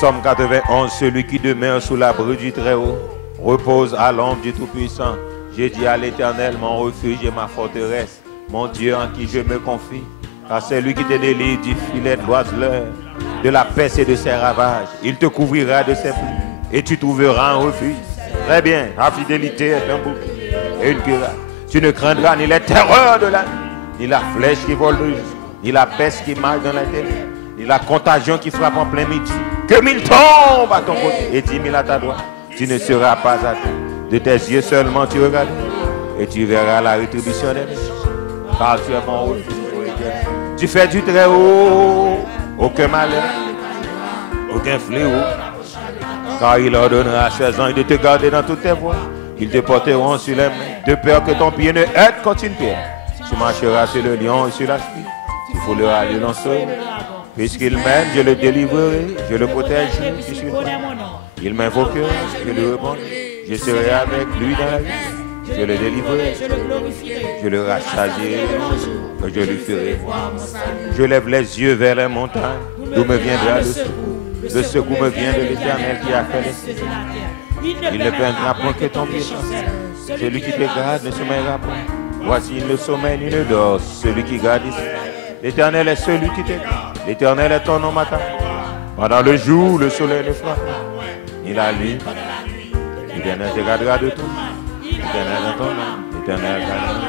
Somme 91, celui qui demeure sous l'abri du Très-Haut, repose à l'ombre du Tout-Puissant. J'ai dit à l'Éternel, mon refuge et ma forteresse, mon Dieu en qui je me confie, car c'est lui qui te délivre du filet de l'oiseleur, de la peste et de ses ravages. Il te couvrira de ses pluies et tu trouveras un refuge. Très bien, la fidélité est un bouclier et une cuirasse. Tu ne craindras ni les terreurs de la nuit, ni la flèche qui vole de jour, ni la peste qui marche dans la terre, ni la contagion qui frappe en plein midi. Que 1000 tombent à ton côté et 10 000 à ta droite. Tu ne seras pas atteint. De tes yeux seulement tu regardes et tu verras la rétribution des méchants. Car tu es mon refuge. Tu fais du très haut, aucun malheur, aucun fléau. Car il ordonnera à ses anges de te garder dans toutes tes voies. Ils te porteront sur les mains, de peur que ton pied ne heurte contre une pierre. Tu marcheras sur le lion et sur la spie. Tu fouleras le lanceau. Puisqu'il m'aime, je le délivrerai, je le protège. Il m'invoquera, je le répondrai. Je serai avec lui dans la vie. Je le délivrerai. Je le rassasierai. Je lui ferai voir. Je lève les yeux vers les montagnes. D'où me viendra le secours? Le secours me vient de l'Éternel qui a fait les cieux. Il ne perdra point que ton pied. Celui qui te garde ne sommeillera point. Voici, il ne sommeille ni ne dort. Celui qui garde ici. L'Éternel est celui qui te garde. L'Éternel est ton nom matin. Pendant le jour, le soleil ne frappe pas. Ni la nuit. L'Éternel te gardera de tout. L'Éternel est ton nom. L'Éternel gardera.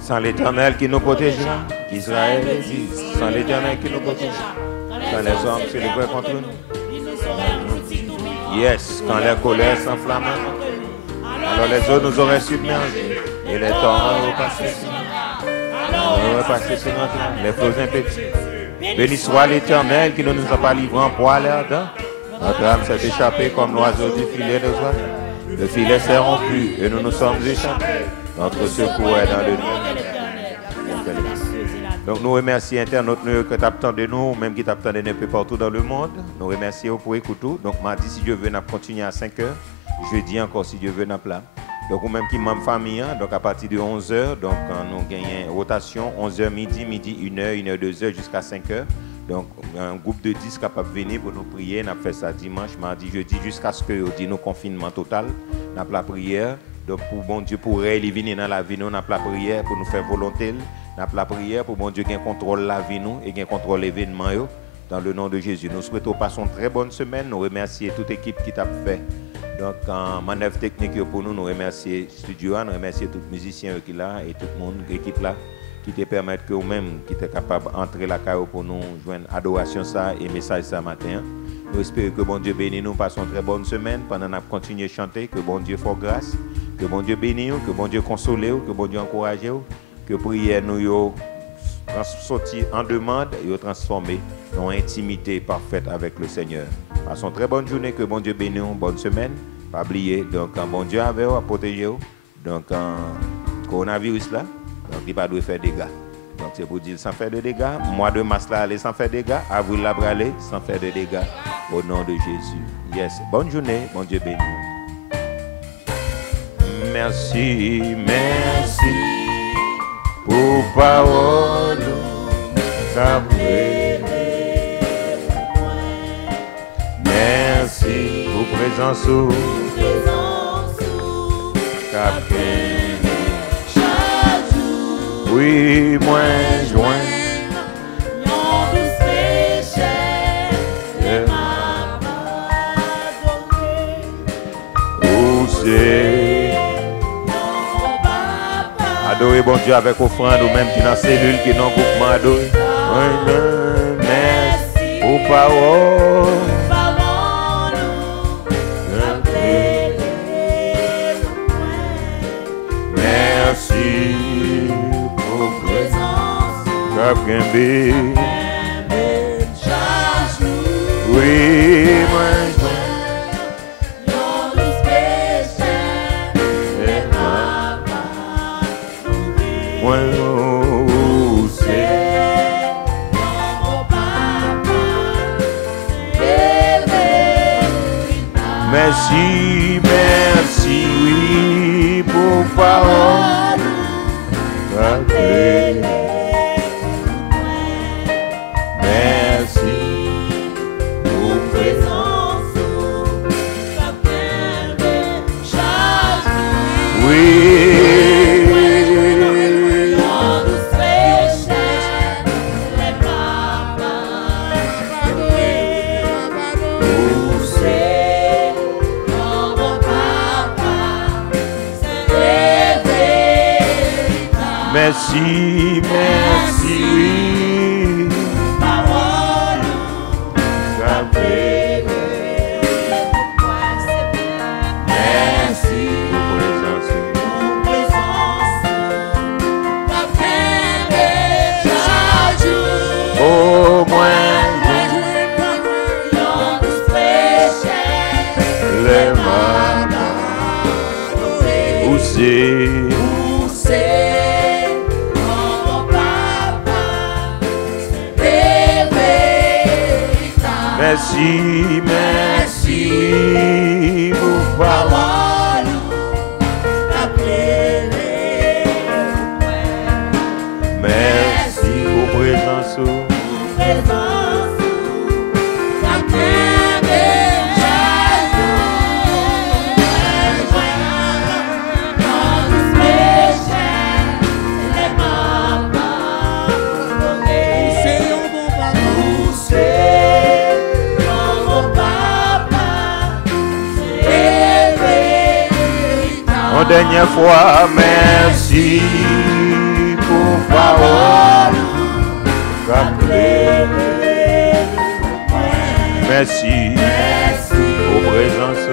Sans l'Éternel qui nous protégera, Israël existe. Sans l'Éternel qui nous protégera, quand les hommes se lèveraient contre nous. Yes, quand les colères s'enflamment, Alors les eaux nous auraient submergés et les torrents repassaient sur nous. Les flots impétueux. Béni soit l'Éternel qui ne nous a pas livrés en poil et ardent. Notre âme s'est échappée comme l'oiseau du filet de oiseaux. Le filet s'est rompu et nous nous sommes échappés. Notre secours est dans le nom. Donc nous remercions internautes qui t'attendent de nous, même qui t'attendent un peu partout dans le monde. Nous remercions pour écouter. Donc mardi, si Dieu veut, nous continuer à 5 heures. Jeudi encore, si Dieu veut, nous là. Donc, même qui m'a famille, donc à partir de 11h, donc nous gagnons rotation 11h midi, 1h, 2h jusqu'à 5h. Donc, un groupe de 10 capable de venir pour nous prier. Nous avons fait ça dimanche, mardi, jeudi, jusqu'à ce que nous dit nous confinement total. Nous avons la prière. Donc, pour bon Dieu, pour il venir dans la vie, nous avons la prière pour nous faire volonté. Nous avons la prière pour bon Dieu qui contrôle la vie nous et qui contrôle l'événement. Dans le nom de Jésus. Nous souhaitons passer une très bonne semaine. Nous remercions toute l'équipe qui t'a fait. Donc, en manœuvre technique pour nous, nous remercions Studio, nous remercions tous les musiciens qui sont là et tout le monde, l'équipe là, qui te permettent que vous-même, qui êtes capable d'entrer la carrière pour nous joindre adoration ça et message ça matin. Nous espérons que bon Dieu bénisse nous, passons une très bonne semaine pendant qu'on continue à chanter, que bon Dieu fasse grâce, que bon Dieu bénisse, que bon Dieu console, que bon Dieu encourage, que prière nous sortir en demande et transformer dans une intimité parfaite avec le Seigneur. Passons une très bonne journée, que bon Dieu bénisse, bonne semaine. Pas oublier, donc bon Dieu avec vous, à protéger vous. Donc coronavirus là, donc il ne va pas faire de dégâts. Donc c'est pour dire sans faire de dégâts. Mois de mars là, aller sans faire de dégâts. Avril là, aller sans faire de dégâts. Au nom de Jésus. Yes. Bonne journée, bon Dieu bénisse. Merci, merci pour parole qu'après. Merci pour présence oui, moi joint. Adorer bon Dieu avec offrande ou même qui dans la cellule qui est dans le groupement adorer. Merci pour parole. Merci pour présence. Oui, moi merci, merci, oui, pour parole. Merci pour présence. Oui. Merci, merci, oui. Parole, merci pour présence. Au moins, les mains, où c'est. Merci, merci pour parole. Merci pour présence. Dernière fois, merci pour parole. Merci pour présence.